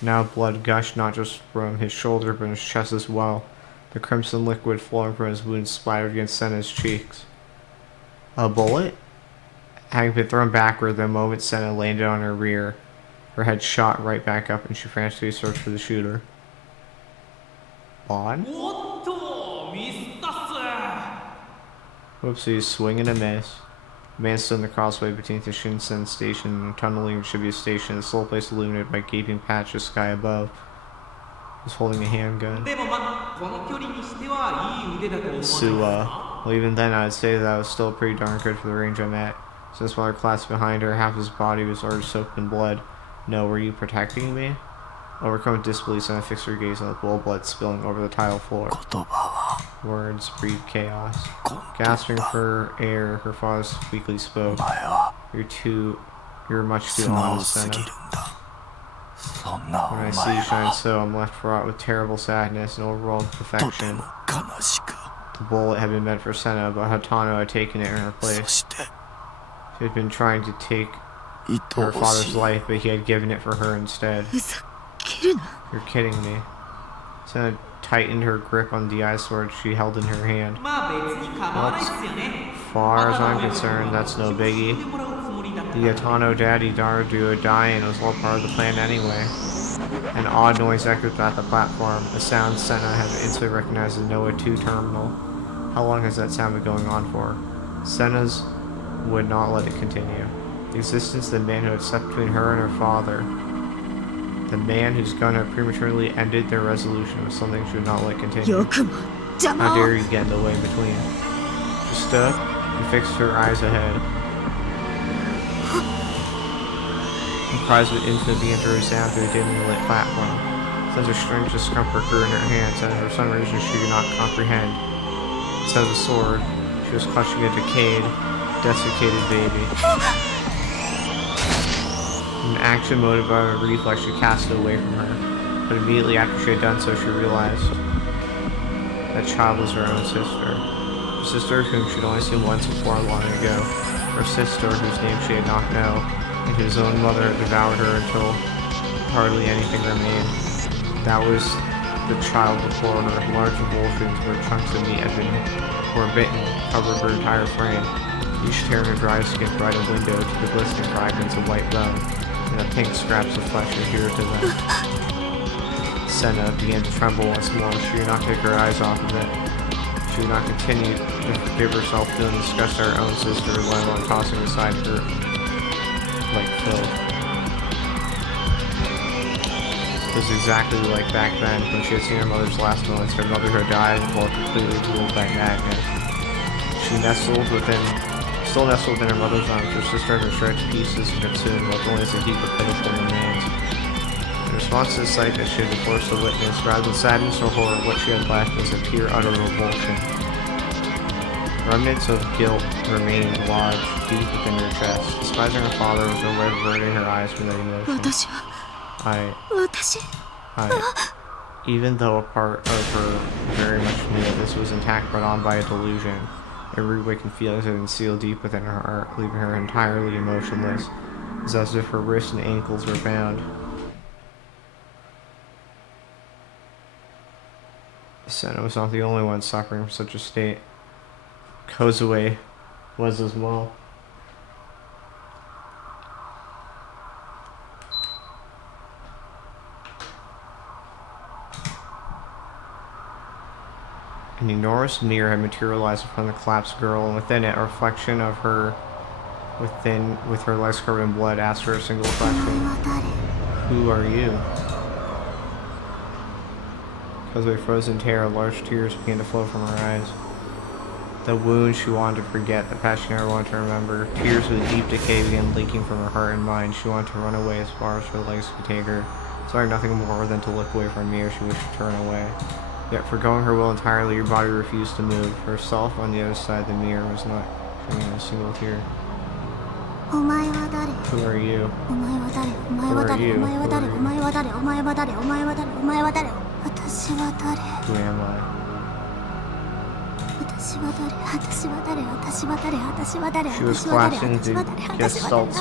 Now blood gushed not just from his shoulder, but his chest as well. The crimson liquid flowing from his wounds splattered against Senna's cheeks. A bullet? Having been thrown backward the moment Senna landed on her rear, her head shot right back up and she frantically searched for the shooter. On? Whoopsie, swing and a miss. The man stood in the crossway between the Shinsen station and tunneling Shibuya station, the sole place illuminated by gaping patch of sky above. He was holding a handgun. Suwa. Well, even then, I'd say that I was still pretty darn good for the range I'm at. Since while her clasped behind her, half his body was already soaked in blood. No, were you protecting me? Overcome with disbelief, and I fixed her gaze on the bull blood spilling over the tile floor. Words breathed chaos. Gasping for air, her father weakly spoke. You're much too honest, Senna. When I see you shine so, I'm left fraught with terrible sadness and overwhelmed perfection. The bullet had been meant for Senna, but Hatano had taken it in her place. She had been trying to take her father's life, but he had given it for her instead. You're kidding me. Senna tightened her grip on the ice sword she held in her hand. Well, as far as I'm concerned, that's no biggie. The Hatano daddy Darudu dying was all part of the plan anyway. An odd noise echoed at the platform, a sound Senna had instantly recognized as Noah 2 terminal. How long has that sound been going on for? Senna's would not let it continue. The existence of the man who had stepped between her and her father. The man whose gun had prematurely ended their resolution was something she would not let continue. よくも邪 How 魔 dare を you get in the way between? She stood and fixed her eyes ahead. And cries of infinite began to resound through a dimly lit platform. Sense of strange discomfort grew in her hands, and for some reason she could not comprehend. Instead of a sword, she was clutching a decayed, desiccated baby. In an action motivated by a reflex, she cast it away from her. But immediately after she had done so, she realized that child was her own sister. Her sister whom she'd only seen once before long ago. Her sister whose name she did not know, and whose own mother had devoured her until hardly anything remained. That was the child before her. Large convulsions where chunks of meat had been bitten, covered her entire frame. Each tear in her dry skin provided a window to the glistening fragments of white bone, and the pink scraps of flesh adhered to them. Senna began to tremble once more. She would not take her eyes off of it. She would not continue to forgive herself feeling disgust at her own sister, let alone tossing aside her like filth. It was exactly like back then, when she had seen her mother's last moments. Her mother had died before completely ruled by madness. She still nestled in her mother's arms. Her sister had been shredded to pieces and consumed, left only as a heap of pitiful remains. In response to the sight that she had been forced to witness, rather than sadness or horror, what she had left was a pure, utter revulsion. Remnants of guilt remained lodged deep within her chest. Despising her father was no way of averting her eyes from that emotion. 私は I, even though a part of her very much knew that this was intact, brought on by a delusion, every waking feeling had been sealed deep within her heart, leaving her entirely emotionless. It was as if her wrists and ankles were bound. Senna was not the only one suffering from such a state. Kozue was as well. An enormous mirror had materialized in front of the collapsed girl, and within it, a reflection of her with her legs covered in blood, asked her a single question. Who are you? Kozue froze in terror, large tears began to flow from her eyes. The wound she wanted to forget, the past she never wanted to remember. Tears with deep decay began leaking from her heart and mind. She wanted to run away as far as her legs could take her. Desiring nothing more than to look away from a mirror, she wished to turn away. Yet, forgoing her will entirely, her body refused to move. Herself on the other side of the mirror was not showing a single tear. Who are you? Who am I? She was collapsing into Gestaltserfall.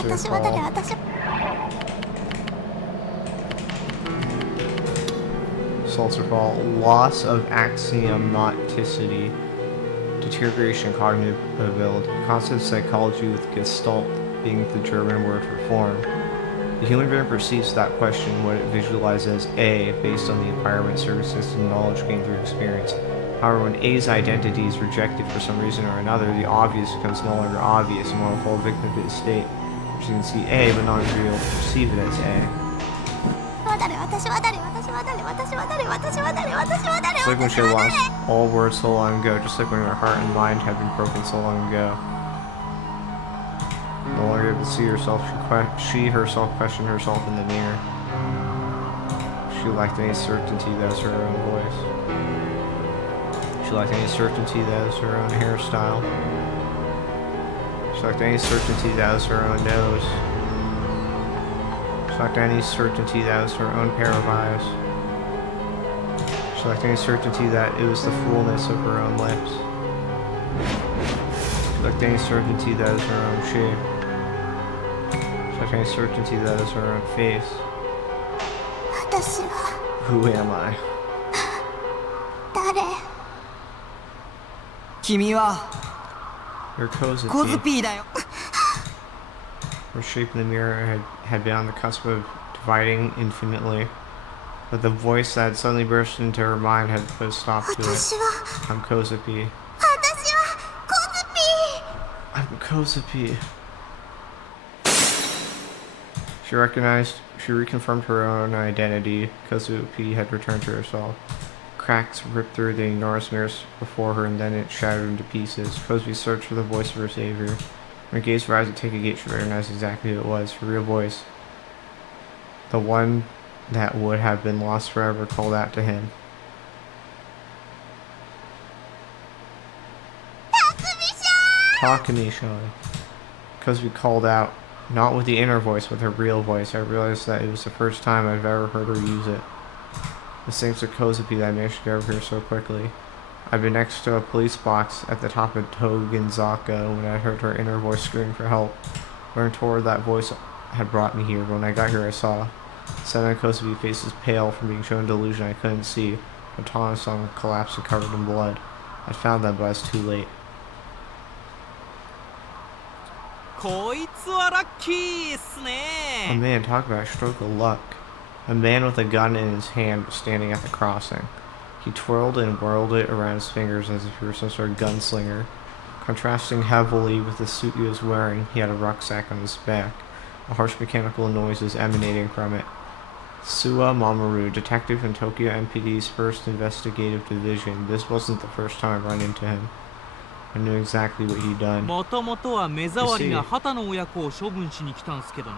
Gestaltserfall, loss of axiomaticity, deterioration of cognitive ability, concept of psychology with Gestalt being the German word for form. The human brain perceives that question what it visualizes as A based on the environment, circumstances, and knowledge gained through experience. However, when A's identity is rejected for some reason or another, the obvious becomes no longer obvious and one will fall victim to the state, which you can see A but not be able to perceive it as A. Just like when she had lost all words so long ago, just like when her heart and mind had been broken so long ago. No longer able to see herself, she herself questioned herself in the mirror. She lacked any certainty that was her own voice. She lacked any certainty that was her own hairstyle. She lacked any certainty that was her own nose. She lacked any certainty that was her own pair of eyes. She lacked any certainty that it was the fullness of her own lips. She lacked any certainty that it was her own shape. She lacked any certainty that it was her own face. Who am I? 君は You're Kozue. コズピーだよ Her shape in the mirror had been on the cusp of dividing infinitely, but the voice that suddenly burst into her mind had put a stop to it. I'm Kozue. I'm Kozue. She reconfirmed her own identity. Kozuki had returned to herself. Cracks ripped through the enormous mirrors before her, and then it shattered into pieces. Kozuki searched for the voice of her savior. When her gaze rise to take a gate, she recognized exactly who it was. Her real voice. The one that would have been lost forever called out to him. Takumisha! Kozuki called out, not with the inner voice, with her real voice. I realized that it was the first time I've ever heard her use it. It's thanks to Kozuki that I managed to get over here so quickly. I'd been next to a police box at the top of Togenzaka when I heard her inner voice screaming for help. Learned toward that voice had brought me here, but when I got here I saw. Suddenly Kozuki's face was pale from being shown delusion I couldn't see. Otana-san collapsed and covered in blood. I found them, but I was too late. こいつはラッキーっす Oh ね man, talk about a stroke of luck. A man with a gun in his hand was standing at the crossing. He twirled and whirled it around his fingers as if he were some sort of gunslinger. Contrasting heavily with the suit he was wearing, he had a rucksack on his back. A harsh mechanical noise was emanating from it. Suwa Mamoru, detective in Tokyo MPD's 1st Investigative Division. This wasn't the first time I run into him. I knew exactly what he'd done. もともとは目障りな畑の親子を処分しに来たんすけどね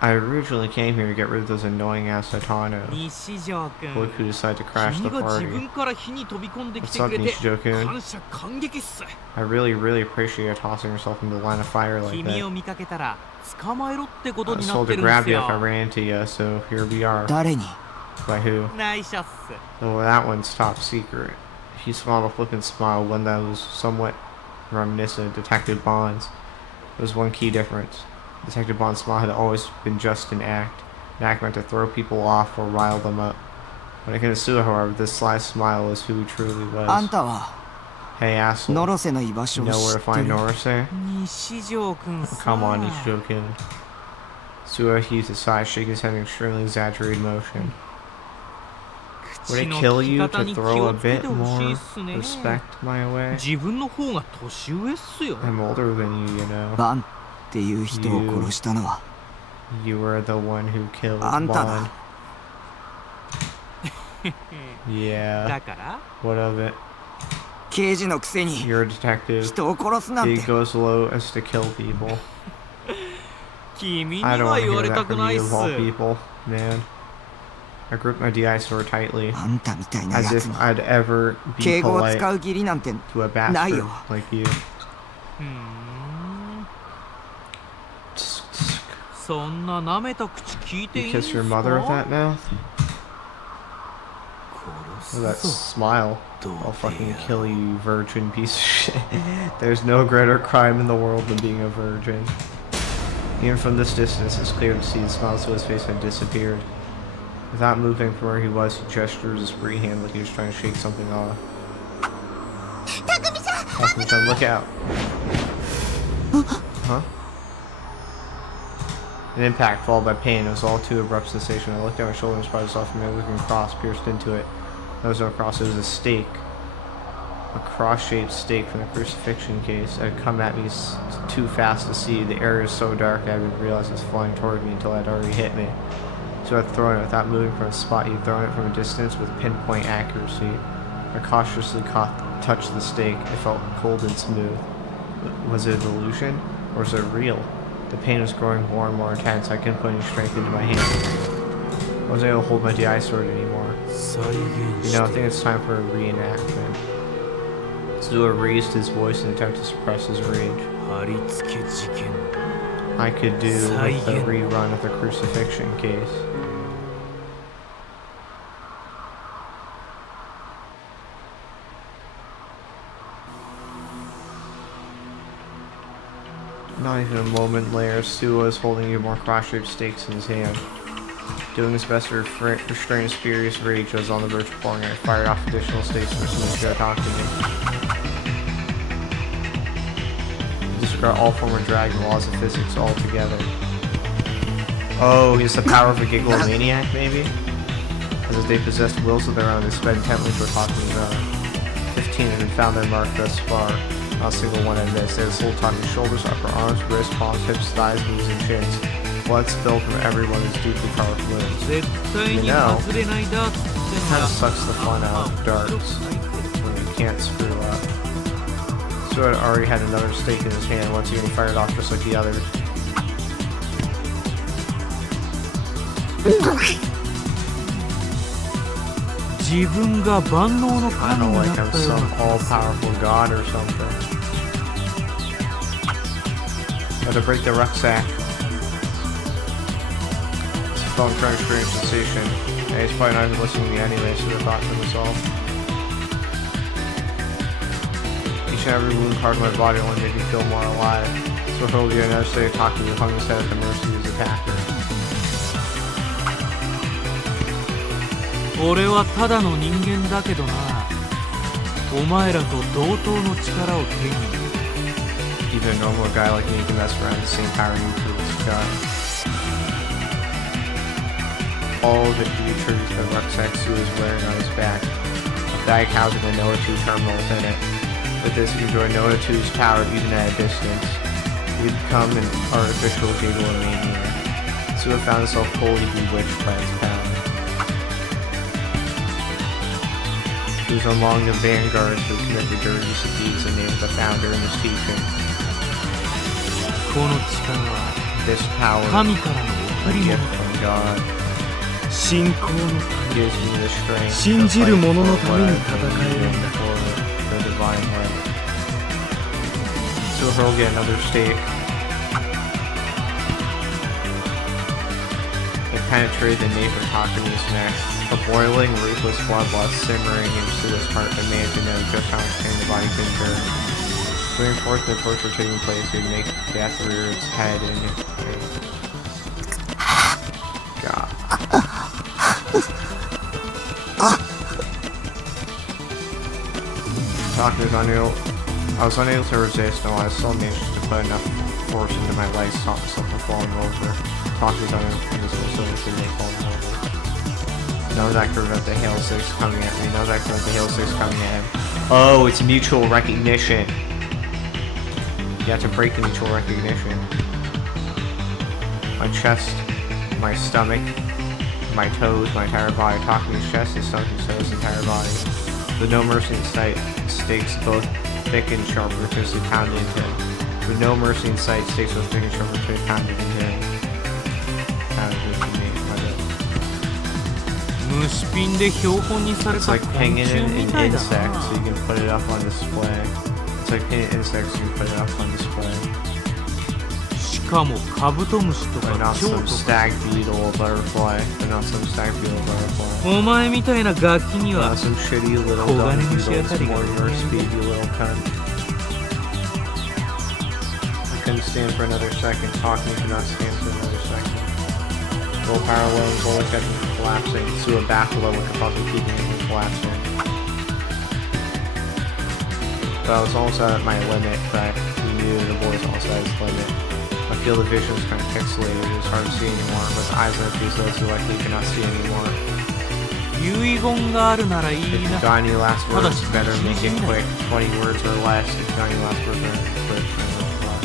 I originally came here to get rid of those annoying ass Hatano. 西条くん Look who decided to crash the 君が自 party. 分から火に飛び込んでき What's て up, くれて Nishijo-kun? 感謝感激っす I really appreciate you tossing yourself into the line of fire like 君を that. 見かけたら捕まえろってこと I に was なっ told て to るんで grab す you よ if I ran into you, so here we are. 誰に By who? 内緒っす Well, that one's top secret. He smiled a flippant smile, one that was somewhat reminiscent of Detective Bond's. There was one key difference. Detective Bond's smile had always been just an act meant to throw people off or rile them up. When it came to Suwa, however, this sly smile was who he truly あん was. たは Hey, asshole. ノロセの居場 You 所を know 知 where to って find る Norase? 西条くん Oh, さ come on, Nishijo-kun. Suwa heaved his sigh, shaking his head in extremely exaggerated motion. Would 口 it の kill 利き you 方 to に気 throw を a つけ bit てほしい more っすね respect my way? 自分の方が年上っすよ I'm older than you, you know. バンっていう人を殺したのは You were the one who killed あんた Bond. だ Yeah. だから What of it? 刑事のくせに You're a detective. 人を殺すなん He て goes low as to kill people. 君に I don't は want to 言わ hear れ that たく from ないっ you す of all people, man. I gripped my DI sword tightly, あんたみたいな as やつ if に I'd ever be 敬語を polite 使う義理なんて to a ない bastard よ like you. ふーんそんな舐めた口聞いてい You いん kiss す your か mother with that mouth? 殺 With that すぞ smile. I'll fucking kill you, you virgin piece of shit. There's no greater crime in the world than being a virgin. Even from this distance, it's clear to see the smile to his face had disappeared. Without moving from where he was, he gestured with his free hand like he was trying to shake something off. Takumi-chan, look out! Huh? An impact followed by pain. It was all too abrupt sensation. I looked at my shoulder and spied saw a familiar looking cross pierced into it. There was no cross, it was a stake. A cross-shaped stake from the crucifixion case. It had come at me too fast to see. The area was so dark I didn't realize it was flying toward me until it had already hit me. So I had thrown it without moving from its spot. He'd thrown it from a distance with pinpoint accuracy. I cautiously touched the stake. It felt cold and smooth. Was it an illusion? Or was it real? The pain was growing more and more intense. I couldn't put any strength into my hand. I wasn't able to hold my DI sword anymore. You know, I think it's time for a reenactment. Suwa raised his voice in an attempt to suppress his rage. 貼り付け事件 I could do with the rerun of the crucifixion case. Not even a moment later, Suwa was holding even more cross-shaped stakes in his hand. Doing his best to restrain his furious rage, I was on the verge of falling. I fired off additional stakes for someone to go talk to me. Disregard all former dragon laws of physics altogether. Oh, he has the power of a gigalomaniac, maybe? As if they possessed wills of their own, they sped intently toward talking about 15 had found their mark thus far. Not a single one had missed. They had sold talking shoulders, upper arms, wrists, palms, hips, thighs, knees, and chins. blood spilled from everyone is deeply carved wounds. 絶対に You know, 外れないだって It の kind が of sucks the fun out of darts when you can't screw up. So had already had another stake in his hand once again he fired off just like the others. I don't know, like I'm some all-powerful god or something. Gotta break the rucksack. It's a fun, very strange sensation. Yeah, he's probably not even listening to me anyway, so the thought to himself. Each and every wound part of my body only made me feel more alive. So he'll get another state of talking who hung his head at the mercy of his attacker. 俺はただの人間だけどな。お前らと同等の力を手に入れる。 Even a normal guy like me can mess around the same power you for this guy. All of it can be attributed to the rucksack Sue is wearing on his back. A bag housing the Noah 2 terminal within it. With this, you enjoy Noah 2's power even at a distance. You become an artificial gigalomaniac. Sue found himself wholly bewitched by its power. He was among the vanguards who committed the dirtiest of deeds and named the founder in his teaching. この力は This power, 神からの a 贈り gift 物。 from God, 信仰の gives me the strength 信 to じる fight 者の for た what めに I 戦え believe る in んだ。 for the divine light. So he'll get another stake. It penetrated the nape of Takami's neck. A boiling, ruthless bloodlust simmering into his heart demanded to know just how much pain the body could endure. Bringing forth the torture taking place, he would make death rear its head and God. I was unable to resist, and while I still managed to put enough force into my legs to stop myself from falling over. Taku's invisible, so it didn't falling over. None of that could prevent the Hail 6 coming at me. None of that could prevent the Hail 6 coming at him. Oh, it's mutual recognition. You have to break the mutual recognition. My chest, my stomach, my toes, my entire body. Taku's chest, his stomach, his toes, his entire body. With no mercy in sight, stakes both thick and sharp ruthlessly pounded into him. With no mercy in sight, stakes both thick and sharp ruthlessly pounded into him. Pounded into me. It's like pinging an insect so you can put it up on display. It's like pinging insects so you can put it up on display. But not some stag beetle or butterfly. But not some stag beetle or butterfly. お前みたいなガキには Not some shitty little dumb beetles more your speed, you little cunt. I couldn't stand for another second. Talking could not stand for another second. Willpower alone was only kept him from collapsing. Sua baffled at what could possibly keep him from collapsing. But I was almost at my limit, but he knew the boy was also at his limit. My field of vision was kind of pixelated, it was hard to see anymore, but the eyes on his those who likely could not see anymore. 遺言があるならいい If you な。 got any last words, better make it quick. 20 words or less. If you got any last words, better make it quick. 20 words or less.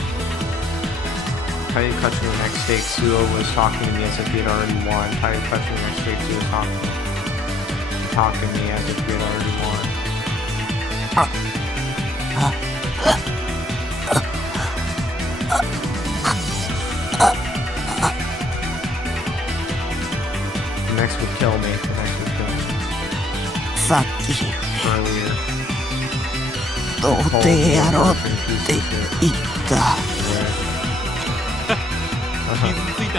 Tidy clutching the next stake, Suo was talking to me as if he had already won. Tidy clutching the next stake, Suo was talking to me as if he had already won. The next would kill me. The next would kill me. さっき Earlier. 童貞やろうって言った。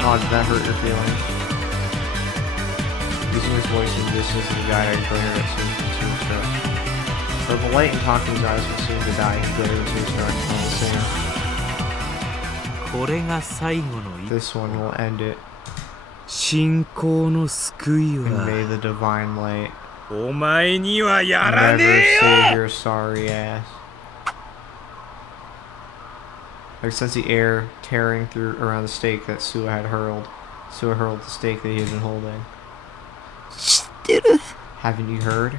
Oh, did that hurt your feelings? Using his voice in distance as a guy I glared at Sue's stress. But the light in Taku's eyes was soon to die. He glared at Sue's stress all the same. これが最後の一 This one will end it. 信仰の救い And は may the divine light お前にはやら never ねえ save よ your sorry ass. I could sense the air tearing through around the stake that Sua had hurled. Sua hurled the stake that he had been holding. 知ってる Haven't you heard?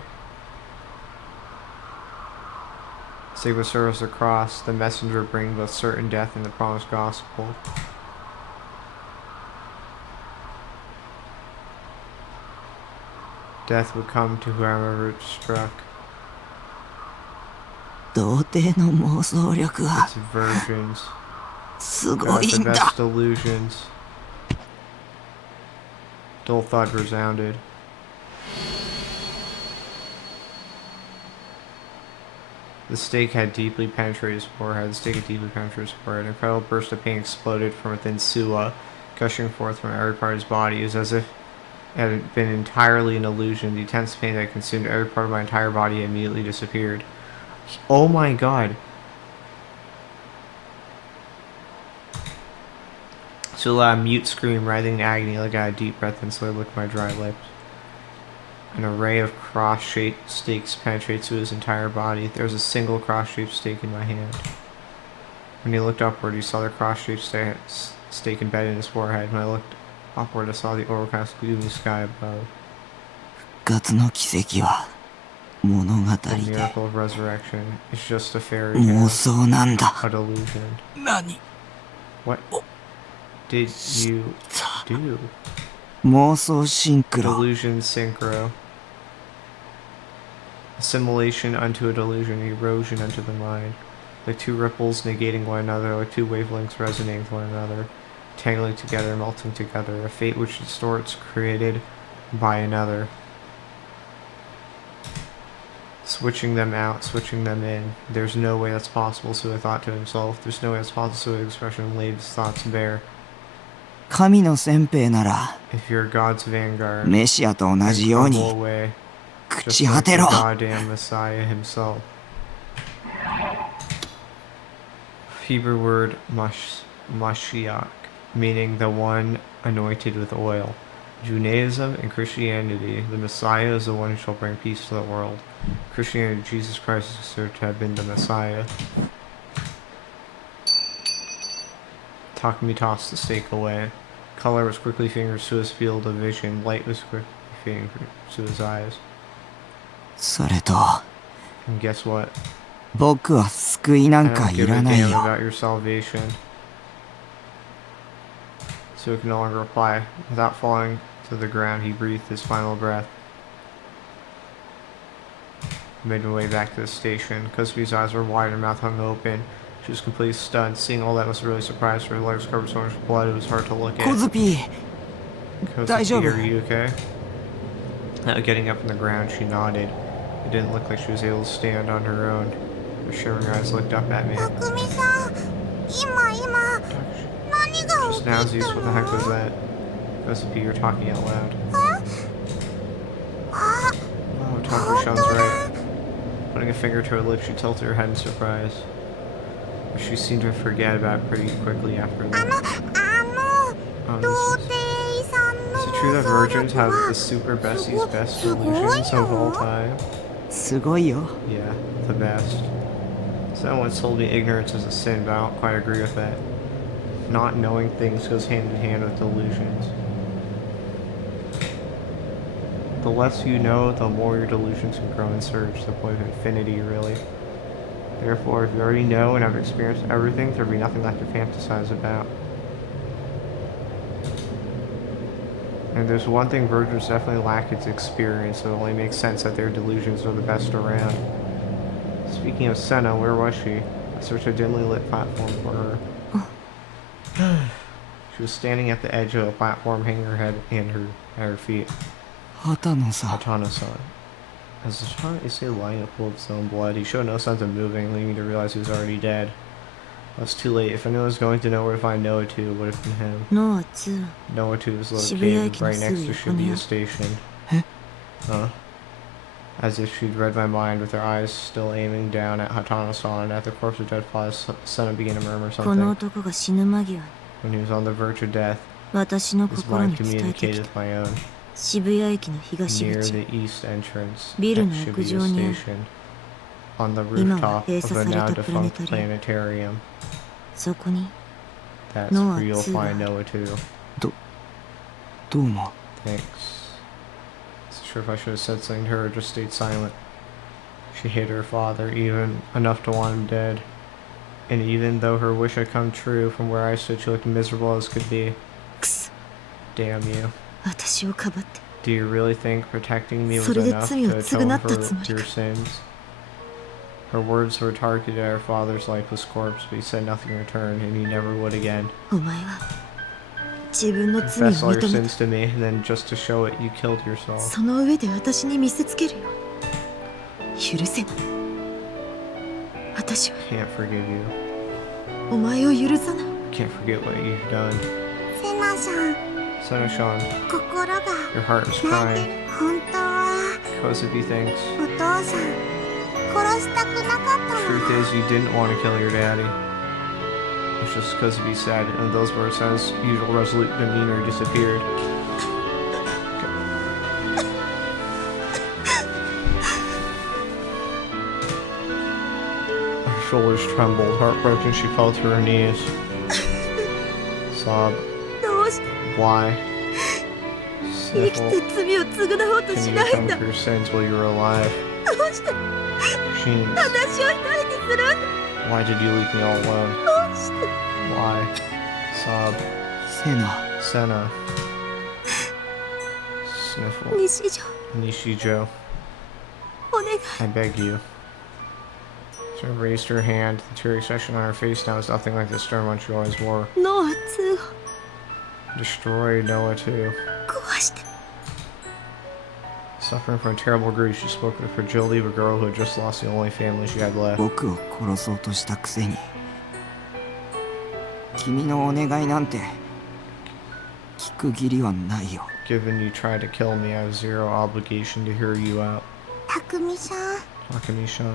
Stake was served as a cross, the messenger bringing both certain death and the promised gospel. Death would come to whoever it struck. 童貞の妄想力は It's virgins. す Got ごい the んだ。 best delusions. Dull thud resounded. The stake had deeply penetrated his forehead. The stake had deeply penetrated his forehead. An incredible burst of pain exploded from within Suwa, gushing forth from every part of his body. It was as if it had been entirely an illusion. The intense pain that consumed every part of my entire body immediately disappeared. Oh my god. So a mute scream, writhing in agony, like I had a deep breath and slowly licked my dry lips. An array of cross-shaped stakes penetrates through his entire body. There was a single cross-shaped stake in my hand. When he looked upward, he saw the cross-shaped stake embedded in his forehead. When I looked upward, I saw the overcast, gloomy sky above. 復活の奇跡は物語 The で miracle of resurrection is just a fairy 妄 tale, 想なんだ。 a delusion. 何 What did you do? 妄想シンクロ。 Delusion synchro. Assimilation unto a delusion, erosion unto the mind. Like two ripples negating one another, like two wavelengths resonating with one another, tangling together, melting together. A fate which distorts, created by another. Switching them out, switching them in. There's no way that's possible, Suwa thought to himself. There's no way that's possible, Suwa's expression laid his thoughts bare. 神の先兵なら If you're God's vanguard, メシアと同 then じよう crumble に away, 朽 just ち果 like て the ろ。 goddamn Messiah himself. Hebrew word Mashiach, meaning the one anointed with oil. Judaism and Christianity, the Messiah is the one who shall bring peace to the world. Christianity, Jesus Christ is considered to have been the Messiah. Takumi tossed the stake away. Color was quickly fingering through his field of vision. Light was quickly fingering through his eyes. それと And guess what? 僕は救いな I んか don't い give ら a ない damn よ。 about your salvation. So he could no longer reply. Without falling to the ground, he breathed his final breath. He made his way back to the station. Kosumi's eyes were wide, her mouth hung open. She was completely stunned. Seeing all that must have really surprised her. Her legs covered so much blood, it was hard to look コ at. ズピー、大丈夫？ Kosuke, are you okay? Getting up from the ground, she nodded. It didn't look like she was able to stand on her own. Her shivering eyes looked up at me. 匠さん、今何が Just 起き now, た Zeus, what the heck was that? Kosuke, you're talking out loud. あ、 Oh, Takushan's right. Putting a finger to her lips, she tilted her head in surprise. But she seemed to forget about it pretty quickly after あ that. の Oh, 童 this 貞さんの is it true that 妄想 virgins 力 have は the super bestie's best すごい delusions of all よ。 time? すごいよ。 Yeah, the best. Someone once told me ignorance is a sin, but I don't quite agree with that. Not knowing things goes hand in hand with delusions. The less you know, the more your delusions can grow and surge to the point of infinity, really. Therefore, if you already know and have experienced everything, there'll be nothing left to fantasize about. And there's one thing virgins definitely lack, it's experience, so it only makes sense that their delusions are the best around. Speaking of Senna, where was she? I searched a dimly lit platform for her. She was standing at the edge of a platform, hanging her head and at her feet. 畑野さん、 Hatana-san. As Hatana is a lion full of his own blood, he showed no signs of moving, leading me to realize he was already dead. It was too late. If anyone was going to know where to find Noah 2, it would have been him. ノア2 Noah 2 was Shibuya located right next to Shibuya. Shibuya Station. Huh? Huh? As if she'd read my mind, with her eyes still aiming down at Hatana-san, and at the corpse of dead father's son began to murmur この something. 男が死ぬ間際に When he was on the verge of death, 私の his 心 mind に伝えて communicated き with た my own. 渋谷駅の東 Near 口 the east entrance ビル at の屋 Shibuya 上にある Station, on the 今は rooftop 閉 of 鎖 a され now た defunct プラネタリアム planetarium. そこに That's Noah where you'll 2 find が Noah 2. どうも。 Thanks. Not sure if I should have said something to her or just stayed silent. She hated her father, even enough to want him dead. And even though her wish had come true, from where I stood she looked miserable as could be. くそ Damn you. 私をかばって Do you really think protecting me was それで enough 罪を to 償 atone ったつもり for か your sins? Her words were targeted at her father's lifeless corpse, but he said nothing in return, and he never would again. お前は自分の罪を Confess all your 認め sins to me, and then just to show it, you killed yourself. その上で私に見せつけるよ。許せない。私は Can't forgive you. お前を許さない。 Can't forget what you've done. セナさん、 Senna-chan, 心が your heart is なん crying. で本当は Kozuki thinks. お父さん殺したくなかったの。 Truth is, you didn't want to kill your daddy. It's just Kozuki said, and those words said his usual resolute demeanor disappeared. Her shoulders trembled, heartbroken, she fell to her knees. Sob. どうして Why? 生き Sniffle. て罪を償おうとし Can you ないん atone だ。 for your sins while you were alive? どうして Sheens. 私を一人にするんだ。 Why did you leave me all alone? どうして Why? Sob. セナ Senna. Sniffle. 西条、 Nishijo, お願い。 I beg you. She raised her hand. The tear expression on her face now is nothing like the stern one she always wore. ノア2を Destroy Noah too. 壊して。 Suffering from terrible grief, she spoke with fragility of a girl who had just lost the only family she had left. 僕を殺そうとしたくせに君のお願いなんて聞く義理はないよ。 Given you tried to kill me, I have zero obligation to hear you out. たくみさん、 Takumi-san.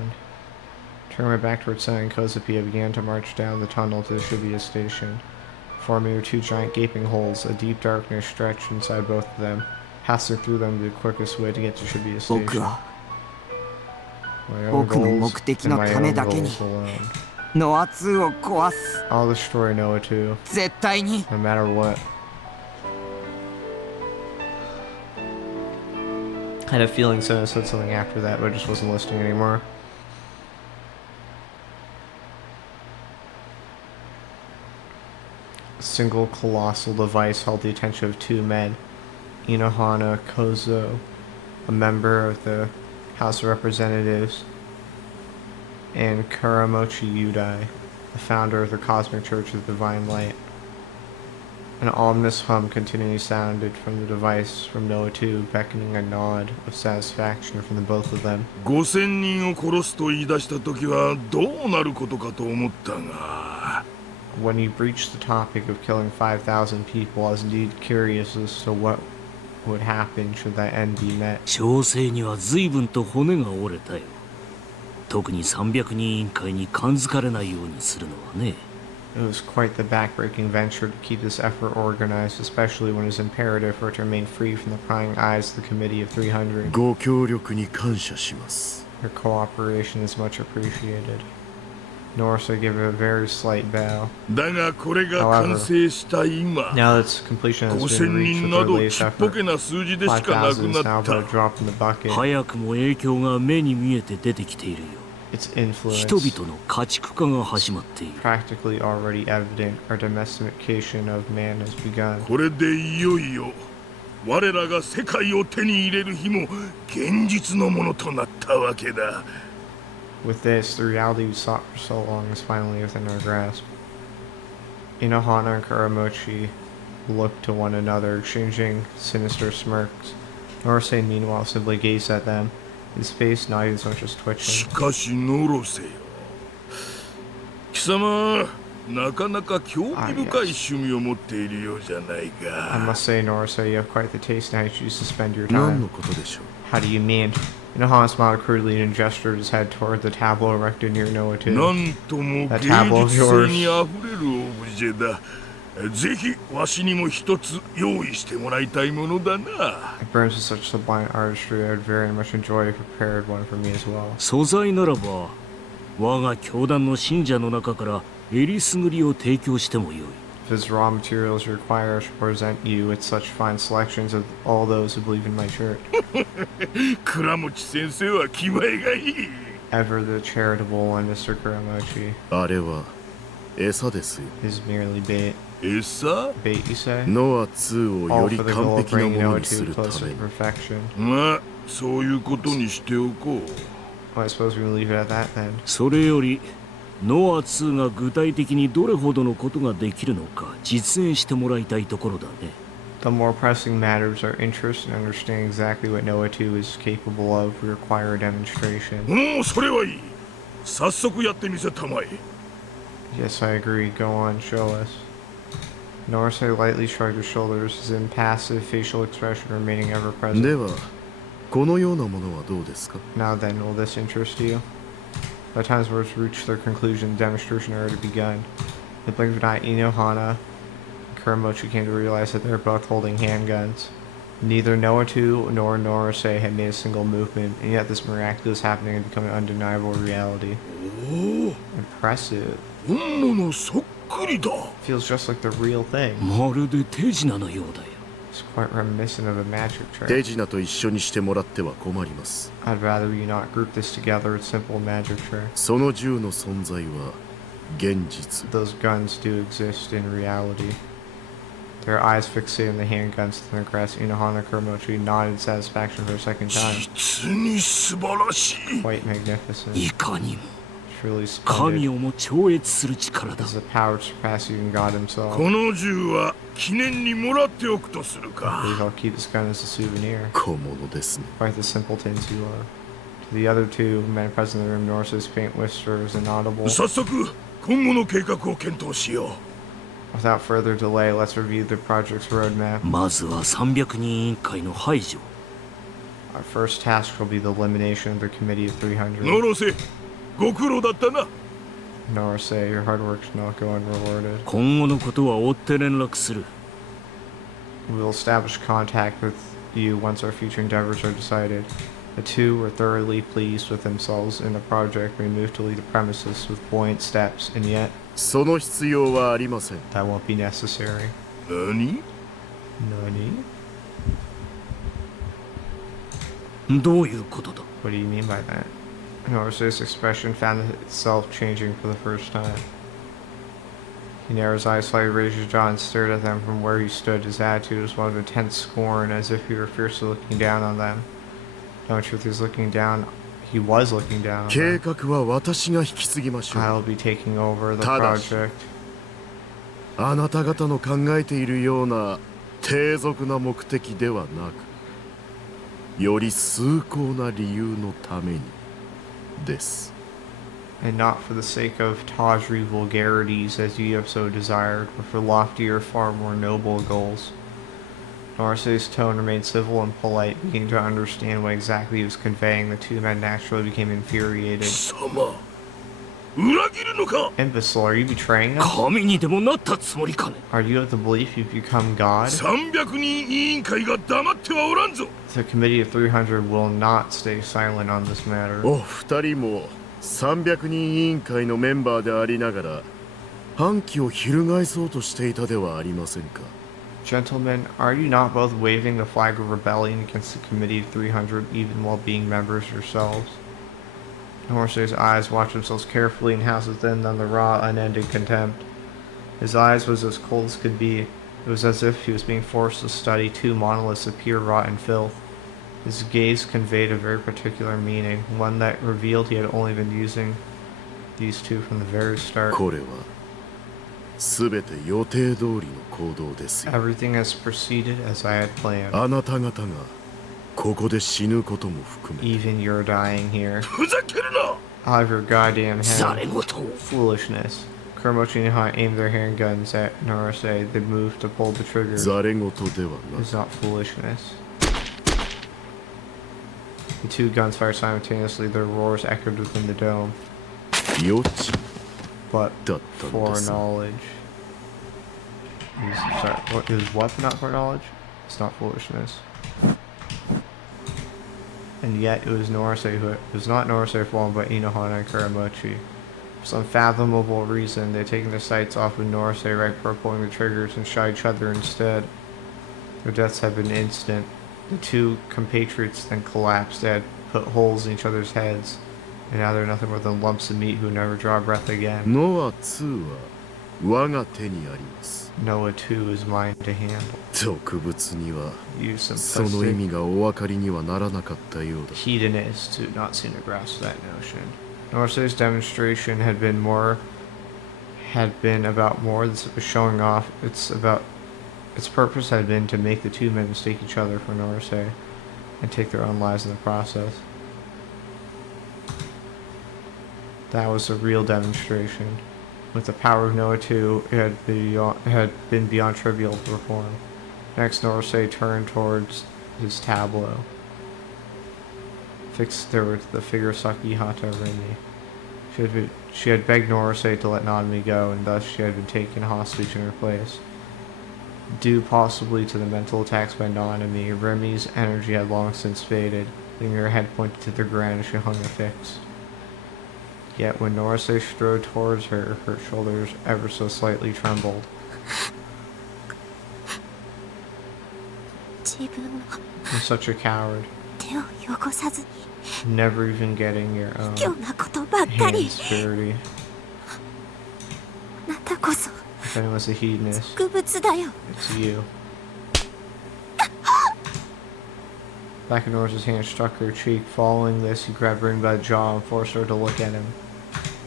Turning my back towards Senna and Kozuki, I began to march down the tunnel to the Shibuya station. Before me were two giant gaping holes. A deep darkness stretched inside both of them. Passing through them would be the quickest way to get to Shibuya 僕 station. は My own 僕の goals 目的 and の my ため own だけに goals alone. ノア2を壊す。 I'll destroy Noah too, 絶対に。 no matter what. I had a feeling Senna said something after that, but I just wasn't listening anymore. A single colossal device held the attention of two men, Inohana Kozo, a member of the House of Representatives, and Kuramochi Yudai, the founder of the Cosmic Church of the Divine Light. An ominous hum continually sounded from the device from Noah 2, beckoning a nod of satisfaction from the both of them. 5000人を殺すと言い出した時はどうなることかと思ったが When you breached the topic of killing 5,000 people, I was indeed curious as to what would happen should that end be met. 調整には随分と骨が折れたよ。特に300人委員会に感づかれないようにするのはね。 It was quite the backbreaking venture to keep this effort organized, especially when it was imperative for it to remain free from the prying eyes of the Committee of 300. ご協力に感謝します Your cooperation is much appreciated. Norsa gave a very slight bow. だがこれが完成した今 Now that its completion has 5000 been reached 人 with な our ど latest ちっぽ effort, けな数字でしかなく 5,000 is な now っ but a た drop in the bucket. 早くも影響が目に見えて出てきているよ。 Its influence, 人々の家畜化が始まっている。 practically already evident, our domestication of man has begun. これでいよいよ我らが世界を手に入れる日も現実のものとなったわけだ With this, the reality we sought for so long is finally within our grasp. Inohana and Kuramochi looked to one another, exchanging sinister smirks. Norsei, meanwhile, simply gazed at them, his face not even so much as し twitching. かしノロセよ貴様なかなか興味深い趣味を持っているようじゃない I か must say, Norsei, you have quite the taste in how you choose to spend your 何の time. ことでしょう How do you mean? Inohana smiled crudely and gestured his head toward the tableau erected near Noah 2. なんとも That 芸 tableau of 術性 yours. にあふれるオブジェだぜひわしにも一つ用意してもらいたいものだな It burns with such sublime artistry, I would very much enjoy if you prepared one for me as well. 素材ならば我が教団の信者の中からえりすぐりを提供してもよい。 If as raw materials you require, I shall present you with such fine selections of all those who believe in my church. 倉持先生は気前がいい Ever the charitable one, Mr. Kuramochi, あれは餌ですよ is merely bait. 餌 Bait, you say? ノア2を All より for the 完 goal of 璧な bringing もの Noah にす 2 るた closer め to に perfection. まあそういうことにしておこう。 Well, I suppose we can leave it at that then. それよりノア2が具体的にどれほどのことができるのか実演してもらいたいところだね。 The more pressing matters our interest in understanding exactly what Noah 2 is capable of require a demonstration. もうそれはいい。早速やってみせたまえ。 Yes, I agree. Go on, show us. Norsei lightly shrugged his shoulders, his impassive facial expression remaining ever で present. はこのようなものはどうですか？ Now then, will this interest you? By the time his words reached their conclusion, the demonstration had already begun. The blink of an eye, Inohana and Kuramochi came to realize that they were both holding handguns. Neither Noah 2 nor Norsei had made a single movement, and yet this miraculous happening had become an undeniable reality. おお、 Impressive. 本物そっくりだ。 Feels just like the real thing. まるで手品のようだよ。 It's quite reminiscent of a magic 手 trick. 品と一緒にしてもらっては困ります。 I'd rather you not group this together with simple magic trick. その銃の存在は現実。 Those guns do exist in reality. Their eyes fixated on the handguns in the grass. Inohana Kuramochi nodded in satisfaction for a second time. 実に素晴らしい。 Quite magnificent. いかにも It's really 神 splendid. をも超越する力だ。 This is a power to surpass even God himself. この銃は記念にもらっておくとする I か。 believe I'll keep this gun as a souvenir. 小物ですね。 Quite the simpletons you are. To the other two men present in the room, Norse's faint whisper was inaudible. 早速今後の計画を検討しよう。 Without further delay, let's review the project's roadmap. まずは300人委員会の排除。 Our first task will be the elimination of the Committee of 300. ノロセ、ご苦労だったな。 Norsei, your hard work should not go unrewarded. 今後のことは追って連絡する。 We will establish contact with you once our future endeavors are decided. The two were thoroughly pleased with themselves in the project. We moved to leave the premises with buoyant steps, and yet その必要はありません。 that won't be necessary. 何？ Nani? どういうことだ？ What do you mean by that? Norsei's expression found itself changing for the first time. He narrowed his eyes slightly, raised his jaw, and stared at them from where he stood. His attitude was one of intense scorn, as if he were fiercely looking down on them. No, in truth, he was looking down. He was looking down on 計 them. 画は私が引き継ぎましょう。 I'll be taking over the ただし project. あなた方の考えているような低俗な目的ではなく、より崇高な理由のためにです。 And not for the sake of tawdry vulgarities as you have so desired, but for loftier, far more noble goals. Norsei's tone remained civil and polite, beginning to understand what exactly he was conveying. The two men naturally became infuriated. 様、裏切るのか？ Imbecile, are you betraying us? 神にでもなったつもりかね？ Are you of the belief you've become God? 300人委員会が黙ってはおらんぞ。 The Committee of 300 will not stay silent on this matter. お二人も300人委員会のメンバーでありながら反旗を翻そうとしていたではありませんか。 Gentlemen, are you not both waving the flag of rebellion against the Committee of 300 even while being members yourselves? Norsei's eyes watched themselves carefully and housed within them the raw, unending contempt. His eyes was as cold as could be. It was as if he was being forced to study two monoliths of pure rotten filth. His gaze conveyed a very particular meaning, one that revealed he had only been using these two from the very start. これはすべて予定通りの行動ですよ。 Everything has proceeded as I had planned. あなた方がここで死ぬことも含めて Even you're dying here. ふざけるな！ Out of your goddamn ざれ head. 言を。 Foolishness. Kuramochi and Han aimed their handguns at Norsei. They moved to pull the trigger. ざれ言では It な was not foolishness. The two guns fired simultaneously. Their roars echoed within the dome. く予知 But だったのです foreknowledge. Sorry, what is what not foreknowledge? It's not foolishness. And yet it was Norsei who it was not Norsei for one, but Inohana and Kuramochi. For some fathomable reason, they'd taken their sights off of Norsei right before pulling the triggers and shot each other instead. Their deaths had been instant. The two compatriots then collapsed. They had put holes in each other's heads, and now they're nothing more than lumps of meat who never draw breath again. ノア2は我が手にあります。 Noah too is mine to handle. 俗物には You その意味がお分かりにはならなかったようだ。 hedonist to not seem to grasp that notion. Norsei's demonstration had been about more than simply showing off. Its purpose had been to make the two men mistake each other for Norsei and take their own lives in the process. That was a real demonstration. With the power of Noah 2, it had been beyond trivial to perform. Next, Norsei turned towards his tableau. Fixed there with the figure of Sakihata Remy. She had begged Norsei to let Nanami go, and thus she had been taken hostage in her place. Due possibly to the mental attacks by Nanami, Remy's energy had long since faded, leaving her head pointed to the ground as she hung affixed. Yet when Norsei strode towards her, her shoulders ever so slightly trembled. You're such a coward. Never even getting your own hands dirty. If anyone's a hedonist, it's you. Back of Norsei's hand struck her cheek. Following this, he grabbed Rin by the jaw and forced her to look at him.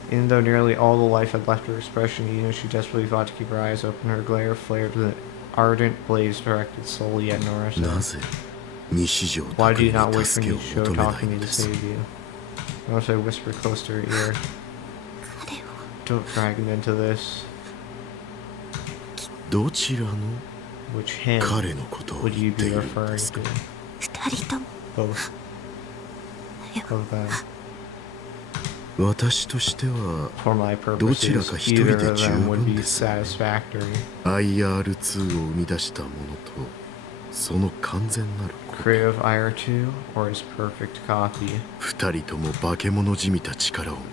Even though nearly all the life had left her expression, even as she desperately fought to keep her eyes open, her glare flared with an ardent blaze directed solely at Norsei. Why do you not wait for Nishio Takumi to save you? Norsei whispered close to her ear. Don't drag him into this. Which him would you be referring to? Both of them. For my purposes, either of them would be satisfactory. Creative IR2 or his perfect copy.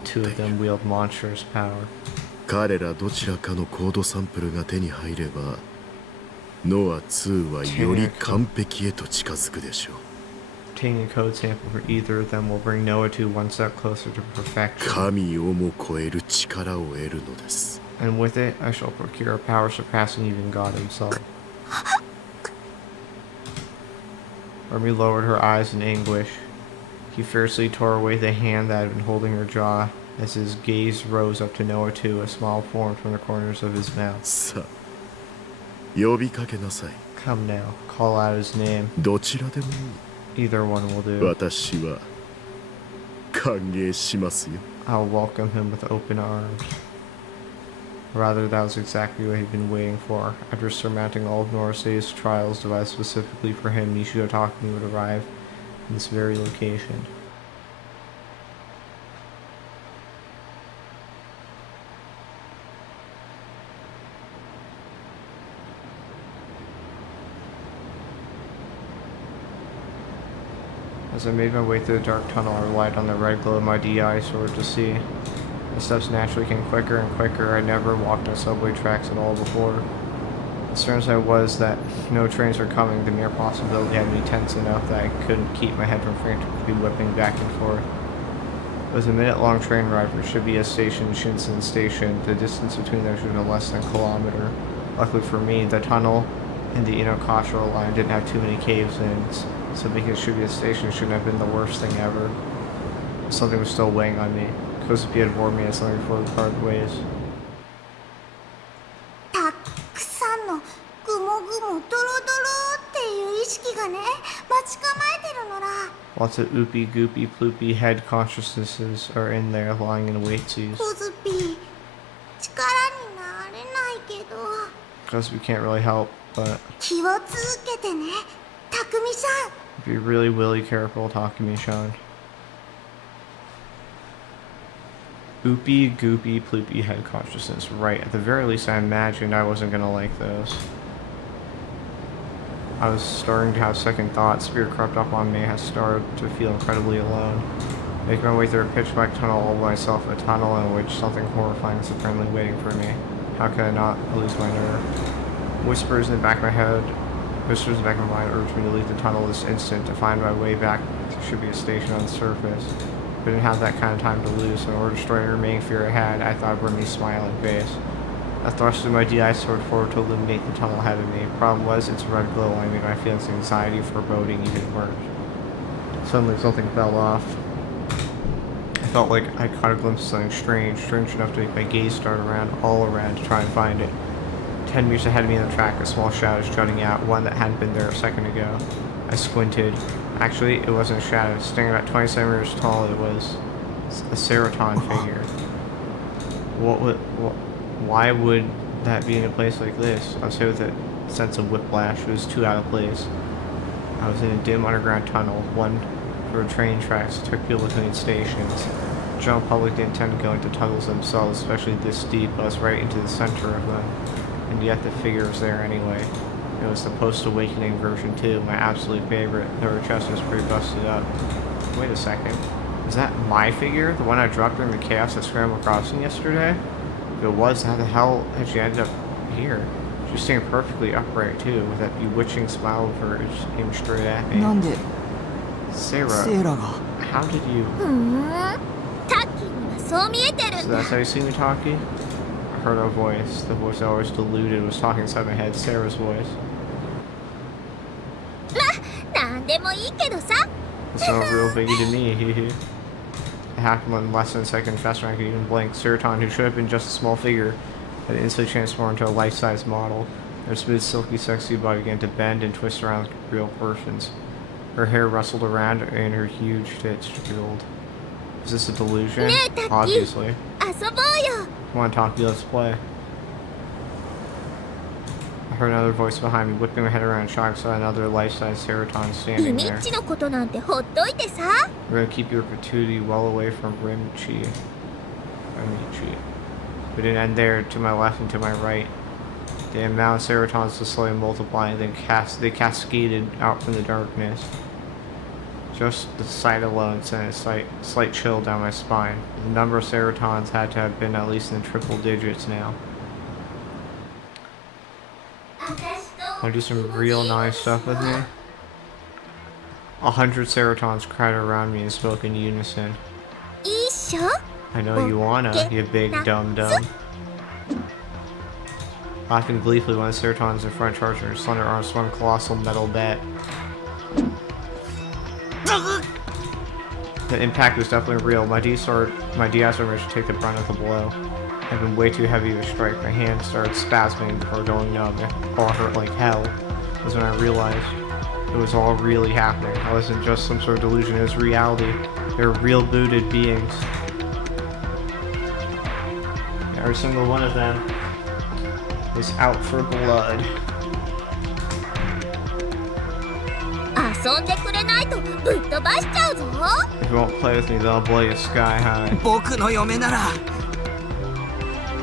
Two of them wield monstrous power. 彼らどちらかのコードサンプルが手に入ればノア2はより完璧へと近づくでしょう。 Obtaining a code sample for either of them will bring Noah 2 one step closer to perfection. 神をも超える力を得るのです。 And with it, I shall procure a power surpassing even God himself. Remy lowered her eyes in anguish. He fiercely tore away the hand that had been holding her jaw as his gaze rose up to Noah 2, a smile formed from the corners of his mouth. さあ、呼びかけなさい。 Come now, call out his name. どちらでもいい。 Either one will do. 私は歓迎しますよ。 I'll welcome him with open arms. Rather, that was exactly what he'd been waiting for. After surmounting all of Norsei's trials devised specifically for him, Nishio Takumi would arrive in this very location. As I made my way through the dark tunnel, I relied on the red glow of my DI sword to see. The steps naturally came quicker and quicker. I never walked on subway tracks at all before. As certain as I was that no trains were coming, the mere possibility had me tense enough that I couldn't keep my head from frantically whipping back and forth. It was a minute-long train ride from Shibuya Station to Shinsen Station. The distance between them should have been less than a kilometer. Luckily for me, the tunnel in the Inokashira line didn't have too many caves in, so making Shibuya Station shouldn't have been the worst thing ever. Something was still weighing on me. Kozuki had warned me as something before we parted ways. Lots of oopy goopy ploopy head consciousnesses are in there lying in waitsees. Because we can't really help, but be really careful, Takumi-chan. Oopy goopy ploopy head consciousness. Right, at the very least I imagined I wasn't gonna like those. I was starting to have second thoughts. Spirit crept up on me. I started to feel incredibly alone. Making my way through a pitch black tunnel all by myself, a tunnel in which something horrifying was apparently waiting for me. How could I not lose my nerve? Whispers in the back of my mind urged me to leave the tunnel this instant to find my way back to Shibuya Station on the surface. But I didn't have that kind of time to lose, so in order to destroy the remaining fear I had, I thought of Remy's smiling face. I thrusted my DI sword forward to illuminate the tunnel ahead of me. Problem was, its red glow only made my feelings of anxiety or foreboding even worse. Suddenly something fell off. I felt like I caught a glimpse of something strange enough to make my gaze start all around to try and find it. 10 meters ahead of me on the track, a small shadow was jutting out, one that hadn't been there a second ago. I squinted. Actually, it wasn't a shadow. Standing about 20 centimeters tall, it was a Ceraton figure. Why would that be in a place like this? I was hit with a sense of whiplash. It was too out of place. I was in a dim underground tunnel, one for train tracks that took people between stations. The general public didn't tend to go into tunnels themselves, especially this deep. I was right into the center of them, and yet the figure was there anyway. It was the Post-Awakening version 2, my absolute favorite, though her chest was pretty busted up. Wait a second. Is that my figure? The one I dropped during the chaos at Scramble Crossing yesterday? If it was, how the hell had she ended up here? She was standing perfectly upright, too, with that bewitching smile of hers aimed straight at me. Sarah, how did you... So that's how you see me talking? I heard a voice. The voice I always deluded was talking inside my head. Sarah's voice. It's not a real biggie to me, hee. It happened in less than a second, faster than I could even blink. Ceraton, who should have been just a small figure, had instantly transformed into a life-size model. Her smooth, silky, sexy body began to bend and twist around like a real person's. Her hair rustled around and her huge tits jiggled. Is this a delusion? Obviously. Come on, Taki, let's play. I heard another voice behind me, whipping my head around, shocked, saw another life-size Ceraton standing there. We're gonna keep your gratuity well away from Rimchi. We didn't end there. To my left and to my right, the amount of Ceratons was slowly multiplying, then they cascaded out from the darkness. Just the sight alone sent a slight chill down my spine. The number of Ceratons had to have been at least in the triple digits now. Wanna do some real nice stuff with me? 100 Ceratons cried around me and spoke in unison. I know you wanna, you big dum-dum. Laughing gleefully, one of the Ceratons in front charged her slender arm swung a colossal metal bat. The impact was definitely real. My DI sword managed to take the brunt of the blow. I'd been way too heavy to strike. My hand started spasming before going numb. It all hurt like hell. That was when I realized it was all really happening. I wasn't just some sort of delusion, it was reality. They were real booted beings. Every single one of them was out for blood. If you won't play with me, then I'll blow you sky high.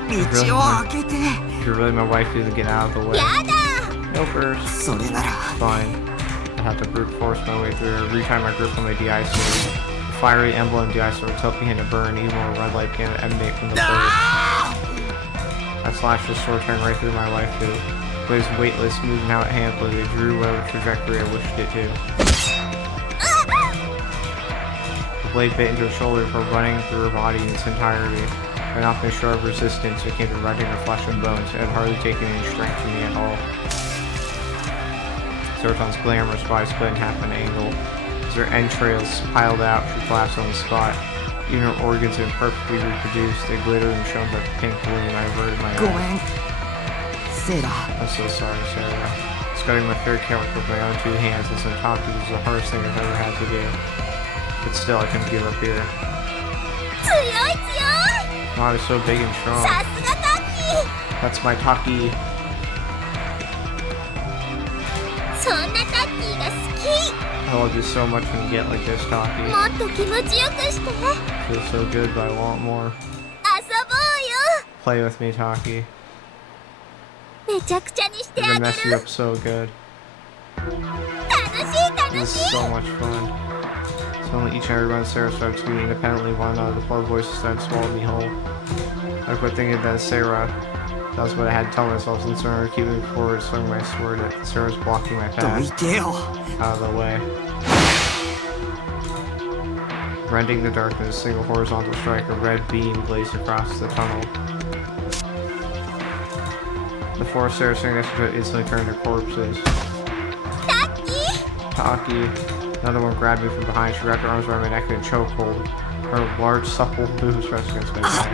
If you're really my wife, you have to get out of the way. No first. Fine. I have to brute force my way through. Retie my grip on my DI sword. The fiery emblem DI sword was helping him to burn, even when a red light began to emanate from the blade. I slashed the sword, turning right through my wife too. It was weightless, moving out handfully. It drew whatever trajectory I wished it to. The blade bit into her shoulder before running through her body in its entirety. I had not been sure of resistance, it came to rending her flesh and bones. It had hardly taken any strength from me at all. Ceraton's glamorous body split in half an angle. As her entrails piled out, she collapsed on the spot. Even her organs had been perfectly reproduced. They glittered and shone like a pink gleam. I averted my eyes. I'm so sorry, Sarah. Sculpting my third character with my own two hands and some Taki was the hardest thing I've ever had to do. But still, I couldn't give up here. Wow, it's so big and strong. That's my Taki. I love you so much when you get like this, Taki. Feels so good, but I want more. Play with me, Taki. You're gonna mess you up so good. This is so much fun. Suddenly each and every one of Sarah started speaking independently. One another. The flood voices then swallowed me whole. I quit thinking that Sarah. That was what I had to tell myself, since I remember keeping forward, swinging my sword at Sarah's blocking my path. Out of the way. Rending the darkness, a single horizontal strike, a red beam blazed across the tunnel. The four stairs sitting next to it instantly turned to corpses. Taki! Another one grabbed me from behind. She wrapped her arms around my neck in a chokehold. Her large, supple boobs pressed against my back.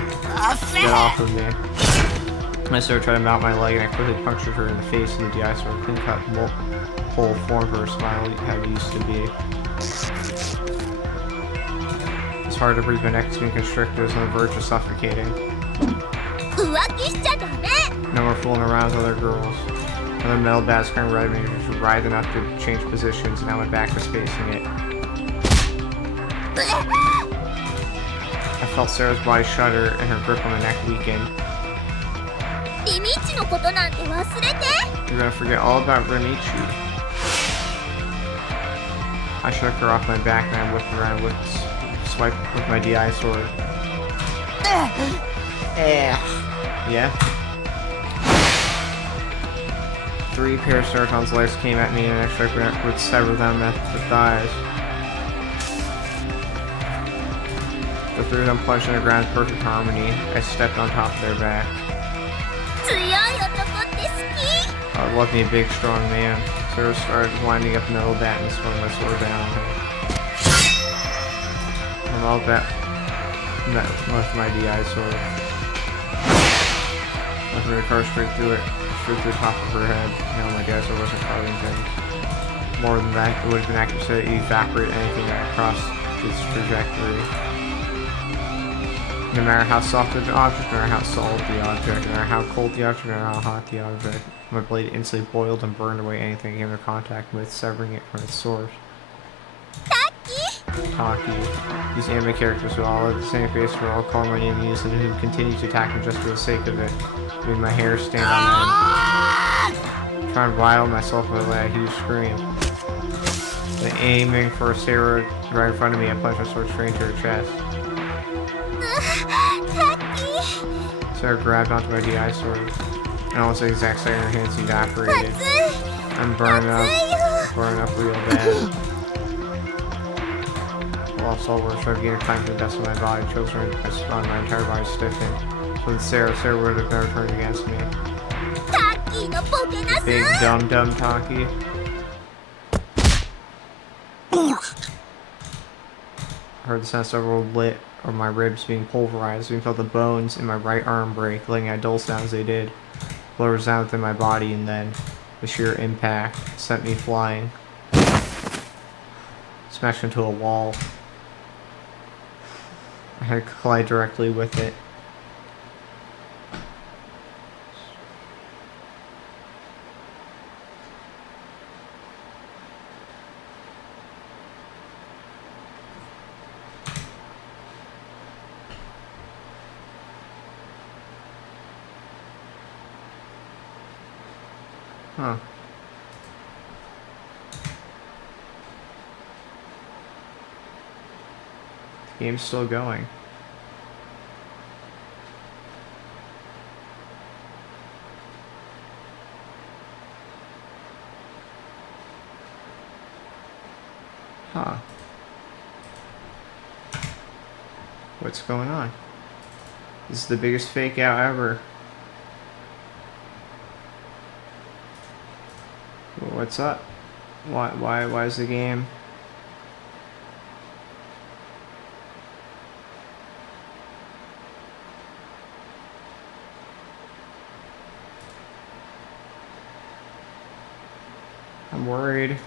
Get off of me. I started trying to mount my leg, and I quickly punctured her in the face with the DI sword. A clean-cut hole formed for her smile how it used to be. It's hard to breathe. My neck is being constricted. I was on the verge of suffocating. No more fooling around with other girls. Another metal bat screamed right at me, which was writhing up to change positions, and now my back was facing it. I felt Sarah's body shudder and her grip on my neck weaken. You're gonna forget all about Remichi. I shook her off my back and I whipped around with swipe with my DI sword. Yeah? 3 pair of Ceraton's legs came at me and I strike would sever them at the thighs. The 3 of them plunged on the ground in perfect harmony. I stepped on top of their back. I love me a big, strong man. Sarah started winding up another bat and swung my sword down on her. I'm all bat met with my DI sword. I threw the car straight through it, straight through the top of her head. No, my DI sword wasn't carving things. More than that, it would have been accurate to evaporate anything that crossed its trajectory. No matter how soft the object, no matter how solid the object, no matter how cold the object, no matter how hot the object, my blade instantly boiled and burned away anything it came into contact with, severing it from its source. Taki. These anime characters who all have the same face were all calling my name and who continue to attack me just for the sake of it, making my hair stand on end. Trying to rile myself with a huge scream. Then aiming for Sarah right in front of me, I plunged my sword straight into her chest. Sarah grabbed onto my DI sword, and almost the exact second her hands evaporated. I'm burning up real bad. While Soulworth started getting climb to the depths of my body, chokes her and my entire body stiffened. So with Sarah would have never turned against me. Big dumb Taki. I heard the sound of several lit or my ribs being pulverized. We felt the bones in my right arm break, letting out dull sounds they did. Blood resounded within my body, and then the sheer impact sent me flying. Smashed into a wall. I had to collide directly with it. Huh. The game's still going. Huh. What's going on? This is the biggest fake out ever. What's up? Why is the game? I'm worried.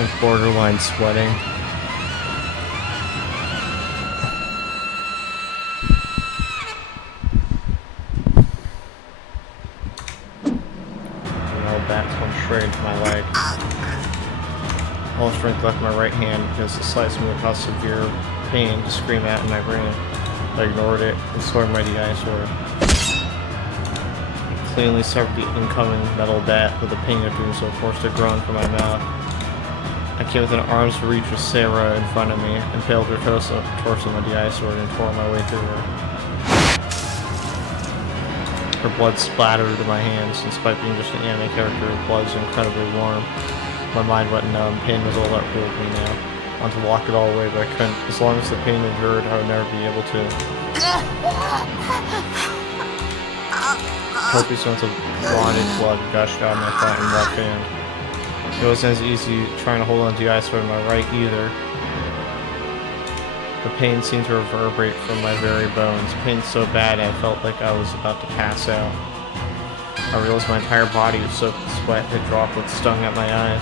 like borderline sweating. That's one straight into my leg. All strength left in my right hand because the slice me with how severe pain to scream at and I ran. I ignored it and swung my DI sword. I cleanly severed the incoming metal bat with the pain of doing so forced a groan from my mouth. I came within arm's reach with Sarah in front of me, impaled her torso with my DI sword and tore my way through her. Her blood splattered to my hands. Despite being just an anime character, her blood was incredibly warm. My mind went numb. Pain was all that ruled me now. I wanted to lock it all away, but I couldn't. As long as the pain endured, I would never be able to. Copious amounts of blotted blood gushed out of my flat and left hand. It wasn't as easy trying to hold on to the ice sword in my right either. The pain seemed to reverberate from my very bones. Pain so bad I felt like I was about to pass out. I realized my entire body was soaked with sweat and droplets stung at my eyes.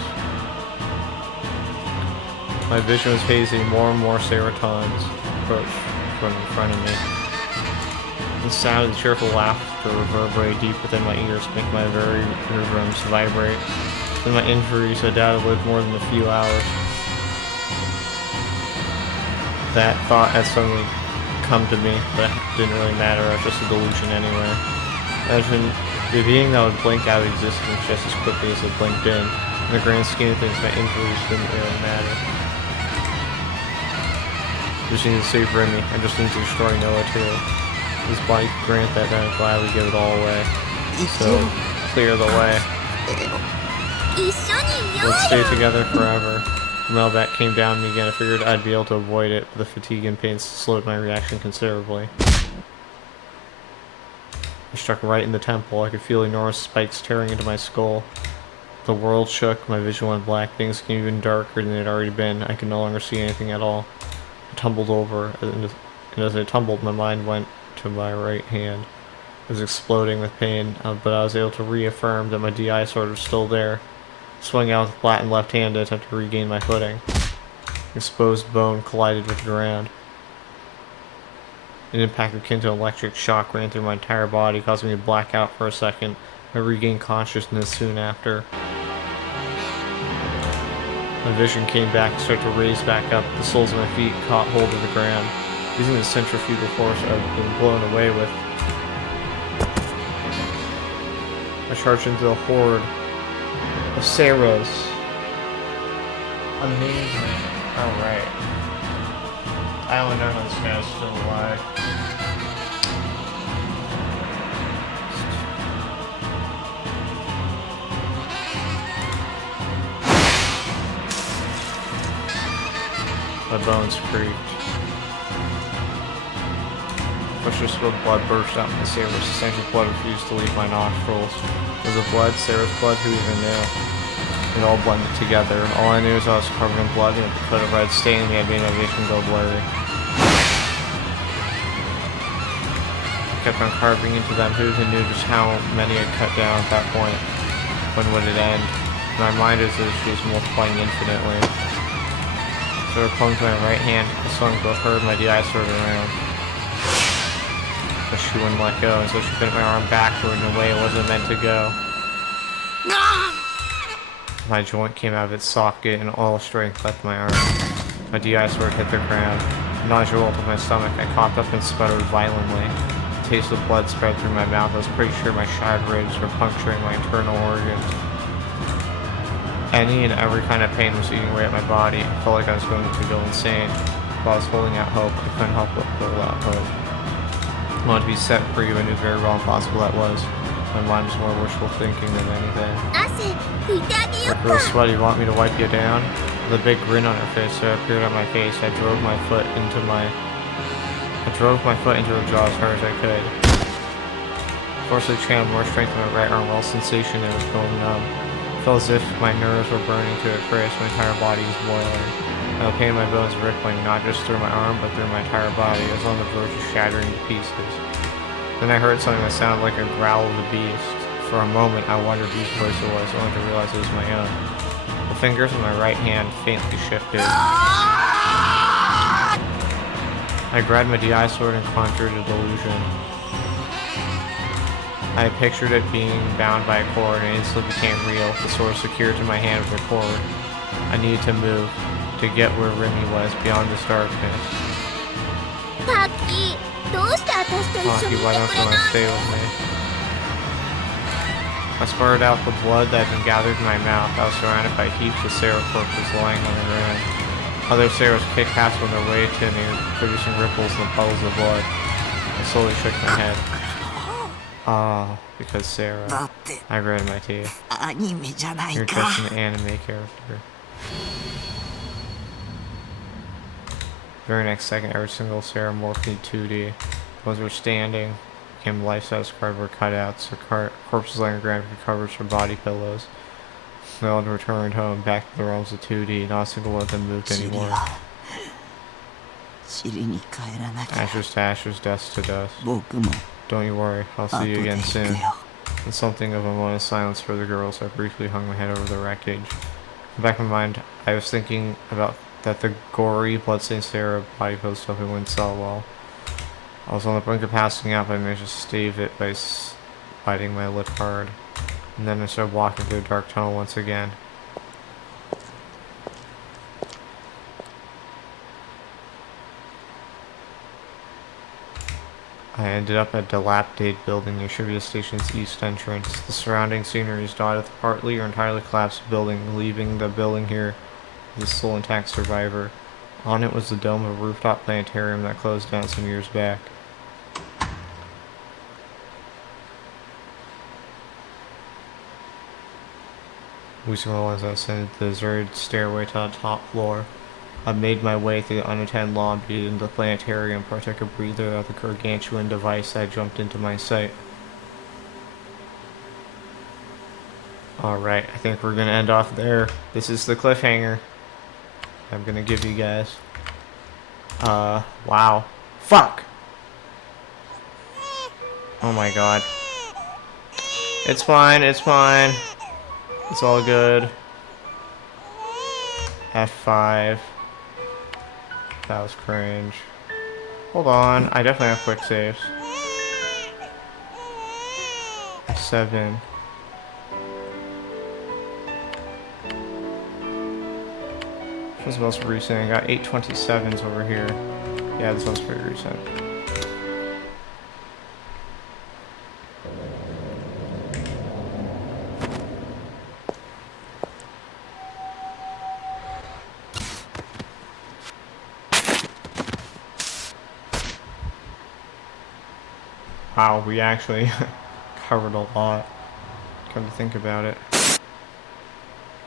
My vision was hazy. More and more serotons approached from in front of me. The sound of cheerful laughter reverberated deep within my ears, making my very eardrums vibrate. In my injuries, I doubt I lived more than a few hours. That thought had suddenly come to me, but it didn't really matter. I was just a delusion anyway. Imagine the being that would blink out of existence just as quickly as it blinked in. In the grand scheme of things, my injuries didn't really matter. I just need to save Remy. I just need to destroy Noah too. This body could grant that, then I'd gladly give it all away. So, clear the way. Let's stay together forever. Melbat came down on me again. I figured I'd be able to avoid it, but the fatigue and pain slowed my reaction considerably. I struck right in the temple. I could feel enormous spikes tearing into my skull. The world shook, my vision went black, things became even darker than it had already been. I could no longer see anything at all. I tumbled over, and as I tumbled, my mind went to my right hand. It was exploding with pain, but I was able to reaffirm that my DI sword was still there. Swung out with a flattened left hand to attempt to regain my footing. Exposed bone collided with the ground. An impact akin to an electric shock ran through my entire body, causing me to black out for a second. I regained consciousness soon after. My vision came back and started to raise back up. The soles of my feet caught hold of the ground. Using the centrifugal force I've been blown away with, I charged into the horde of Saros. Amazing. Alright. I only know this guy's still alive. My bones creaked. Precious of blood burst out from the Saros. Essential blood refused to leave my nostrils. Was it blood? Sarah's blood? Who even knew? It all blended together. All I knew is I was covered in blood, and the coat of red staining me had made my vision go blurry. I kept on carving into them. Who knew just how many I'd cut down at that point? When would it end? My mind is as she was multiplying infinitely. So I clung to my right hand. I swung both her and my DI sword around. But she wouldn't let go, and so she bent my arm backward in a way it wasn't meant to go. My joint came out of its socket, and all strength left my arm. My DI sword hit the ground. A nausea rolled to my stomach. I coughed up and sputtered violently. The taste of blood spread through my mouth. I was pretty sure my shattered ribs were puncturing my internal organs. Any and every kind of pain was eating away at my body. I felt like I was going to go insane. While I was holding out hope, I couldn't help but hold out hope. I wanted to be set free, but I knew very well how impossible that was. My mind was more wishful thinking than anything. I feel sweaty. You want me to wipe you down? With a big grin on her face, so it appeared on my face. I drove my foot into her jaw as hard as I could. Forcibly channeled more strength in my right arm, while sensation it was going numb. It felt as if my nerves were burning to a crisp. My entire body was boiling. The pain in my bones rippling, not just through my arm, but through my entire body. I was on the verge of shattering to pieces. Then I heard something that sounded like a growl of a beast. For a moment, I wondered whose voice it was, only to realize it was my own. The fingers on my right hand faintly shifted. I grabbed my DI sword and conjured a delusion. I pictured it being bound by a cord and it instantly became real. The sword secured to my hand with a cord. I needed to move to get where Remy was beyond this darkness. パッキー、どうして私と一緒にいて Why く don't れ you な want to い stay with me? I spurted out the blood that had been gathered in my mouth. I was surrounded by heaps of Sarah corpses lying on the ground. Other Sarahs kicked past on their way to me, producing ripples and puddles of blood. I slowly shook my head. Ah, because Sarah. I gritted my teeth. You're just an anime character. Very next second, every single Sarah morphed into 2D. Those were standing, became life-size cardboard cutouts, or corpses laying on the ground with covers for body pillows. They all returned home, back to the realms of 2D. Not a single one of them moved anymore. Ashes to ashes, dust to dust. Don't you worry, I'll see you again soon. And something of a moment of silence for the girls. I briefly hung my head over the wreckage. In the back of my mind, I was thinking about that the gory, bloodstained Sarah body pose stuff wouldn't sell well. I was on the brink of passing out, but I managed to stave it by biting my lip hard. And then I started walking through a dark tunnel once again. I ended up at a dilapidated building near Shibuya Station's east entrance. The surrounding scenery is dotted with partly or entirely collapsed building, leaving the building here as a sole intact survivor. On it was the dome of a rooftop planetarium that closed down some years back. Losing my lens, I ascended the deserted stairway to the top floor. I made my way through the unattended lobby into the planetarium before I took a breather of the gargantuan device that jumped into my sight. Alright, I think we're gonna end off there. This is the cliffhanger I'm gonna give you guys. Wow. Fuck! Oh my god. It's fine, it's fine. It's all good. F5. That was cringe. Hold on, I definitely have quick saves. F7. Which was the most recent? I got 827s over here. Yeah, this one's pretty recent. Wow, we actually covered a lot, come to think about it.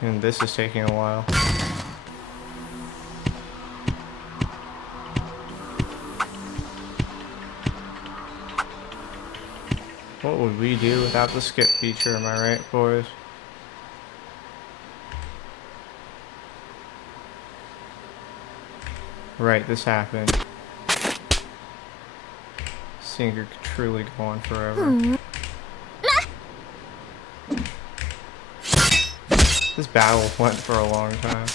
And this is taking a while. What would we do without the skip feature, am I right, boys? Right, this happened. Singer could truly go on forever. This battle went for a long time.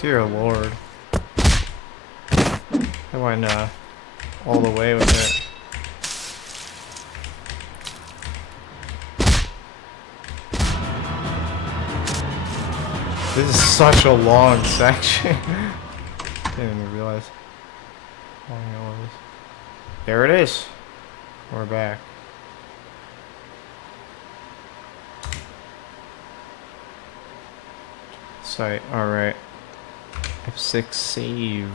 Dear Lord. I went all the way with it. This is such a long section. Didn't even realize how long it was. There it is. We're back. Site. Alright. F6 save.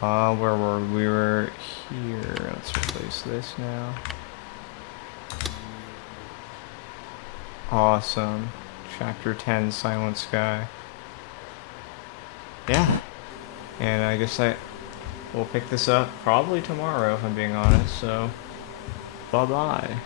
Where were we? We were here. Let's replace this now. Awesome. Chapter 10, Silent Sky. Yeah. And I guess we'll pick this up probably tomorrow, if I'm being honest, so bye-bye.